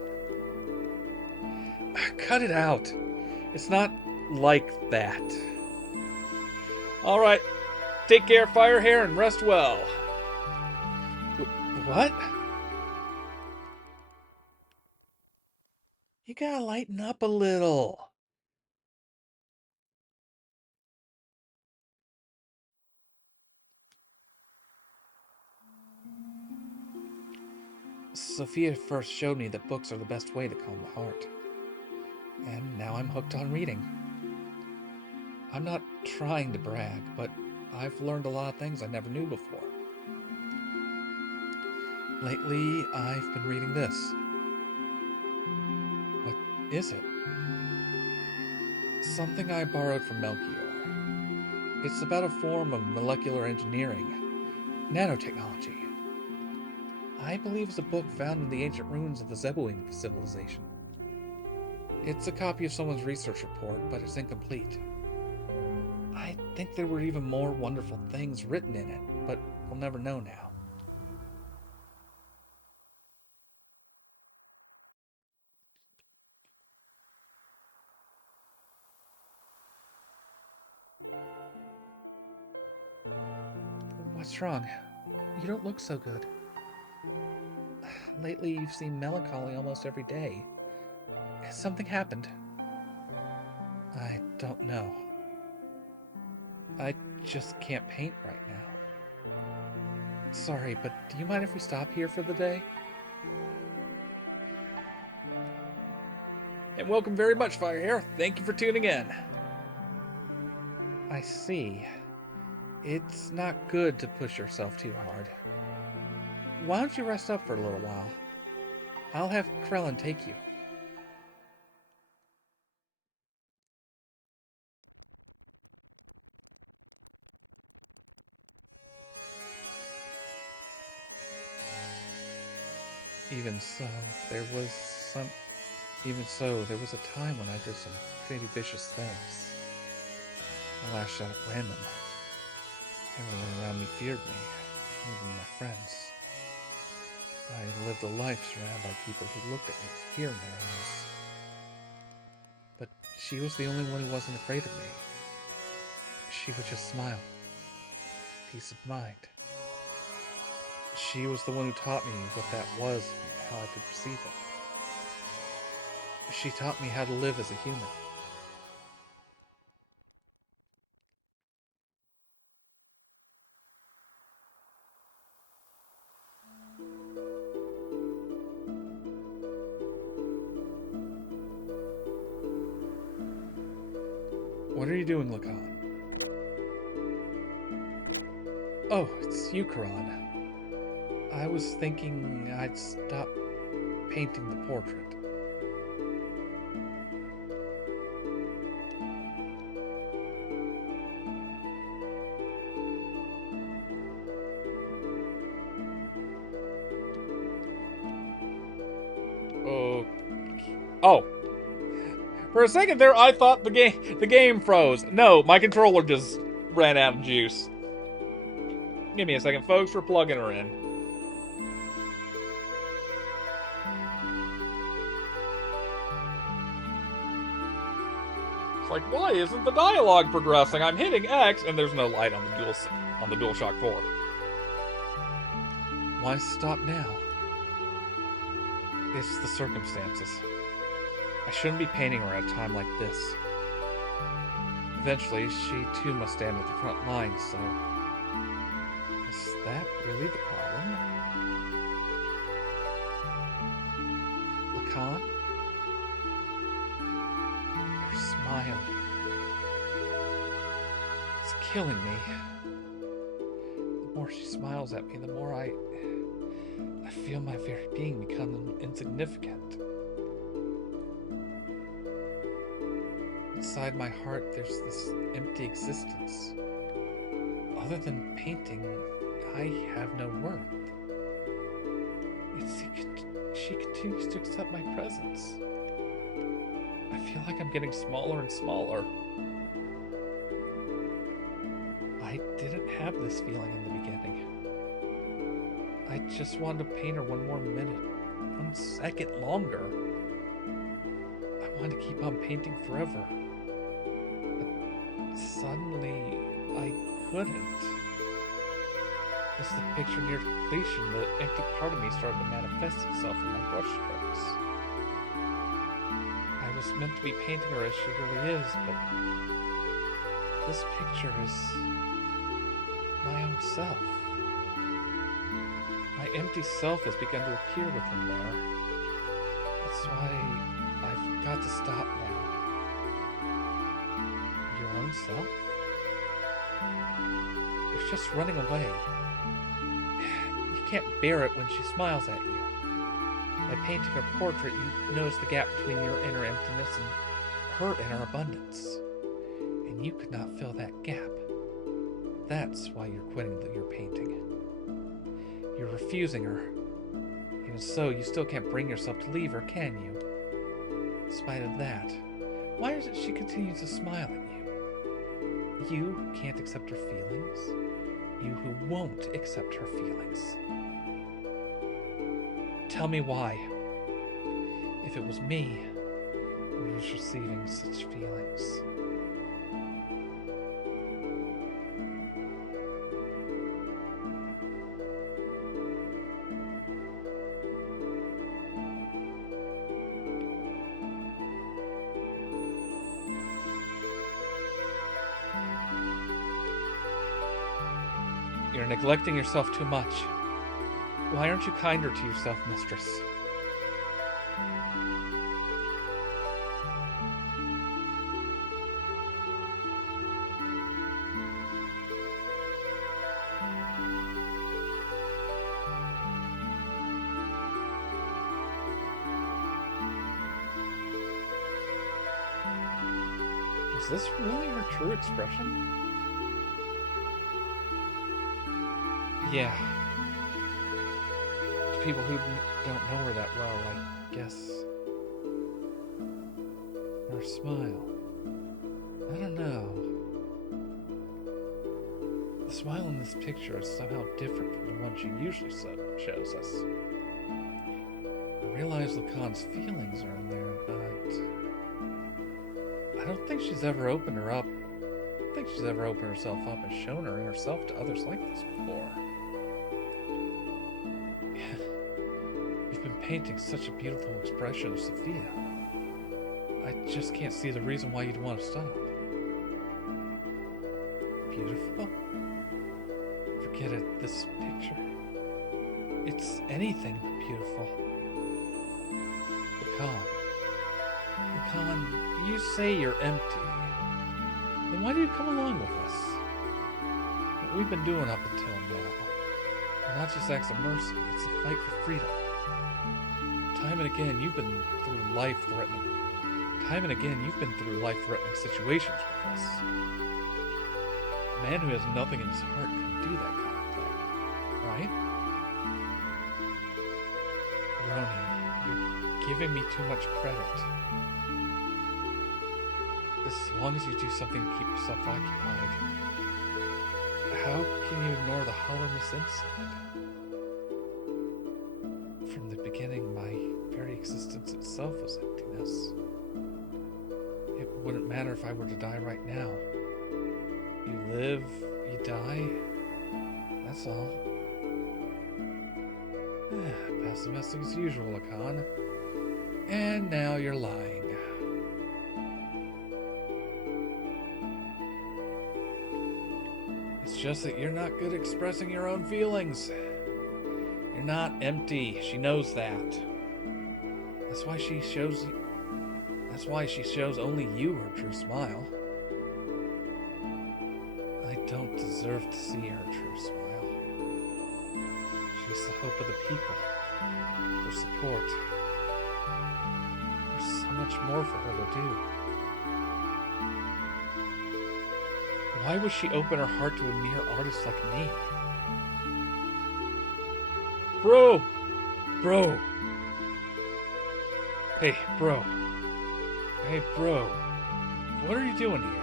Cut it out. It's not like that. Alright. Take care, Firehair, and rest well. What? You gotta lighten up a little. Sophia first showed me that books are the best way to calm the heart. And now I'm hooked on reading. I'm not trying to brag, but I've learned a lot of things I never knew before. Lately, I've been reading this. What is it? Something I borrowed from Melchior. It's about a form of molecular engineering, nanotechnology. I believe it's a book found in the ancient ruins of the Zebuing civilization. It's a copy of someone's research report, but it's incomplete. I think there were even more wonderful things written in it, but we'll never know now. What's wrong? You don't look so good. Lately, you've seemed melancholy almost every day. Has something happened? I don't know. I just can't paint right now. Sorry, but do you mind if we stop here for the day? And welcome very much, Firehair. Thank you for tuning in. I see. It's not good to push yourself too hard. Why don't you rest up for a little while? I'll have Krellin take you. Even so, there was a time when I did some pretty vicious things. I lashed out at random. Everyone around me feared me, even my friends. I lived a life surrounded by people who looked at me with fear in their eyes. But she was the only one who wasn't afraid of me. She would just smile. Peace of mind. She was the one who taught me what that was and how I could perceive it. She taught me how to live as a human. What are you doing, Lacan? Oh, it's you, Karan. I was thinking I'd stop painting the portrait. Oh. For a second there, I thought the game froze. No, my controller just ran out of juice. Give me a second, folks. We're plugging her in. It's like, why isn't the dialogue progressing? I'm hitting X, and there's no light on the DualShock 4. Why stop now? It's the circumstances. I shouldn't be painting her at a time like this. Eventually, she too must stand at the front line, so... Is that really the problem? Lacan? Her smile. It's killing me. The more she smiles at me, the more I feel my very being become insignificant. Inside my heart, there's this empty existence. Other than painting, I have no worth. She continues to accept my presence. I feel like I'm getting smaller and smaller. I didn't have this feeling in the beginning. I just wanted to paint her one more minute, 1 second longer. I wanted to keep on painting forever. But suddenly, I couldn't. As the picture neared completion, the empty part of me started to manifest itself in my brushstrokes. I was meant to be painting her as she really is, but this picture is my own self. My empty self has begun to appear within there. That's why I've got to stop now. Your own self? You're just running away. You can't bear it when she smiles at you. By painting her portrait, you notice the gap between your inner emptiness and her inner abundance. And you could not fill that gap. That's why you're quitting your painting. You're refusing her. Even so, you still can't bring yourself to leave her, can you? In spite of that, why is it she continues to smile at you? You who can't accept her feelings. You who won't accept her feelings. Tell me why. If it was me who was receiving such feelings. You're neglecting yourself too much. Why aren't you kinder to yourself, mistress? Is this really her true expression? Yeah. To people who don't know her that well, I guess. Her smile. I don't know. The smile in this picture is somehow different from the one she usually shows us. I realize Lacan's feelings are in there, but I don't think she's ever opened her up. I don't think she's ever opened herself up and shown her inner self to others like this before. You've been painting such a beautiful expression of Sophia. I just can't see the reason why you'd want to stop. Beautiful? Forget it, this picture. It's anything but beautiful. Lacan, you say you're empty. Then why do you come along with us? What we've been doing up until now are not just acts of mercy, it's a fight for freedom. Time and again, you've been through life-threatening situations with us. A man who has nothing in his heart couldn't do that kind of thing, right? Roni, you're giving me too much credit. As long as you do something to keep yourself occupied, how can you ignore the hollowness inside? From the beginning, my very existence itself was emptiness. It wouldn't matter if I were to die right now. You live, you die, that's all. Pessimistic as usual, Lacan. And now you're lying. It's just that you're not good at expressing your own feelings. You're not empty. She knows that. That's why she shows only you her true smile. I don't deserve to see her true smile. She's the hope of the people. Their support. There's so much more for her to do. Why would she open her heart to a mere artist like me? Bro! Hey, bro. What are you doing here?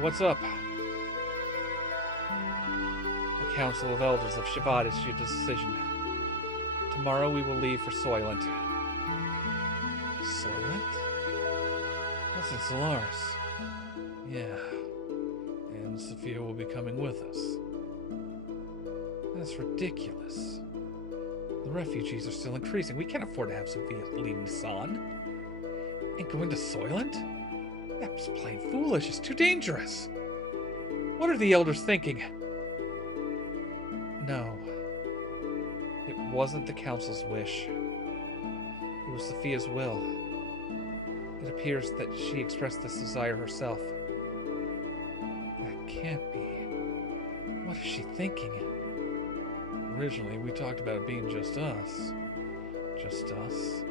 What's up? The Council of Elders of Shabbat issued a decision. Tomorrow we will leave for Soylent. Soylent? That's in Solaris. Yeah. And Sophia will be coming with us. That's ridiculous. The refugees are still increasing. We can't afford to have Sophia leaving San. And going to Soylent? That's plain foolish. It's too dangerous. What are the elders thinking? No. It wasn't the council's wish. It was Sophia's will. It appears that she expressed this desire herself. That can't be. What is she thinking? Originally, we talked about it being just us. Just us.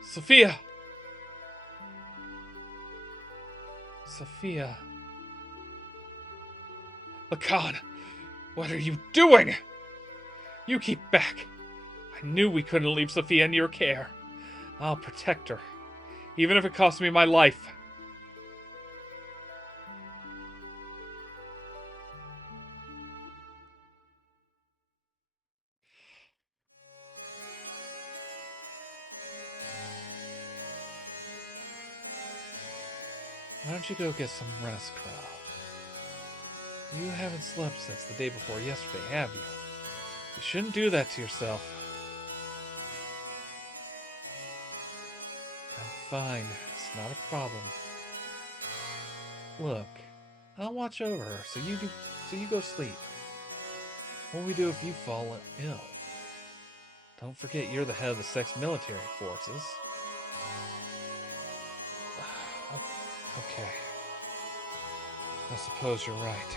Sophia! Sophia. Lacan, what are you doing? You keep back. I knew we couldn't leave Sophia in your care. I'll protect her, even if it costs me my life. Why don't you go get some rest, Crow? You haven't slept since the day before yesterday, have you? You shouldn't do that to yourself. I'm fine. It's not a problem. Look, I'll watch over her, so you go sleep. What will we do if you fall ill? Don't forget you're the head of the Sex military forces. Okay. I suppose you're right.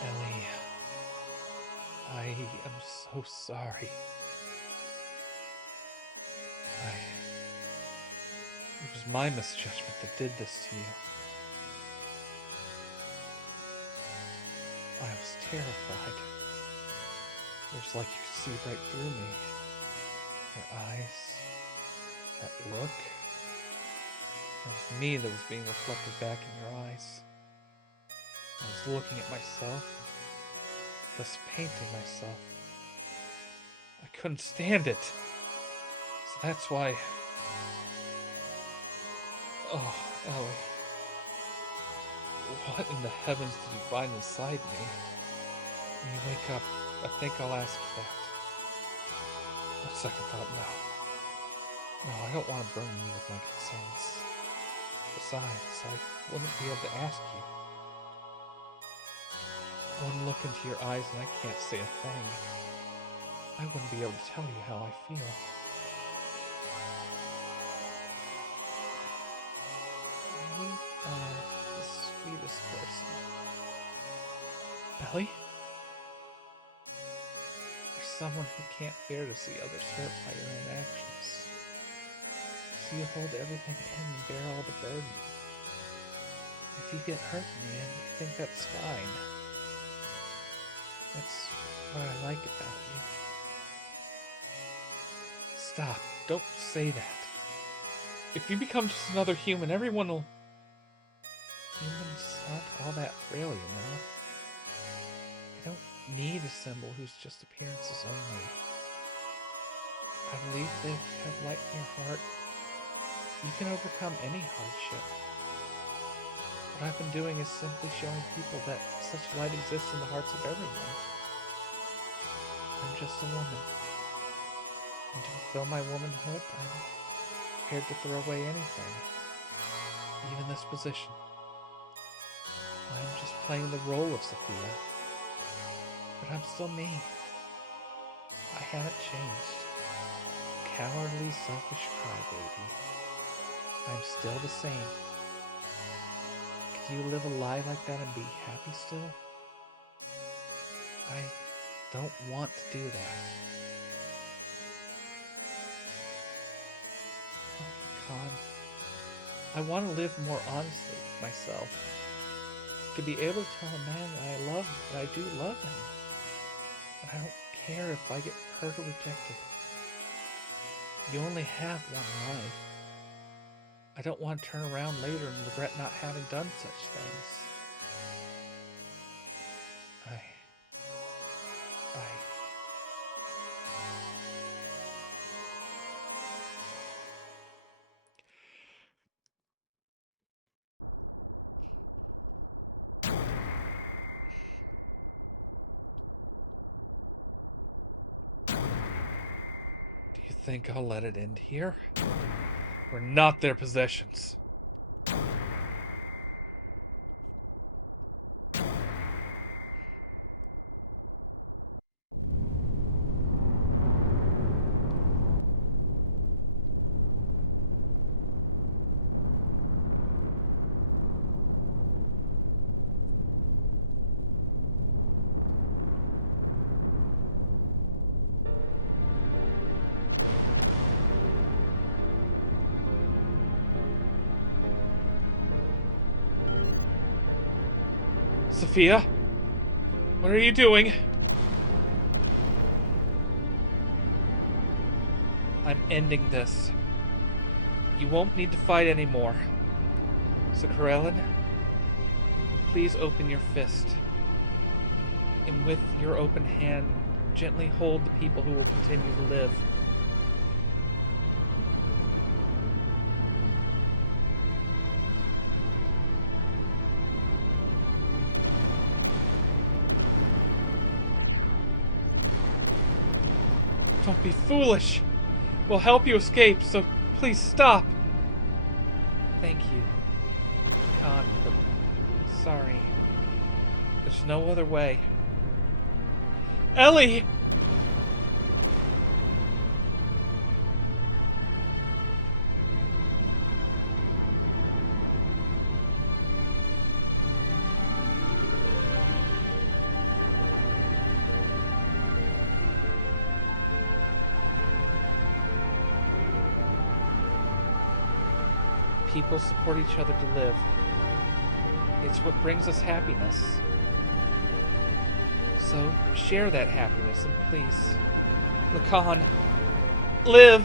Ellie, I am so sorry. It was my misjudgment that did this to you. I was terrified. It was like you could see right through me. Your eyes, that look. It was me that was being reflected back in your eyes. I was looking at myself, thus painting myself. I couldn't stand it. So that's why... Oh, Ellie. What in the heavens did you find inside me? When you wake up, I think I'll ask you that. On second thought, no. No, I don't want to burden you with my concerns. Besides, I wouldn't be able to ask you. One look into your eyes and I can't say a thing. I wouldn't be able to tell you how I feel. You are the sweetest person. Ellie? You're someone who can't bear to see others hurt by your own actions. So you hold everything in and bear all the burden. If you get hurt in the end, you think that's fine. That's what I like about you. Stop. Don't say that. If you become just another human, everyone will... Humans aren't all that frail, you know. I don't need a symbol whose just appearances only. I believe that if you have light in your heart, you can overcome any hardship. What I've been doing is simply showing people that such light exists in the hearts of everyone. I'm just a woman. And to fulfill my womanhood, I'm prepared to throw away anything. Even this position. I'm just playing the role of Sophia. But I'm still me. I haven't changed. Cowardly, selfish crybaby. I'm still the same. Can you live a lie like that and be happy still? I don't want to do that. Oh, Con. I want to live more honestly with myself. To be able to tell a man that I love, that I do love him. And I don't care if I get hurt or rejected. You only have one life. I don't want to turn around later and regret not having done such things. Do you think I'll let it end here? We're not their possessions. Sophia? What are you doing? I'm ending this. You won't need to fight anymore. So, Karelin, please open your fist. And with your open hand, gently hold the people who will continue to live. Don't be foolish. We'll help you escape, so please stop. Thank you, Khan, but sorry. There's no other way. Ellie! People support each other to live. It's what brings us happiness. So share that happiness and please, Lacan, live!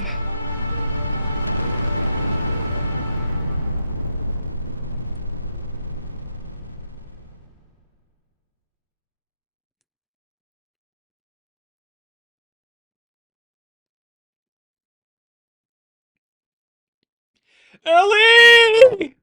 Ellie!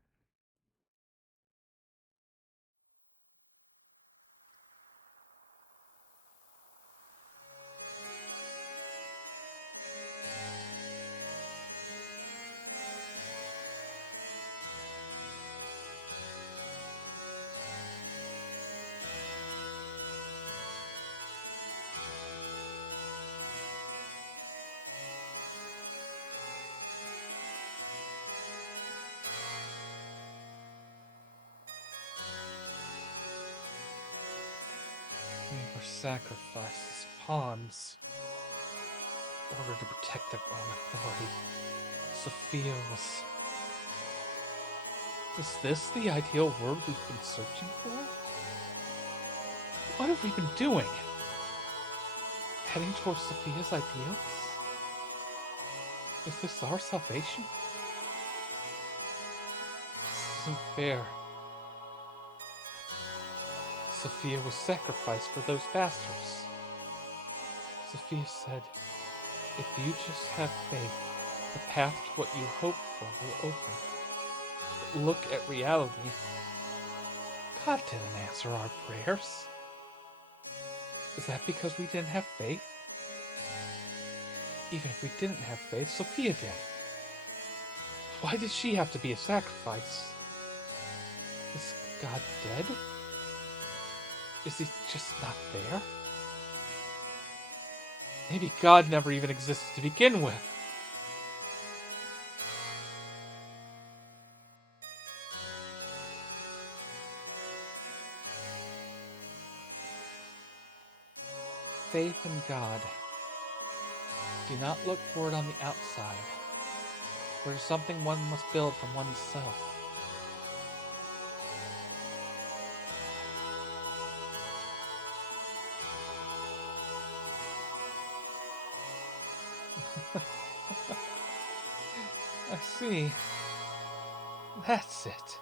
We were sacrificed as pawns in order to protect their own authority. Sophia was... Is this the ideal world we've been searching for? What have we been doing? Heading towards Sophia's ideals? Is this our salvation? This isn't fair. Sophia was sacrificed for those bastards. Sophia said, if you just have faith, the path to what you hope for will open. But look at reality. God didn't answer our prayers. Is that because we didn't have faith? Even if we didn't have faith, Sophia did. Why did she have to be a sacrifice? Is God dead? Is he just not there? Maybe God never even existed to begin with. Faith in God. Do not look for it on the outside, for it is something one must build from oneself. I see. That's it.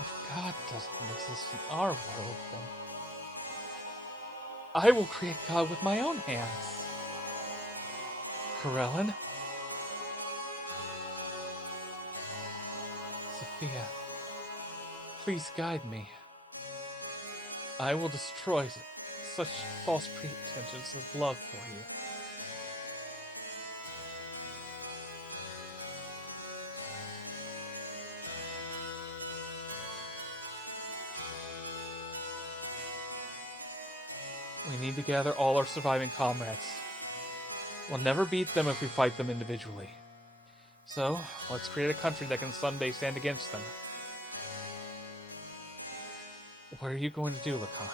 If God doesn't exist in our world, then I will create God with my own hands. Corellin? Sophia, please guide me. I will destroy such false pretensions of love for you. We need to gather all our surviving comrades. We'll never beat them if we fight them individually. So, let's create a country that can someday stand against them. What are you going to do, Lacan?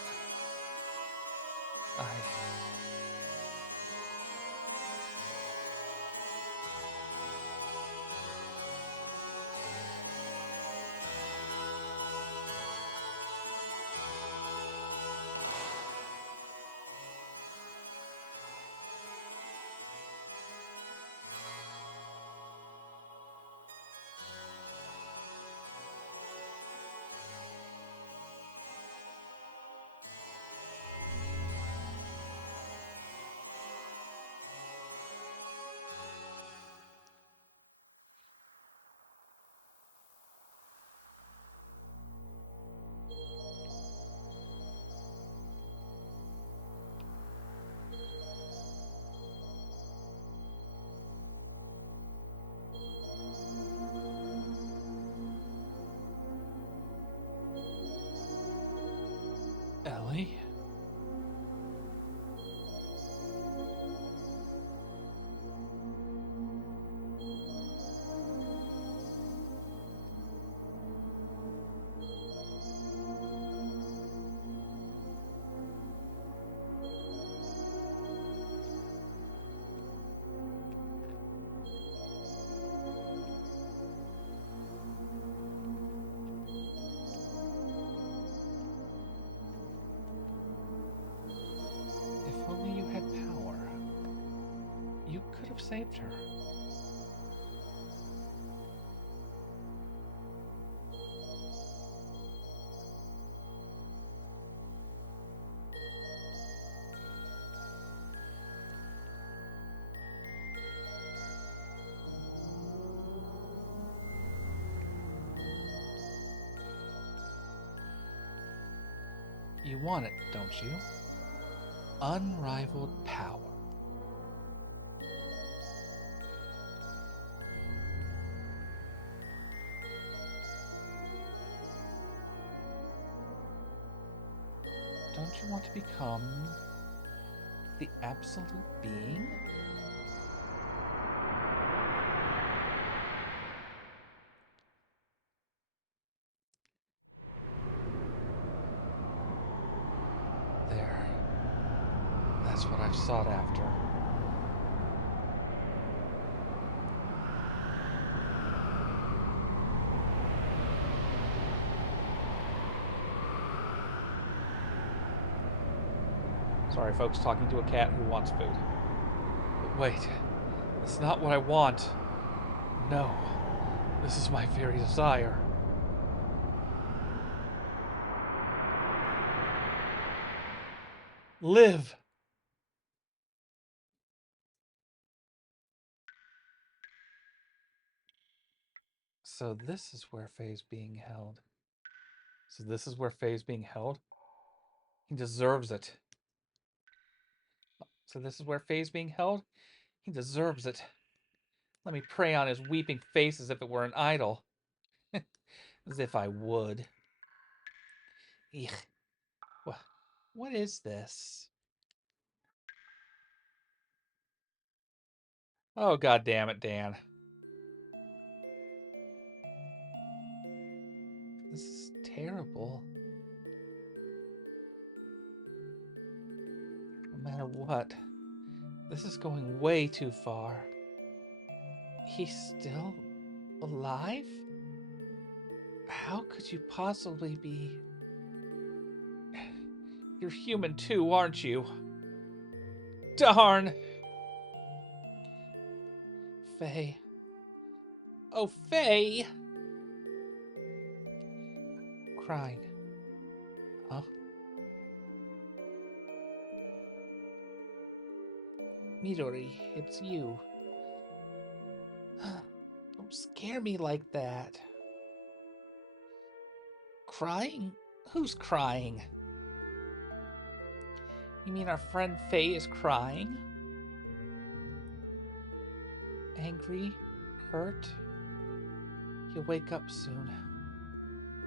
Ellie? If only you had power, you could have saved her. You want it, don't you? Unrivaled power. Don't you want to become the absolute being? There. That's what I've sought after. Sorry, folks, talking to a cat who wants food. But wait, that's not what I want. No, this is my very desire. Live! So this is where Faye's being held. He deserves it. So this is where Faye's being held? He deserves it. Let me prey on his weeping face as if it were an idol. As if I would. Eek. What is this? Oh, God damn it, Dan. This is terrible. No matter what, this is going way too far. He's still alive? How could you possibly be... You're human too, aren't you? Darn! Faye. Oh, Faye! Crying. Huh? Midori, it's you. Don't scare me like that. Crying? Who's crying? You mean our friend Faye is crying? Angry? Hurt? He'll wake up soon.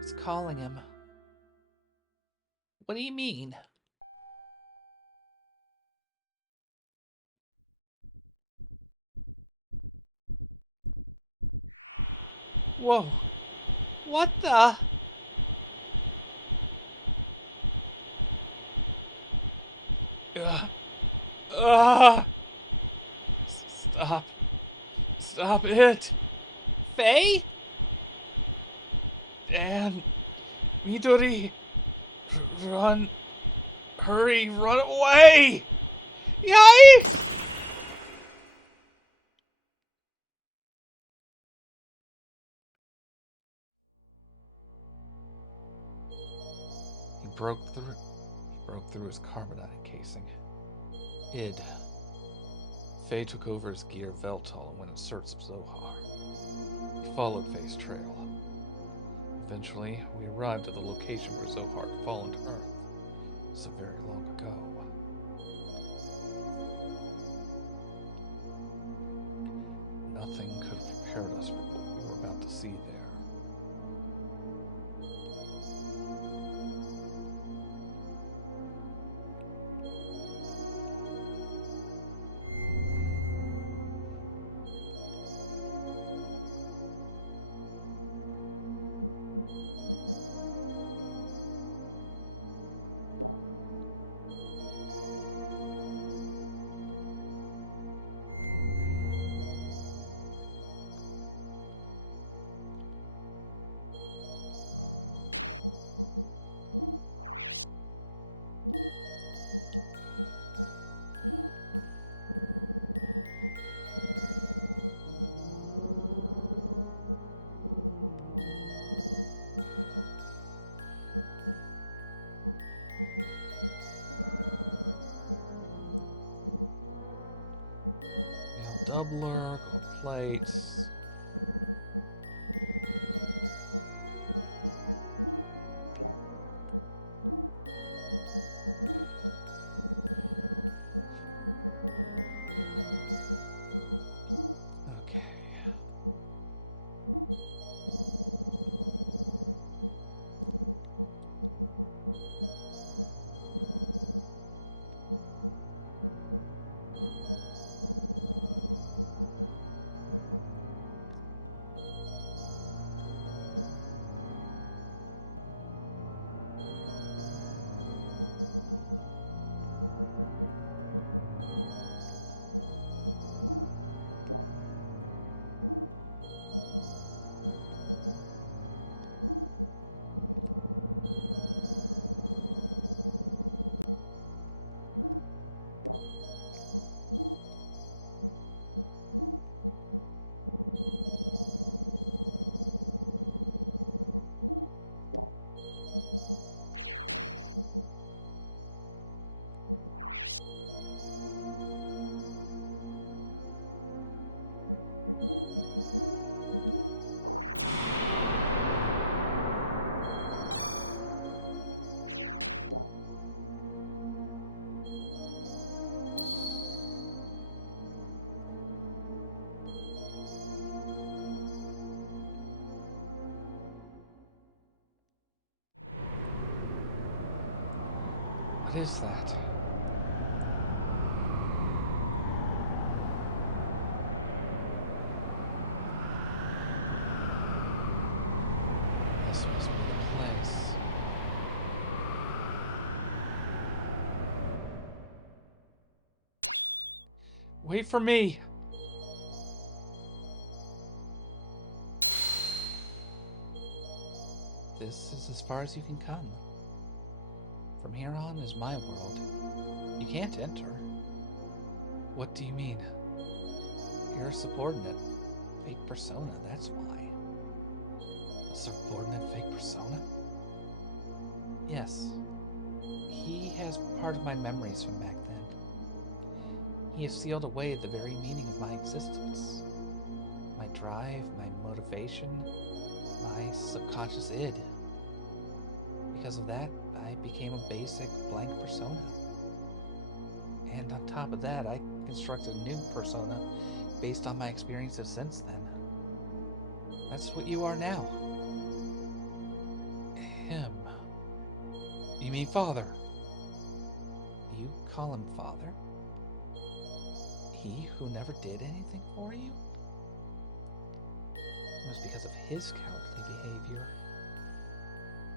It's calling him. What do you mean? Whoa. What the? Ugh. Stop. Stop it. Faye? Dan. Midori. Run. Hurry. Run away. Yikes! He broke through his carbonite casing. Id. Faye took over his gear Veltal and went in search of Zohar. We followed Faye's trail. Eventually, we arrived at the location where Zohar had fallen to Earth so very long ago. Nothing could have prepared us for what we were about to see there. Doubler, gold plates. What is that? This must be the place. Wait for me! This is as far as you can come. From here on is my world. You can't enter. What do you mean? You're a subordinate. Fake persona, that's why. A subordinate fake persona? Yes. He has part of my memories from back then. He has sealed away the very meaning of my existence. My drive, my motivation, my subconscious id. Because of that, I became a basic blank persona. And on top of that, I constructed a new persona based on my experiences since then. That's what you are now. Him. You mean father? You call him father? He who never did anything for you? It was because of his cowardly behavior.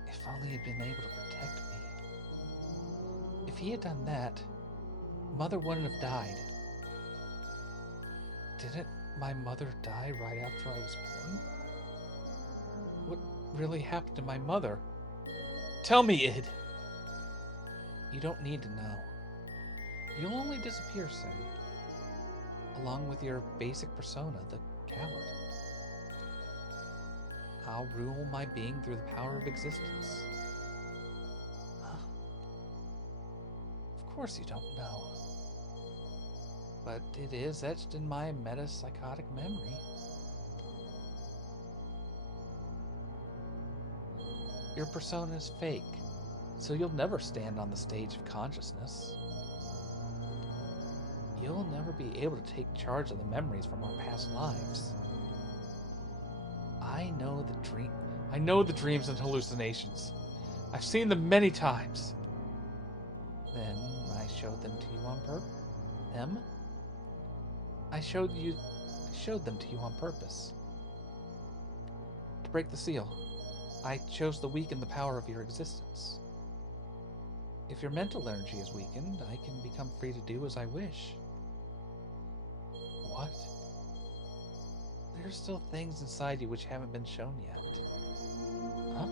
If only he'd been able to protect me. If he had done that, Mother wouldn't have died. Didn't my mother die right after I was born? What really happened to my mother? Tell me, Id! You don't need to know. You'll only disappear soon. Along with your basic persona, the coward. I'll rule my being through the power of existence. Huh? Of course you don't know. But it is etched in my metapsychotic memory. Your persona is fake, so you'll never stand on the stage of consciousness. You'll never be able to take charge of the memories from our past lives. I know the dreams and hallucinations. I've seen them many times. Then I showed them to you on purpose. Them? I showed them to you on purpose. To break the seal, I chose to weaken the power of your existence. If your mental energy is weakened, I can become free to do as I wish. What? There's still things inside you which haven't been shown yet. Huh?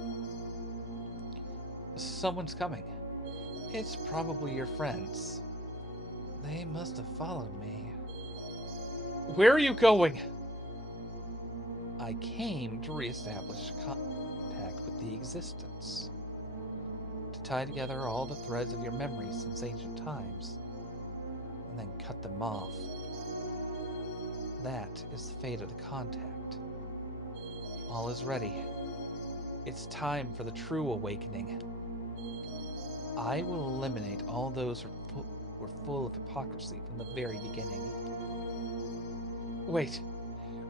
Someone's coming. It's probably your friends. They must have followed me. Where are you going? I came to reestablish contact with the existence. To tie together all the threads of your memories since ancient times, and then cut them off. That is the fate of the contact. All is ready. It's time for the true awakening. I will eliminate all those who were full of hypocrisy from the very beginning. Wait.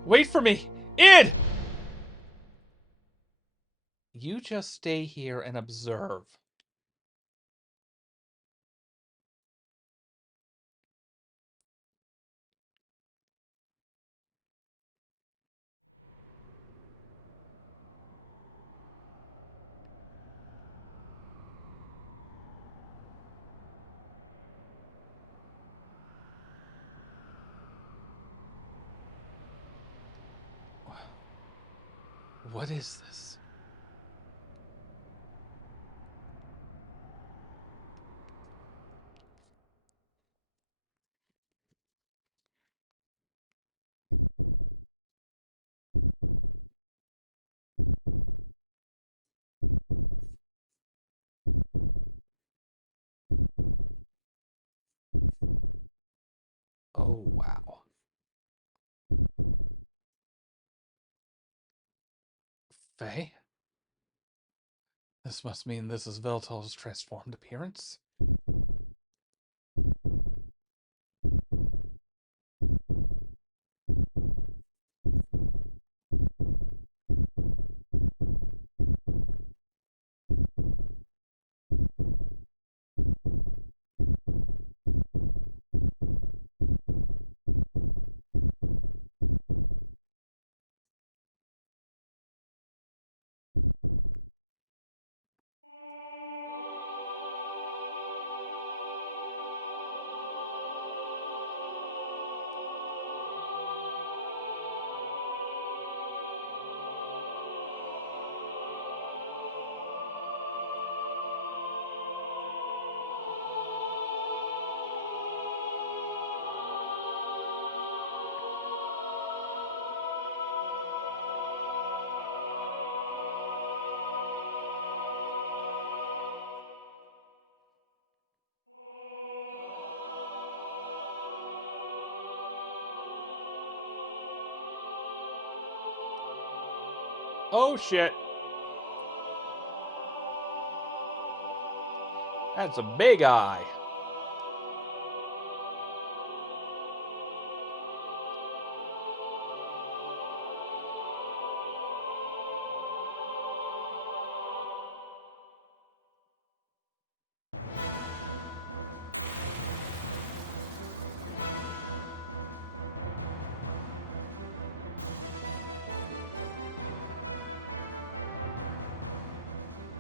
Wait for me! Id! You just stay here and observe. What is this? Oh, wow. Faye? This must mean this is Veltal's transformed appearance? Oh shit. That's a big eye.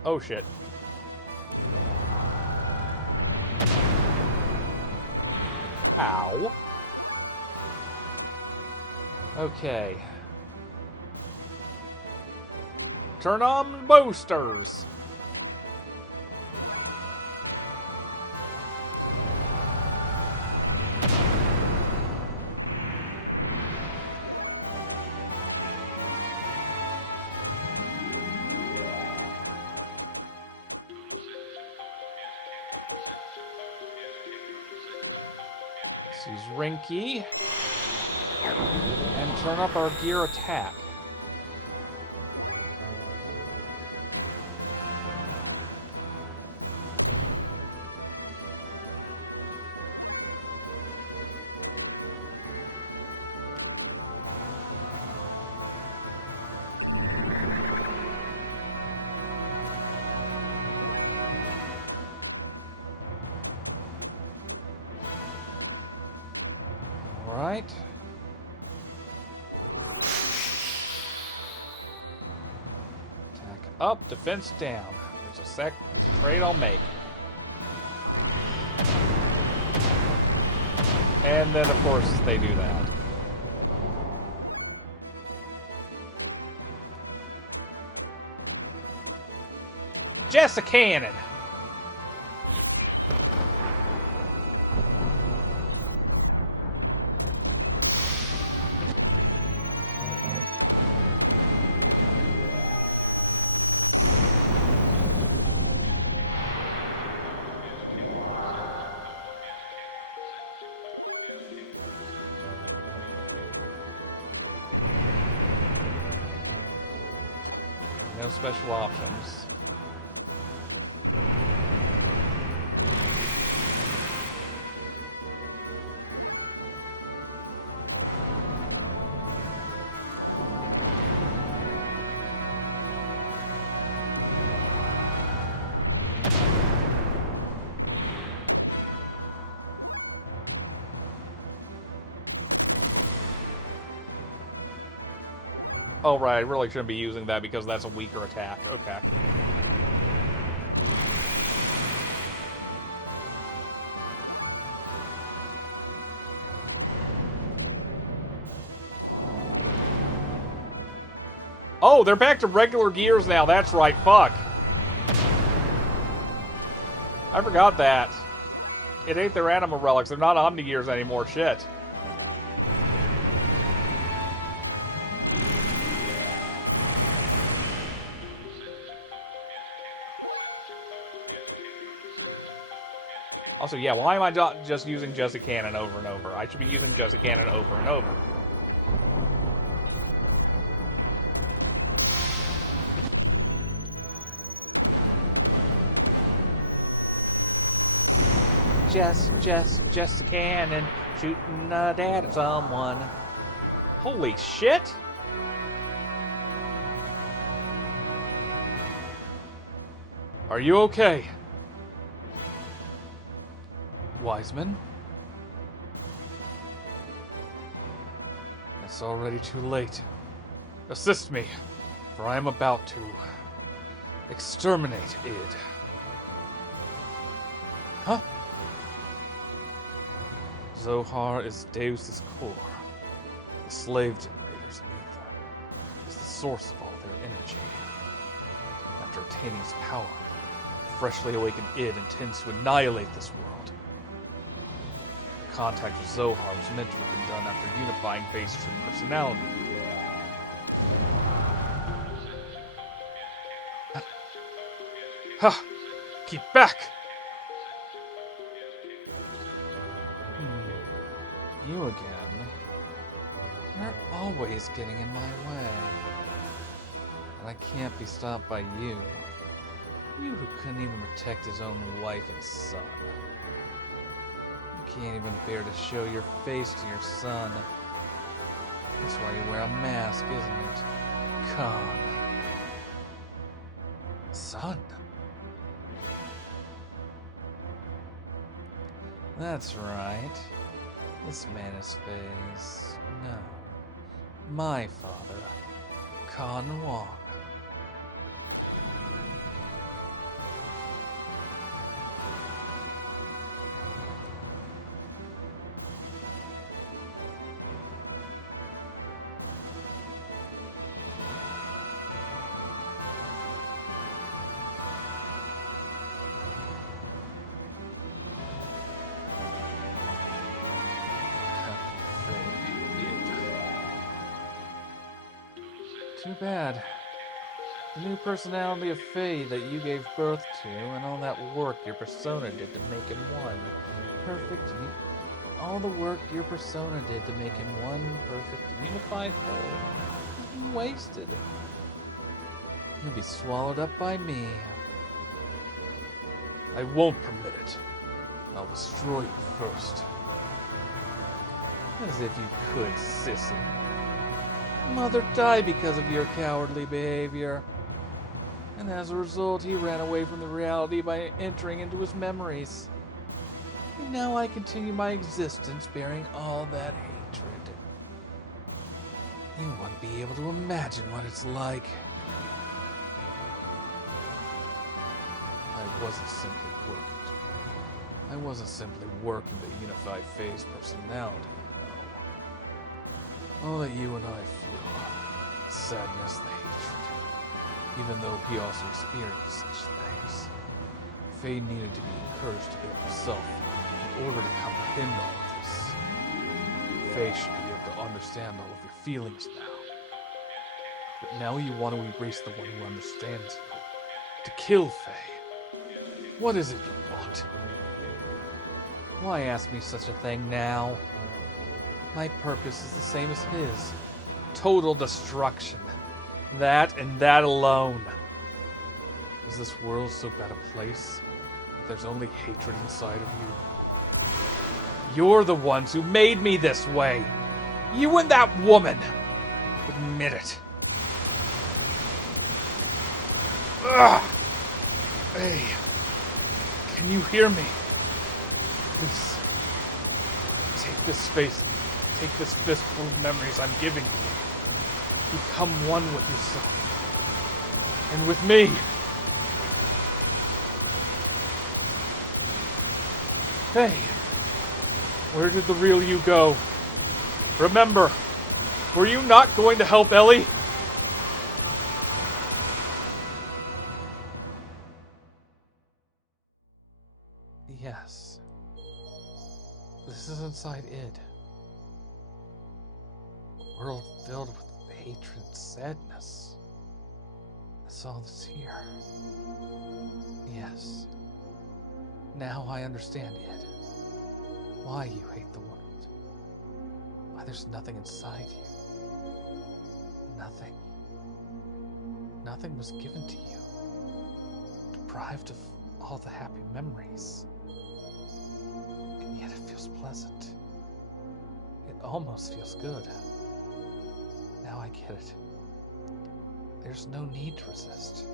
Oh shit. Ow. Okay. Turn on the boosters. Let's use Rinky. And turn up our gear attack. Alright. Attack up, defense down. There's a sec trade I'll make. And then, of course, they do that. Just a cannon! No special options. Oh, right, I really shouldn't be using that because that's a weaker attack. Okay. Oh, they're back to regular gears now. That's right. Fuck. I forgot that. It ain't their animal relics. They're not Omni Gears anymore. Shit. Also, yeah, why am I just using Jesse Cannon over and over? I should be using Jesse Cannon over and over. Just a cannon shooting a dad at someone. Holy shit! Are you okay? Wiseman? It's already too late. Assist me, for I am about to exterminate id. Huh? Zohar is Deus's core. The slave generators in Ether is the source of all their energy. After attaining its power, the freshly awakened id intends to annihilate this world. The contact with Zohar was meant to have been done after unifying Faye's true personality. Ha! Keep back! You again. You're always getting in my way. But I can't be stopped by you. You who couldn't even protect his own wife and son. You can't even bear to show your face to your son. That's why you wear a mask, isn't it? Khan. Son? That's right. This man is Faye's. No. My father. Khan Wong. Too bad. The new personality of Faye that you gave birth to, and all that work your persona did to make him one perfect. All the work your persona did to make him one perfect, unified whole has been wasted. He'll be swallowed up by me. I won't permit it. I'll destroy you first. As if you could, sissy. Mother died because of your cowardly behavior. And as a result, he ran away from the reality by entering into his memories. And now I continue my existence bearing all that hatred. You wouldn't be able to imagine what it's like. I wasn't simply working to unify Faye's personality. All that you and I feel, the sadness, the hatred, even though he also experienced such things. Faye needed to be encouraged to build himself in order to comprehend all of this. Faye should be able to understand all of your feelings now. But now you want to erase the one who understands you. To kill Faye. What is it you want? Why ask me such a thing now? My purpose is the same as his. Total destruction. That and that alone. Is this world so bad a place that there's only hatred inside of you? You're the ones who made me this way. You and that woman. Admit it. Ugh. Hey, can you hear me? Please, take this space. Take this fistful of memories I'm giving you. Become one with yourself. And with me. Hey, where did the real you go? Remember, were you not going to help Ellie? Yes. This is inside id. A world filled with hatred and sadness. That's all that's here. Yes. Now I understand it. Why you hate the world. Why there's nothing inside you. Nothing. Nothing was given to you. Deprived of all the happy memories. And yet it feels pleasant. It almost feels good. Now I get it. There's no need to resist.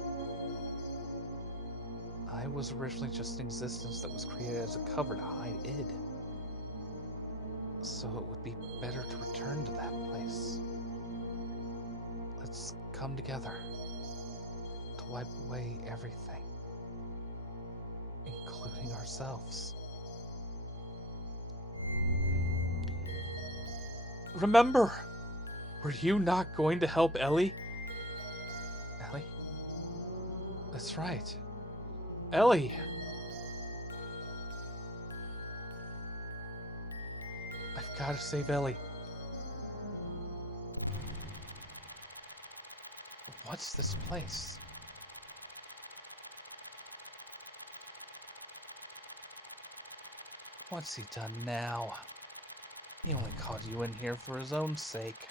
I was originally just an existence that was created as a cover to hide id. So it would be better to return to that place. Let's come together to wipe away everything, including ourselves. Remember, were you not going to help Ellie? Ellie? That's right. Ellie! I've got to save Ellie. What's this place? What's he done now? He only called you in here for his own sake.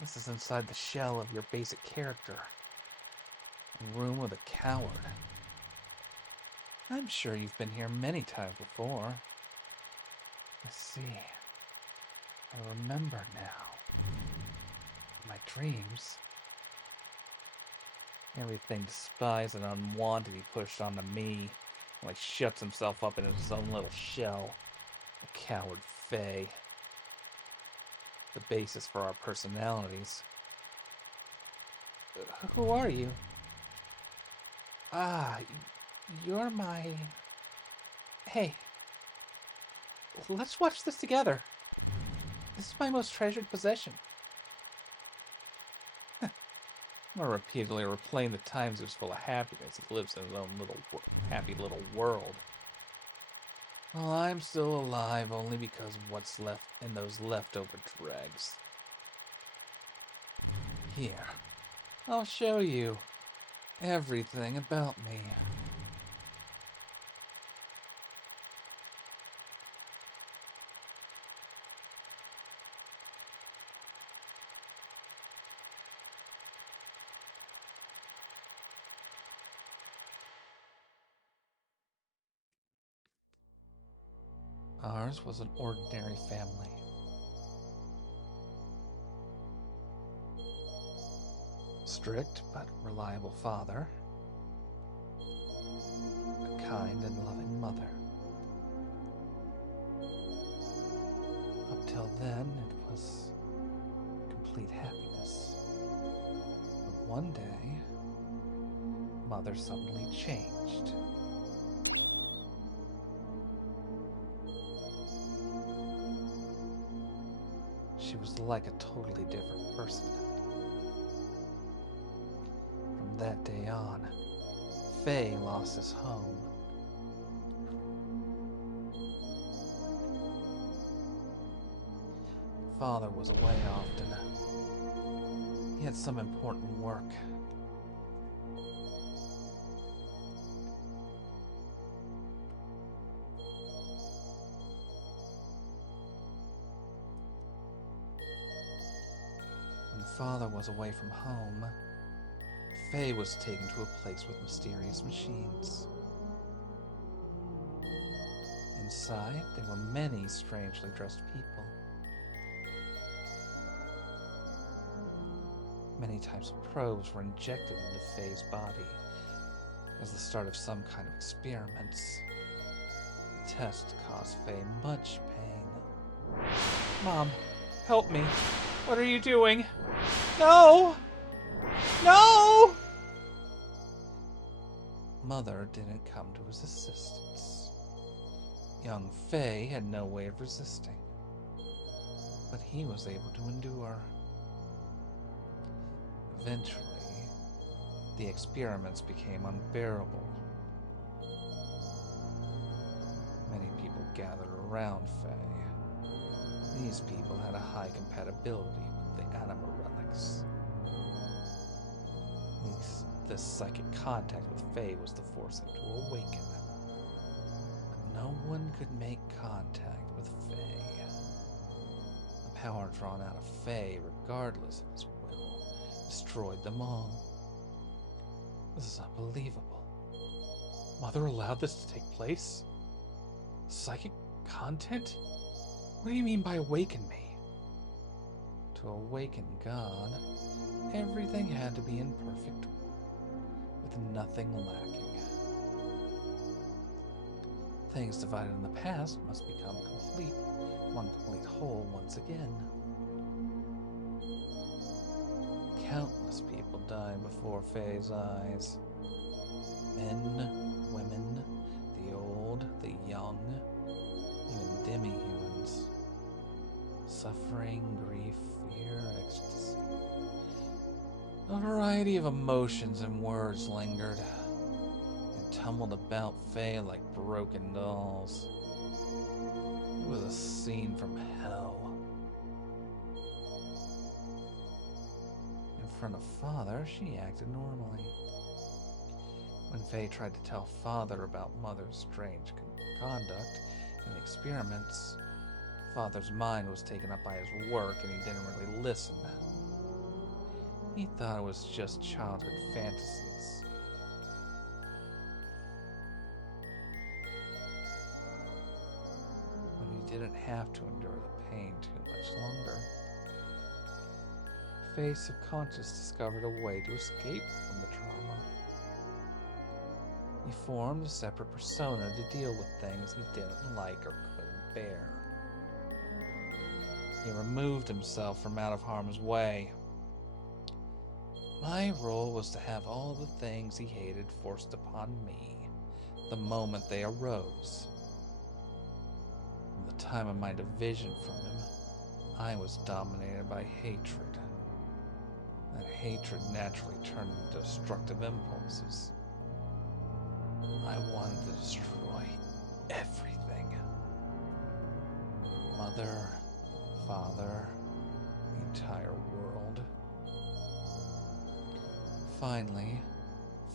This is inside the shell of your basic character. A room with a coward. I'm sure you've been here many times before. I see. I remember now. My dreams. Everything despised and unwanted he pushed onto me while he shuts himself up in his own little shell. A coward Fae. The basis for our personalities. Who are you? Ah, you're my... Hey, let's watch this together. This is my most treasured possession. I'm gonna repeatedly replaying the times he was full of happiness. He lives in his own little happy little world. Well, I'm still alive only because of what's left in those leftover dregs. Here, I'll show you everything about me. Ours was an ordinary family. Strict but reliable father. A kind and loving mother. Up till then, it was complete happiness. But one day, Mother suddenly changed. She was like a totally different person. From that day on, Faye lost his home. Father was away often. He had some important work. When Father was away from home, Faye was taken to a place with mysterious machines. Inside, there were many strangely dressed people. Many types of probes were injected into Faye's body as the start of some kind of experiments. The test caused Faye much pain. Mom, help me. What are you doing? No! No! Mother didn't come to his assistance. Young Faye had no way of resisting, but he was able to endure. Eventually, the experiments became unbearable. Many people gathered around Faye. These people had a high compatibility with the anima relics. This psychic contact with Faye was the force to awaken. But no one could make contact with Faye. The power drawn out of Faye, regardless of his will, destroyed them all. This is unbelievable. Mother allowed this to take place? Psychic content? What do you mean by awaken me? To awaken God, everything had to be in perfect order, with nothing lacking. Things divided in the past must become complete, one complete whole once again. Countless people died before Faye's eyes. Men, women, the old, the young, even demi-humans. Suffering, grief, fear, ecstasy. A variety of emotions and words lingered and tumbled about Faye like broken dolls. It was a scene from hell. In front of Father, she acted normally. When Faye tried to tell Father about Mother's strange conduct in the experiments, Father's mind was taken up by his work and he didn't really listen. He thought it was just childhood fantasies. When he didn't have to endure the pain too much longer. Faye's subconscious discovered a way to escape from the trauma. He formed a separate persona to deal with things he didn't like or couldn't bear. He removed himself from out of harm's way. My role was to have all the things he hated forced upon me the moment they arose. From the time of my division from him, I was dominated by hatred. That hatred naturally turned into destructive impulses. I wanted to destroy everything. Mother, father, the entire world. Finally,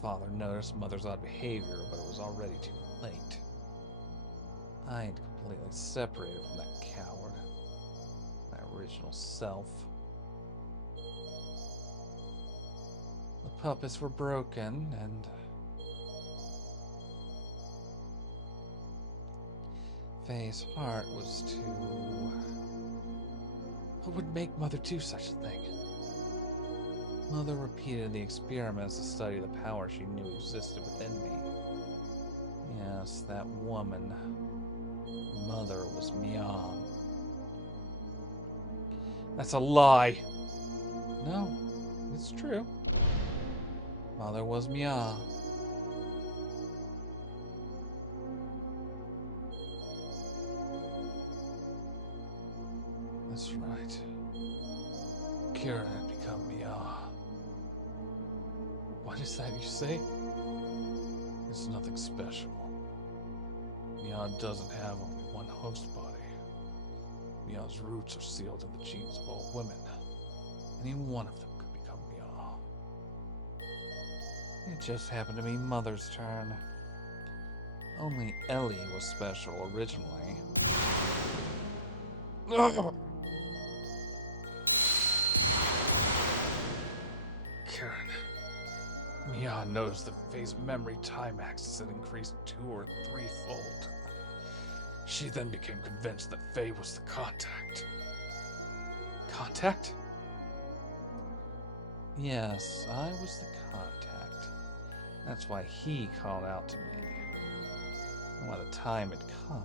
father noticed mother's odd behavior, but it was already too late. I had completely separated from that coward, my original self. The puppets were broken, and Faye's heart was too... What would make Mother do such a thing? Mother repeated the experiments to study the power she knew existed within me. Yes, that woman. Mother was Mahonon. That's a lie. No, it's true. Mother was Mahonon. That's right. Kieran had become Mahonon. What is that you say? It's nothing special. Mahonon doesn't have only one host body. Mahoron's roots are sealed in the genes of all women. Any one of them could become Mahonon. It just happened to be Mother's turn. Only Ellie was special originally. Kieran. Mahonon noticed that Faye's memory time axis had increased 2 or 3-fold. She then became convinced that Faye was the contact. Contact? Yes, I was the contact. That's why he called out to me. And why the time had come.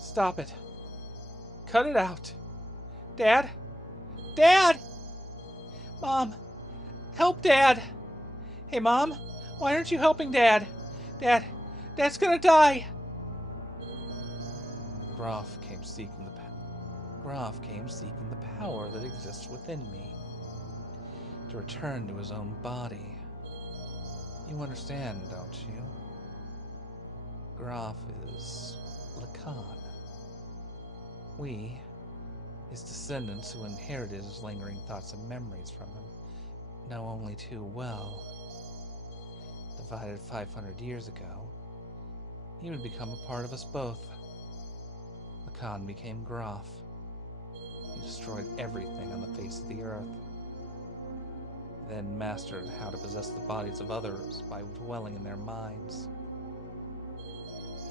Stop it. Cut it out. Dad? Dad! Mom! Help Dad! Hey Mom, why aren't you helping Dad? Dad's gonna die! Groff came seeking the power that exists within me. To return to his own body. You understand, don't you? Groff is Lacan. We, his descendants who inherited his lingering thoughts and memories from him, know only too well. Divided 500 years ago, he would become a part of us both. Lacan became Groff. He destroyed everything on the face of the earth. He then mastered how to possess the bodies of others by dwelling in their minds.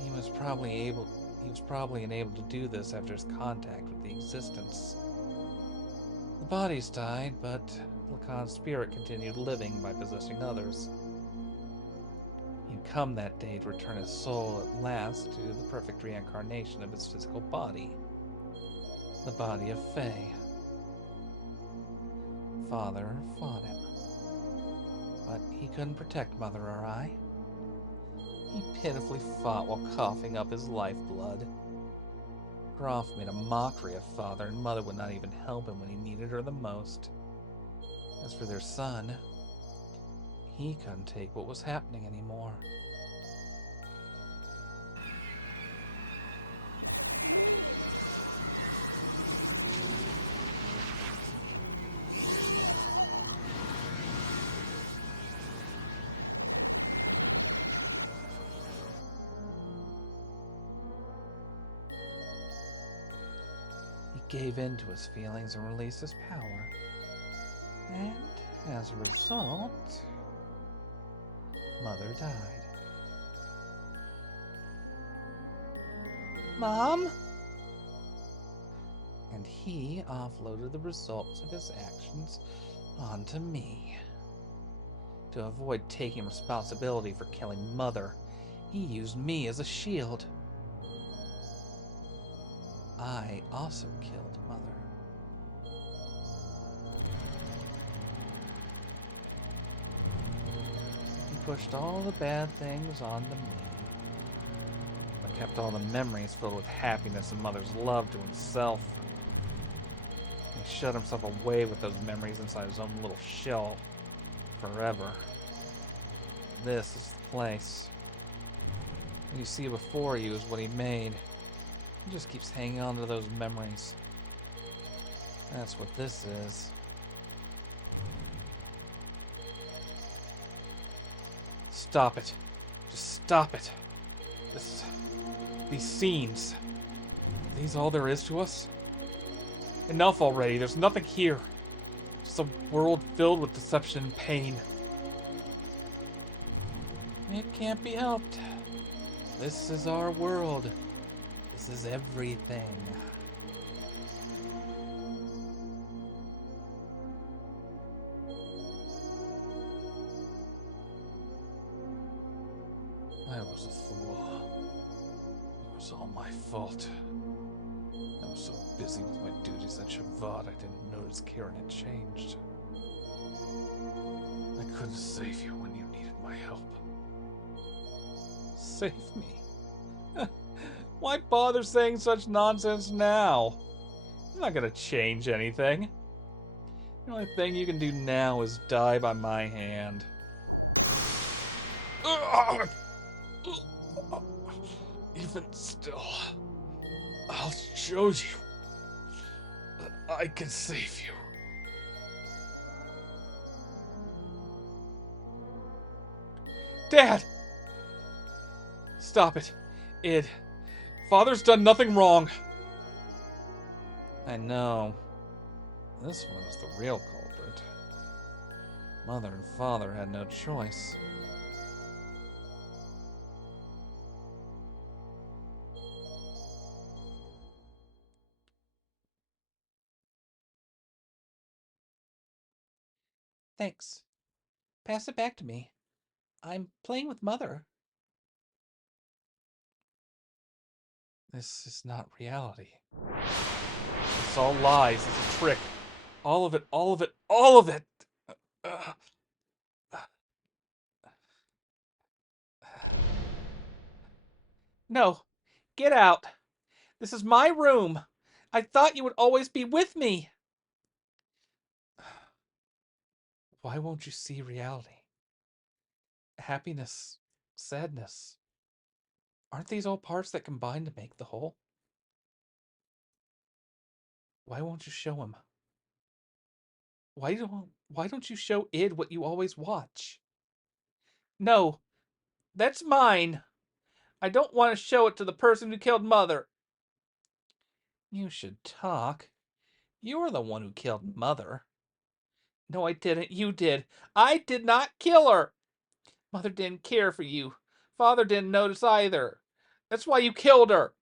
He was probably enabled to do this after his contact with the existence. The bodies died, but Lacan's spirit continued living by possessing others. He'd come that day to return his soul at last to the perfect reincarnation of his physical body. The body of Faye. Father fought him. But he couldn't protect Mother or I. He pitifully fought while coughing up his lifeblood. Groff made a mockery of Father, and Mother would not even help him when he needed her the most. As for their son, he couldn't take what was happening anymore. gave in to his feelings and released his power. And as a result, Mother died. Mom? And he offloaded the results of his actions onto me. To avoid taking responsibility for killing Mother, he used me as a shield. I also killed Mother. He pushed all the bad things onto me, but kept all the memories filled with happiness and Mother's love to himself. He shut himself away with those memories inside his own little shell forever. This is the place. What you see before you is what he made. He just keeps hanging on to those memories. That's what this is. Stop it. Just stop it. These scenes. Are these all there is to us? Enough already. There's nothing here. Just a world filled with deception and pain. It can't be helped. This is our world. This is everything. I was a fool. It was all my fault. I was so busy with my duties at Shavad I didn't notice Kieran had changed. I couldn't save you when you needed my help. Save me? Why bother saying such nonsense now? It's not gonna change anything. The only thing you can do now is die by my hand. Even still, I'll show you that I can save you. Dad! Stop it. Id. Father's done nothing wrong. I know. This one is the real culprit. Mother and Father had no choice. Thanks. Pass it back to me. I'm playing with Mother. This is not reality. It's all lies. It's a trick. All of it, all of it, all of it! No. Get out. This is my room. I thought you would always be with me. Why won't you see reality? Happiness, sadness. Aren't these all parts that combine to make the whole? Why won't you show him? Why don't you show Id what you always watch? No, that's mine. I don't want to show it to the person who killed Mother. You should talk. You were the one who killed Mother. No, I didn't. You did. I did not kill her. Mother didn't care for you. Father didn't notice either. That's why you killed her.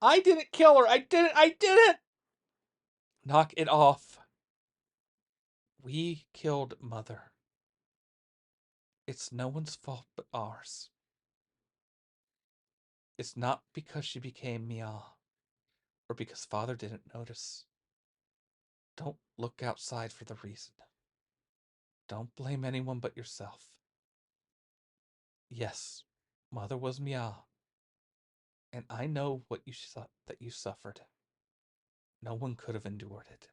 I didn't kill her. I didn't. Knock it off. We killed Mother. It's no one's fault but ours. It's not because she became Mia, or because Father didn't notice. Don't look outside for the reason. Don't blame anyone but yourself. Yes, Mother was Mia, and I know what that you suffered. No one could have endured it.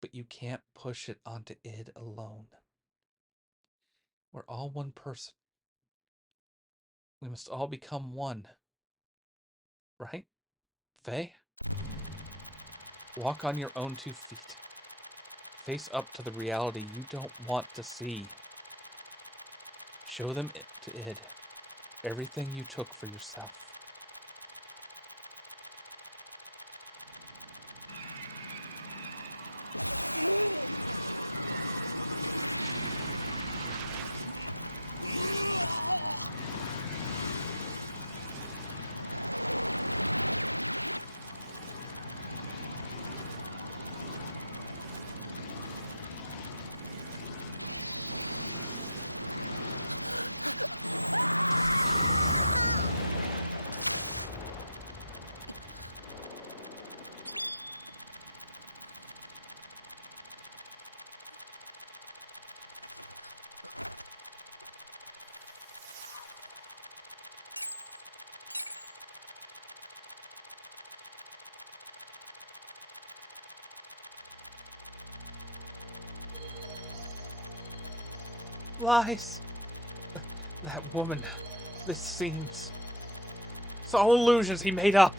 But you can't push it onto Id alone. We're all one person. We must all become one. Right? Faye? Walk on your own 2 feet. Face up to the reality you don't want to see. Show them to Id everything you took for yourself. Lies. That woman. This seems... It's all illusions he made up.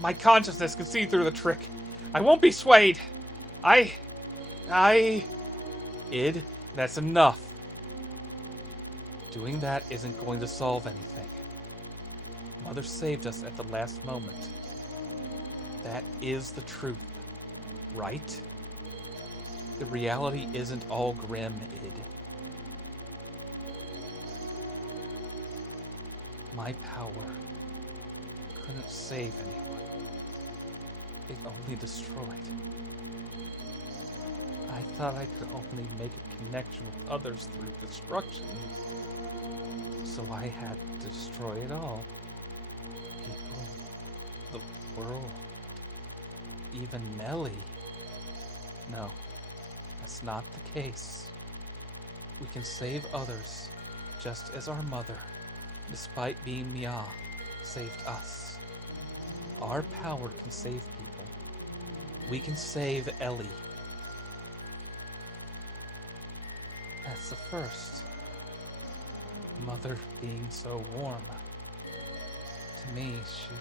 My consciousness can see through the trick. I won't be swayed. Id, that's enough. Doing that isn't going to solve anything. Mother saved us at the last moment. That is the truth, right? The reality isn't all grim, Id. My power couldn't save anyone. It only destroyed. I thought I could only make a connection with others through destruction. So I had to destroy it all. People, the world, even Nellie. No, that's not the case. We can save others, just as our mother, despite being Mia, saved us. Our power can save people. We can save Ellie. That's the first. Mother being so warm. To me, she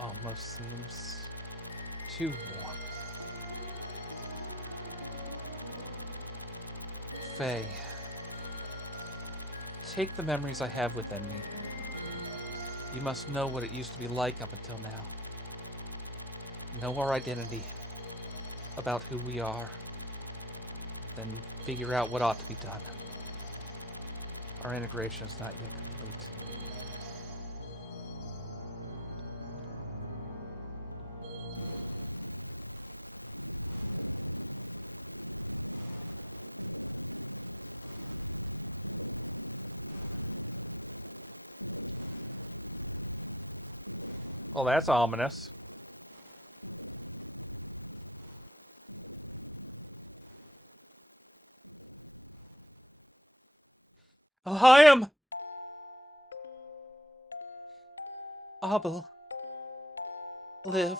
almost seems too warm. Faye, take the memories I have within me. You must know what it used to be like up until now. Know our identity, about who we are, then figure out what ought to be done. Our integration is not yet complete. Well, that's ominous. Ahayam! Abel. Live.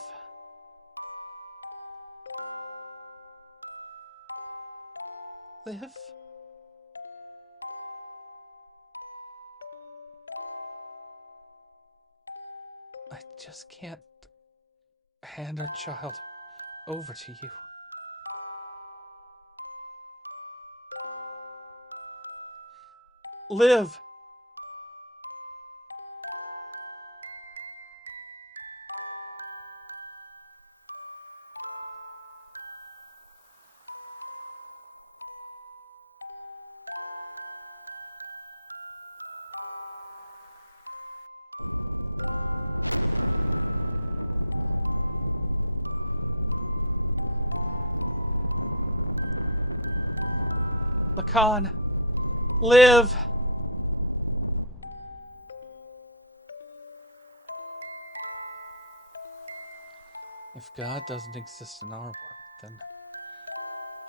Live? I just can't hand our child over to you. Live! Lacan! Live! If God doesn't exist in our world, then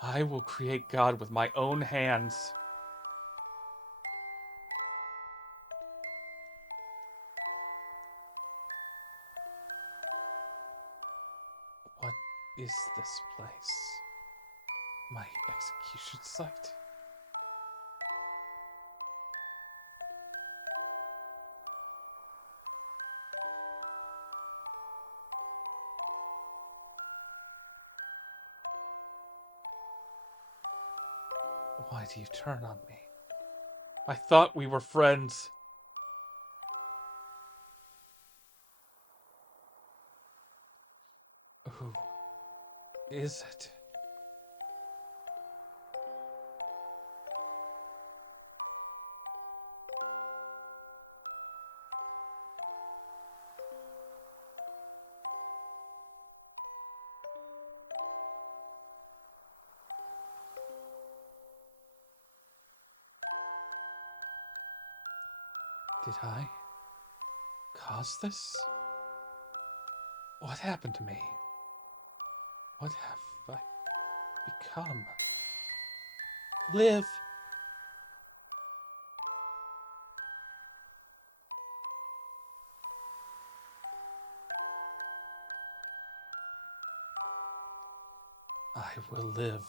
I will create God with my own hands. What is this place? My execution site? Why do you turn on me? I thought we were friends. Who is it? Did I cause this? What happened to me? What have I become? Live! I will live.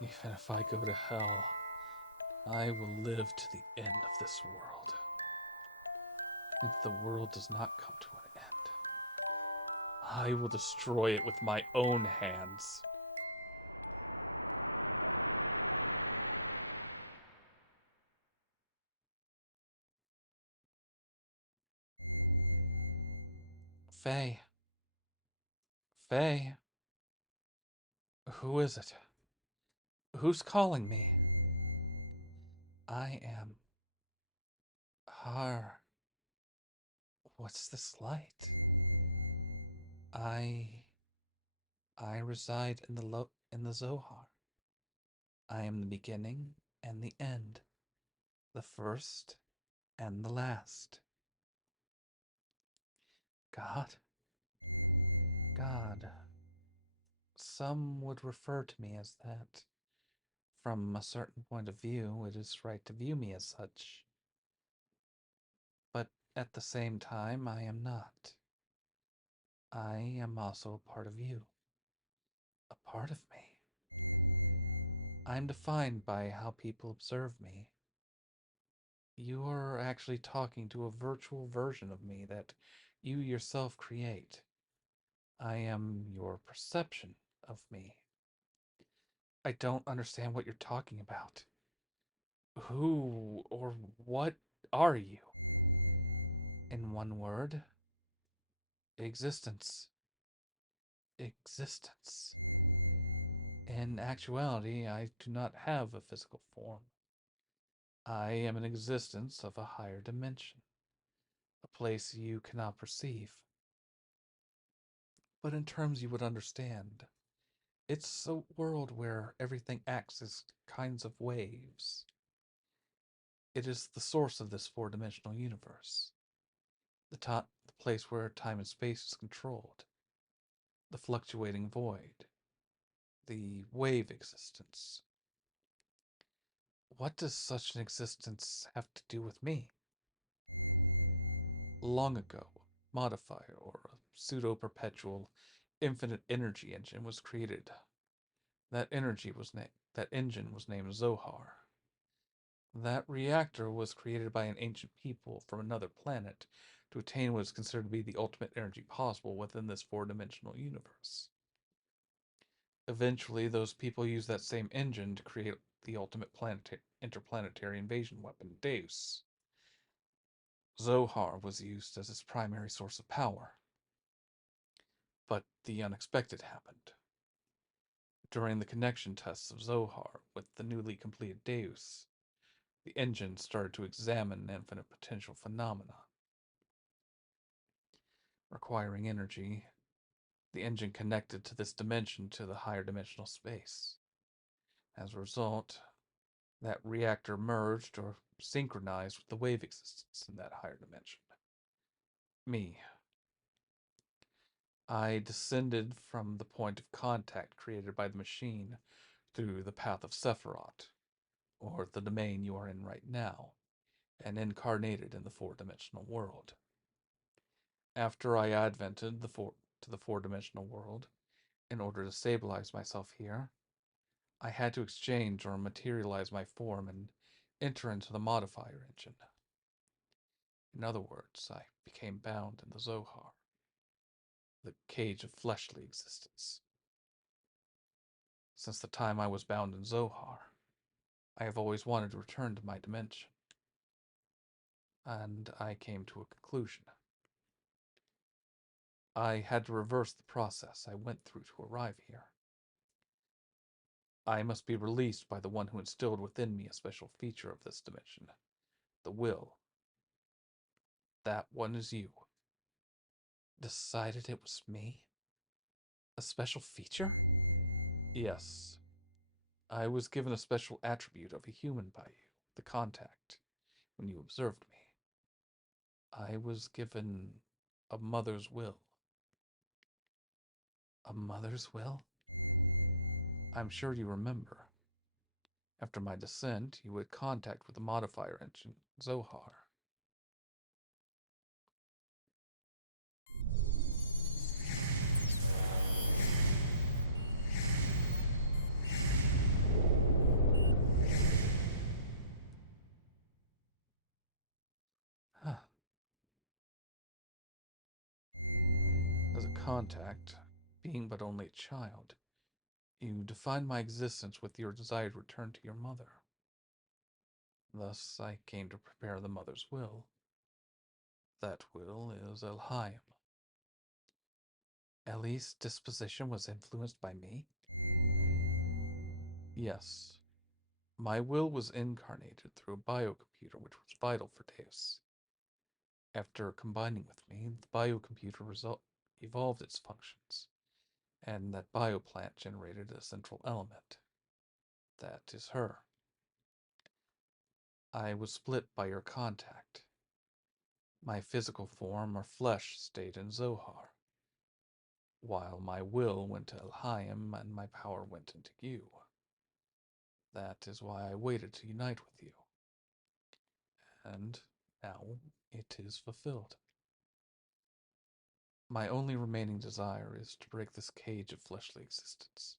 Even if I go to hell, I will live to the end of this world. If the world does not come to an end, I will destroy it with my own hands. Faye. Faye. Who is it? Who's calling me? I am... Har... What's this light? I... I reside in the Zohar. I am the beginning and the end, the first and the last. God? God. Some would refer to me as that. From a certain point of view, it is right to view me as such. But at the same time, I am not. I am also a part of you. A part of me. I am defined by how people observe me. You are actually talking to a virtual version of me that you yourself create. I am your perception of me. I don't understand what you're talking about. Who or what are you? In one word, existence. Existence. In actuality, I do not have a physical form. I am an existence of a higher dimension, a place you cannot perceive. But in terms you would understand, it's a world where everything acts as kinds of waves. It is the source of this four-dimensional universe, the place where time and space is controlled, the fluctuating void, the wave existence. What does such an existence have to do with me? Long ago, modifier or a pseudo-perpetual infinite energy engine was created. That engine was named Zohar. That reactor was created by an ancient people from another planet to attain what is considered to be the ultimate energy possible within this four-dimensional universe. Eventually, those people used that same engine to create the ultimate interplanetary invasion weapon, Deus. Zohar was used as its primary source of power. But the unexpected happened. During the connection tests of Zohar with the newly completed Deus, the engine started to examine infinite potential phenomena. Requiring energy, the engine connected to this dimension to the higher dimensional space. As a result, that reactor merged or synchronized with the wave existence in that higher dimension. Me. I descended from the point of contact created by the machine through the path of Sephiroth, or the domain you are in right now, and incarnated in the four-dimensional world. After I advented to the four-dimensional world, in order to stabilize myself here, I had to exchange or materialize my form and enter into the modifier engine. In other words, I became bound in the Zohar, the cage of fleshly existence. Since the time I was bound in Zohar, I have always wanted to return to my dimension. And I came to a conclusion. I had to reverse the process I went through to arrive here. I must be released by the one who instilled within me a special feature of this dimension, the will. That one is you. Decided it was me? A special feature? Yes. I was given a special attribute of a human by you, the contact, when you observed me. I was given a mother's will. A mother's will? I'm sure you remember. After my descent, you had contact with the modifier engine, Zohar. As a contact, being but only a child, you defined my existence with your desired return to your mother. Thus, I came to prepare the mother's will. That will is Elhaim. Ellie's disposition was influenced by me? Yes. My will was incarnated through a biocomputer which was vital for Deus. After combining with me, the biocomputer evolved its functions, and that bioplant generated a central element. That is her. I was split by your contact. My physical form or flesh stayed in Zohar, while my will went to Elhaim and my power went into you. That is why I waited to unite with you. And now it is fulfilled. My only remaining desire is to break this cage of fleshly existence.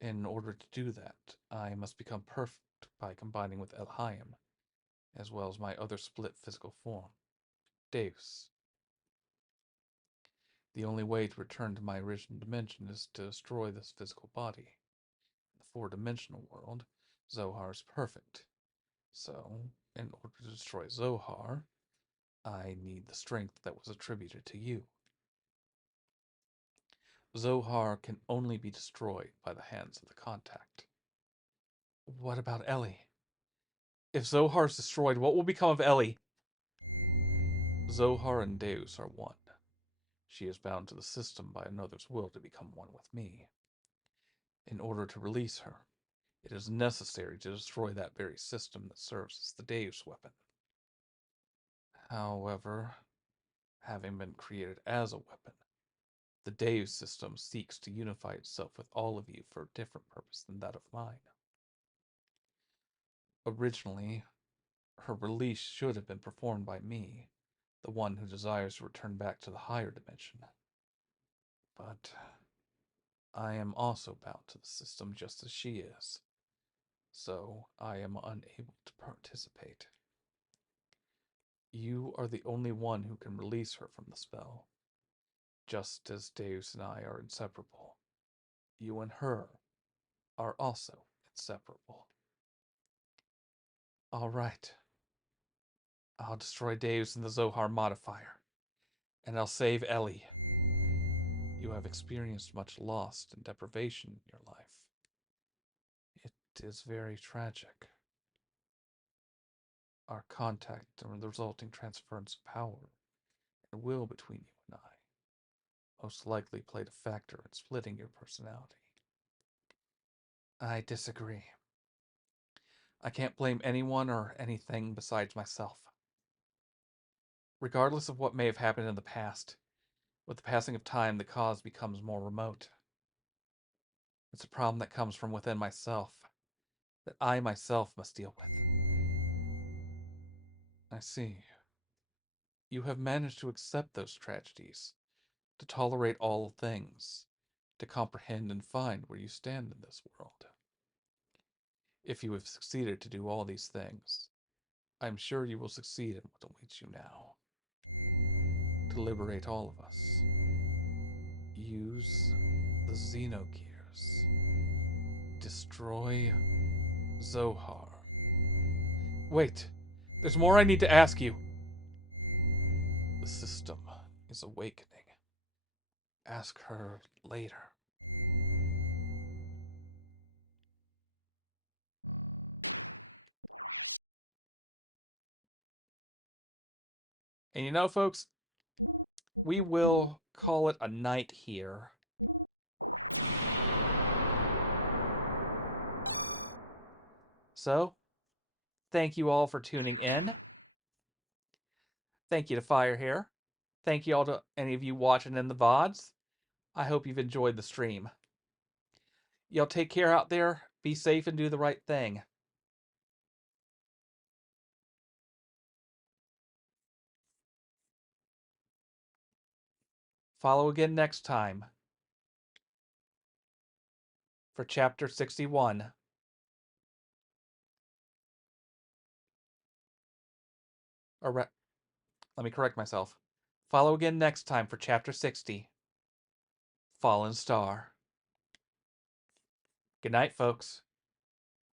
In order to do that, I must become perfect by combining with Elhaim, as well as my other split physical form, Deus. The only way to return to my original dimension is to destroy this physical body. In the four-dimensional world, Zohar is perfect. So, in order to destroy Zohar, I need the strength that was attributed to you. Zohar can only be destroyed by the hands of the contact. What about Ellie? If Zohar is destroyed, what will become of Ellie? Zohar and Deus are one. She is bound to the system by another's will to become one with me. In order to release her, it is necessary to destroy that very system that serves as the Deus weapon. However, having been created as a weapon, the Deus system seeks to unify itself with all of you for a different purpose than that of mine. Originally, her release should have been performed by me, the one who desires to return back to the higher dimension. But I am also bound to the system just as she is, so I am unable to participate. You are the only one who can release her from the spell, just as Deus and I are inseparable. You and her are also inseparable. All right. I'll destroy Deus and the Zohar modifier, and I'll save Ellie. You have experienced much loss and deprivation in your life. It is very tragic. Our contact and the resulting transference of power and will between you and I most likely played a factor in splitting your personality. I disagree. I can't blame anyone or anything besides myself. Regardless of what may have happened in the past, with the passing of time, the cause becomes more remote. It's a problem that comes from within myself, that I myself must deal with. I see. You have managed to accept those tragedies, to tolerate all things, to comprehend and find where you stand in this world. If you have succeeded to do all these things, I'm sure you will succeed in what awaits you now. To liberate all of us, use the Xenogears. Destroy Zohar. Wait, there's more I need to ask you. The system is awakening. Ask her later. And you know, folks, we will call it a night here. So, thank you all for tuning in. Thank you to Fire here. Thank you all to any of you watching in the VODs. I hope you've enjoyed the stream. Y'all take care out there. Be safe and do the right thing. Follow again next time for Chapter 61. Let me correct myself. Follow again next time for Chapter 60, Fallen Star. Good night, folks.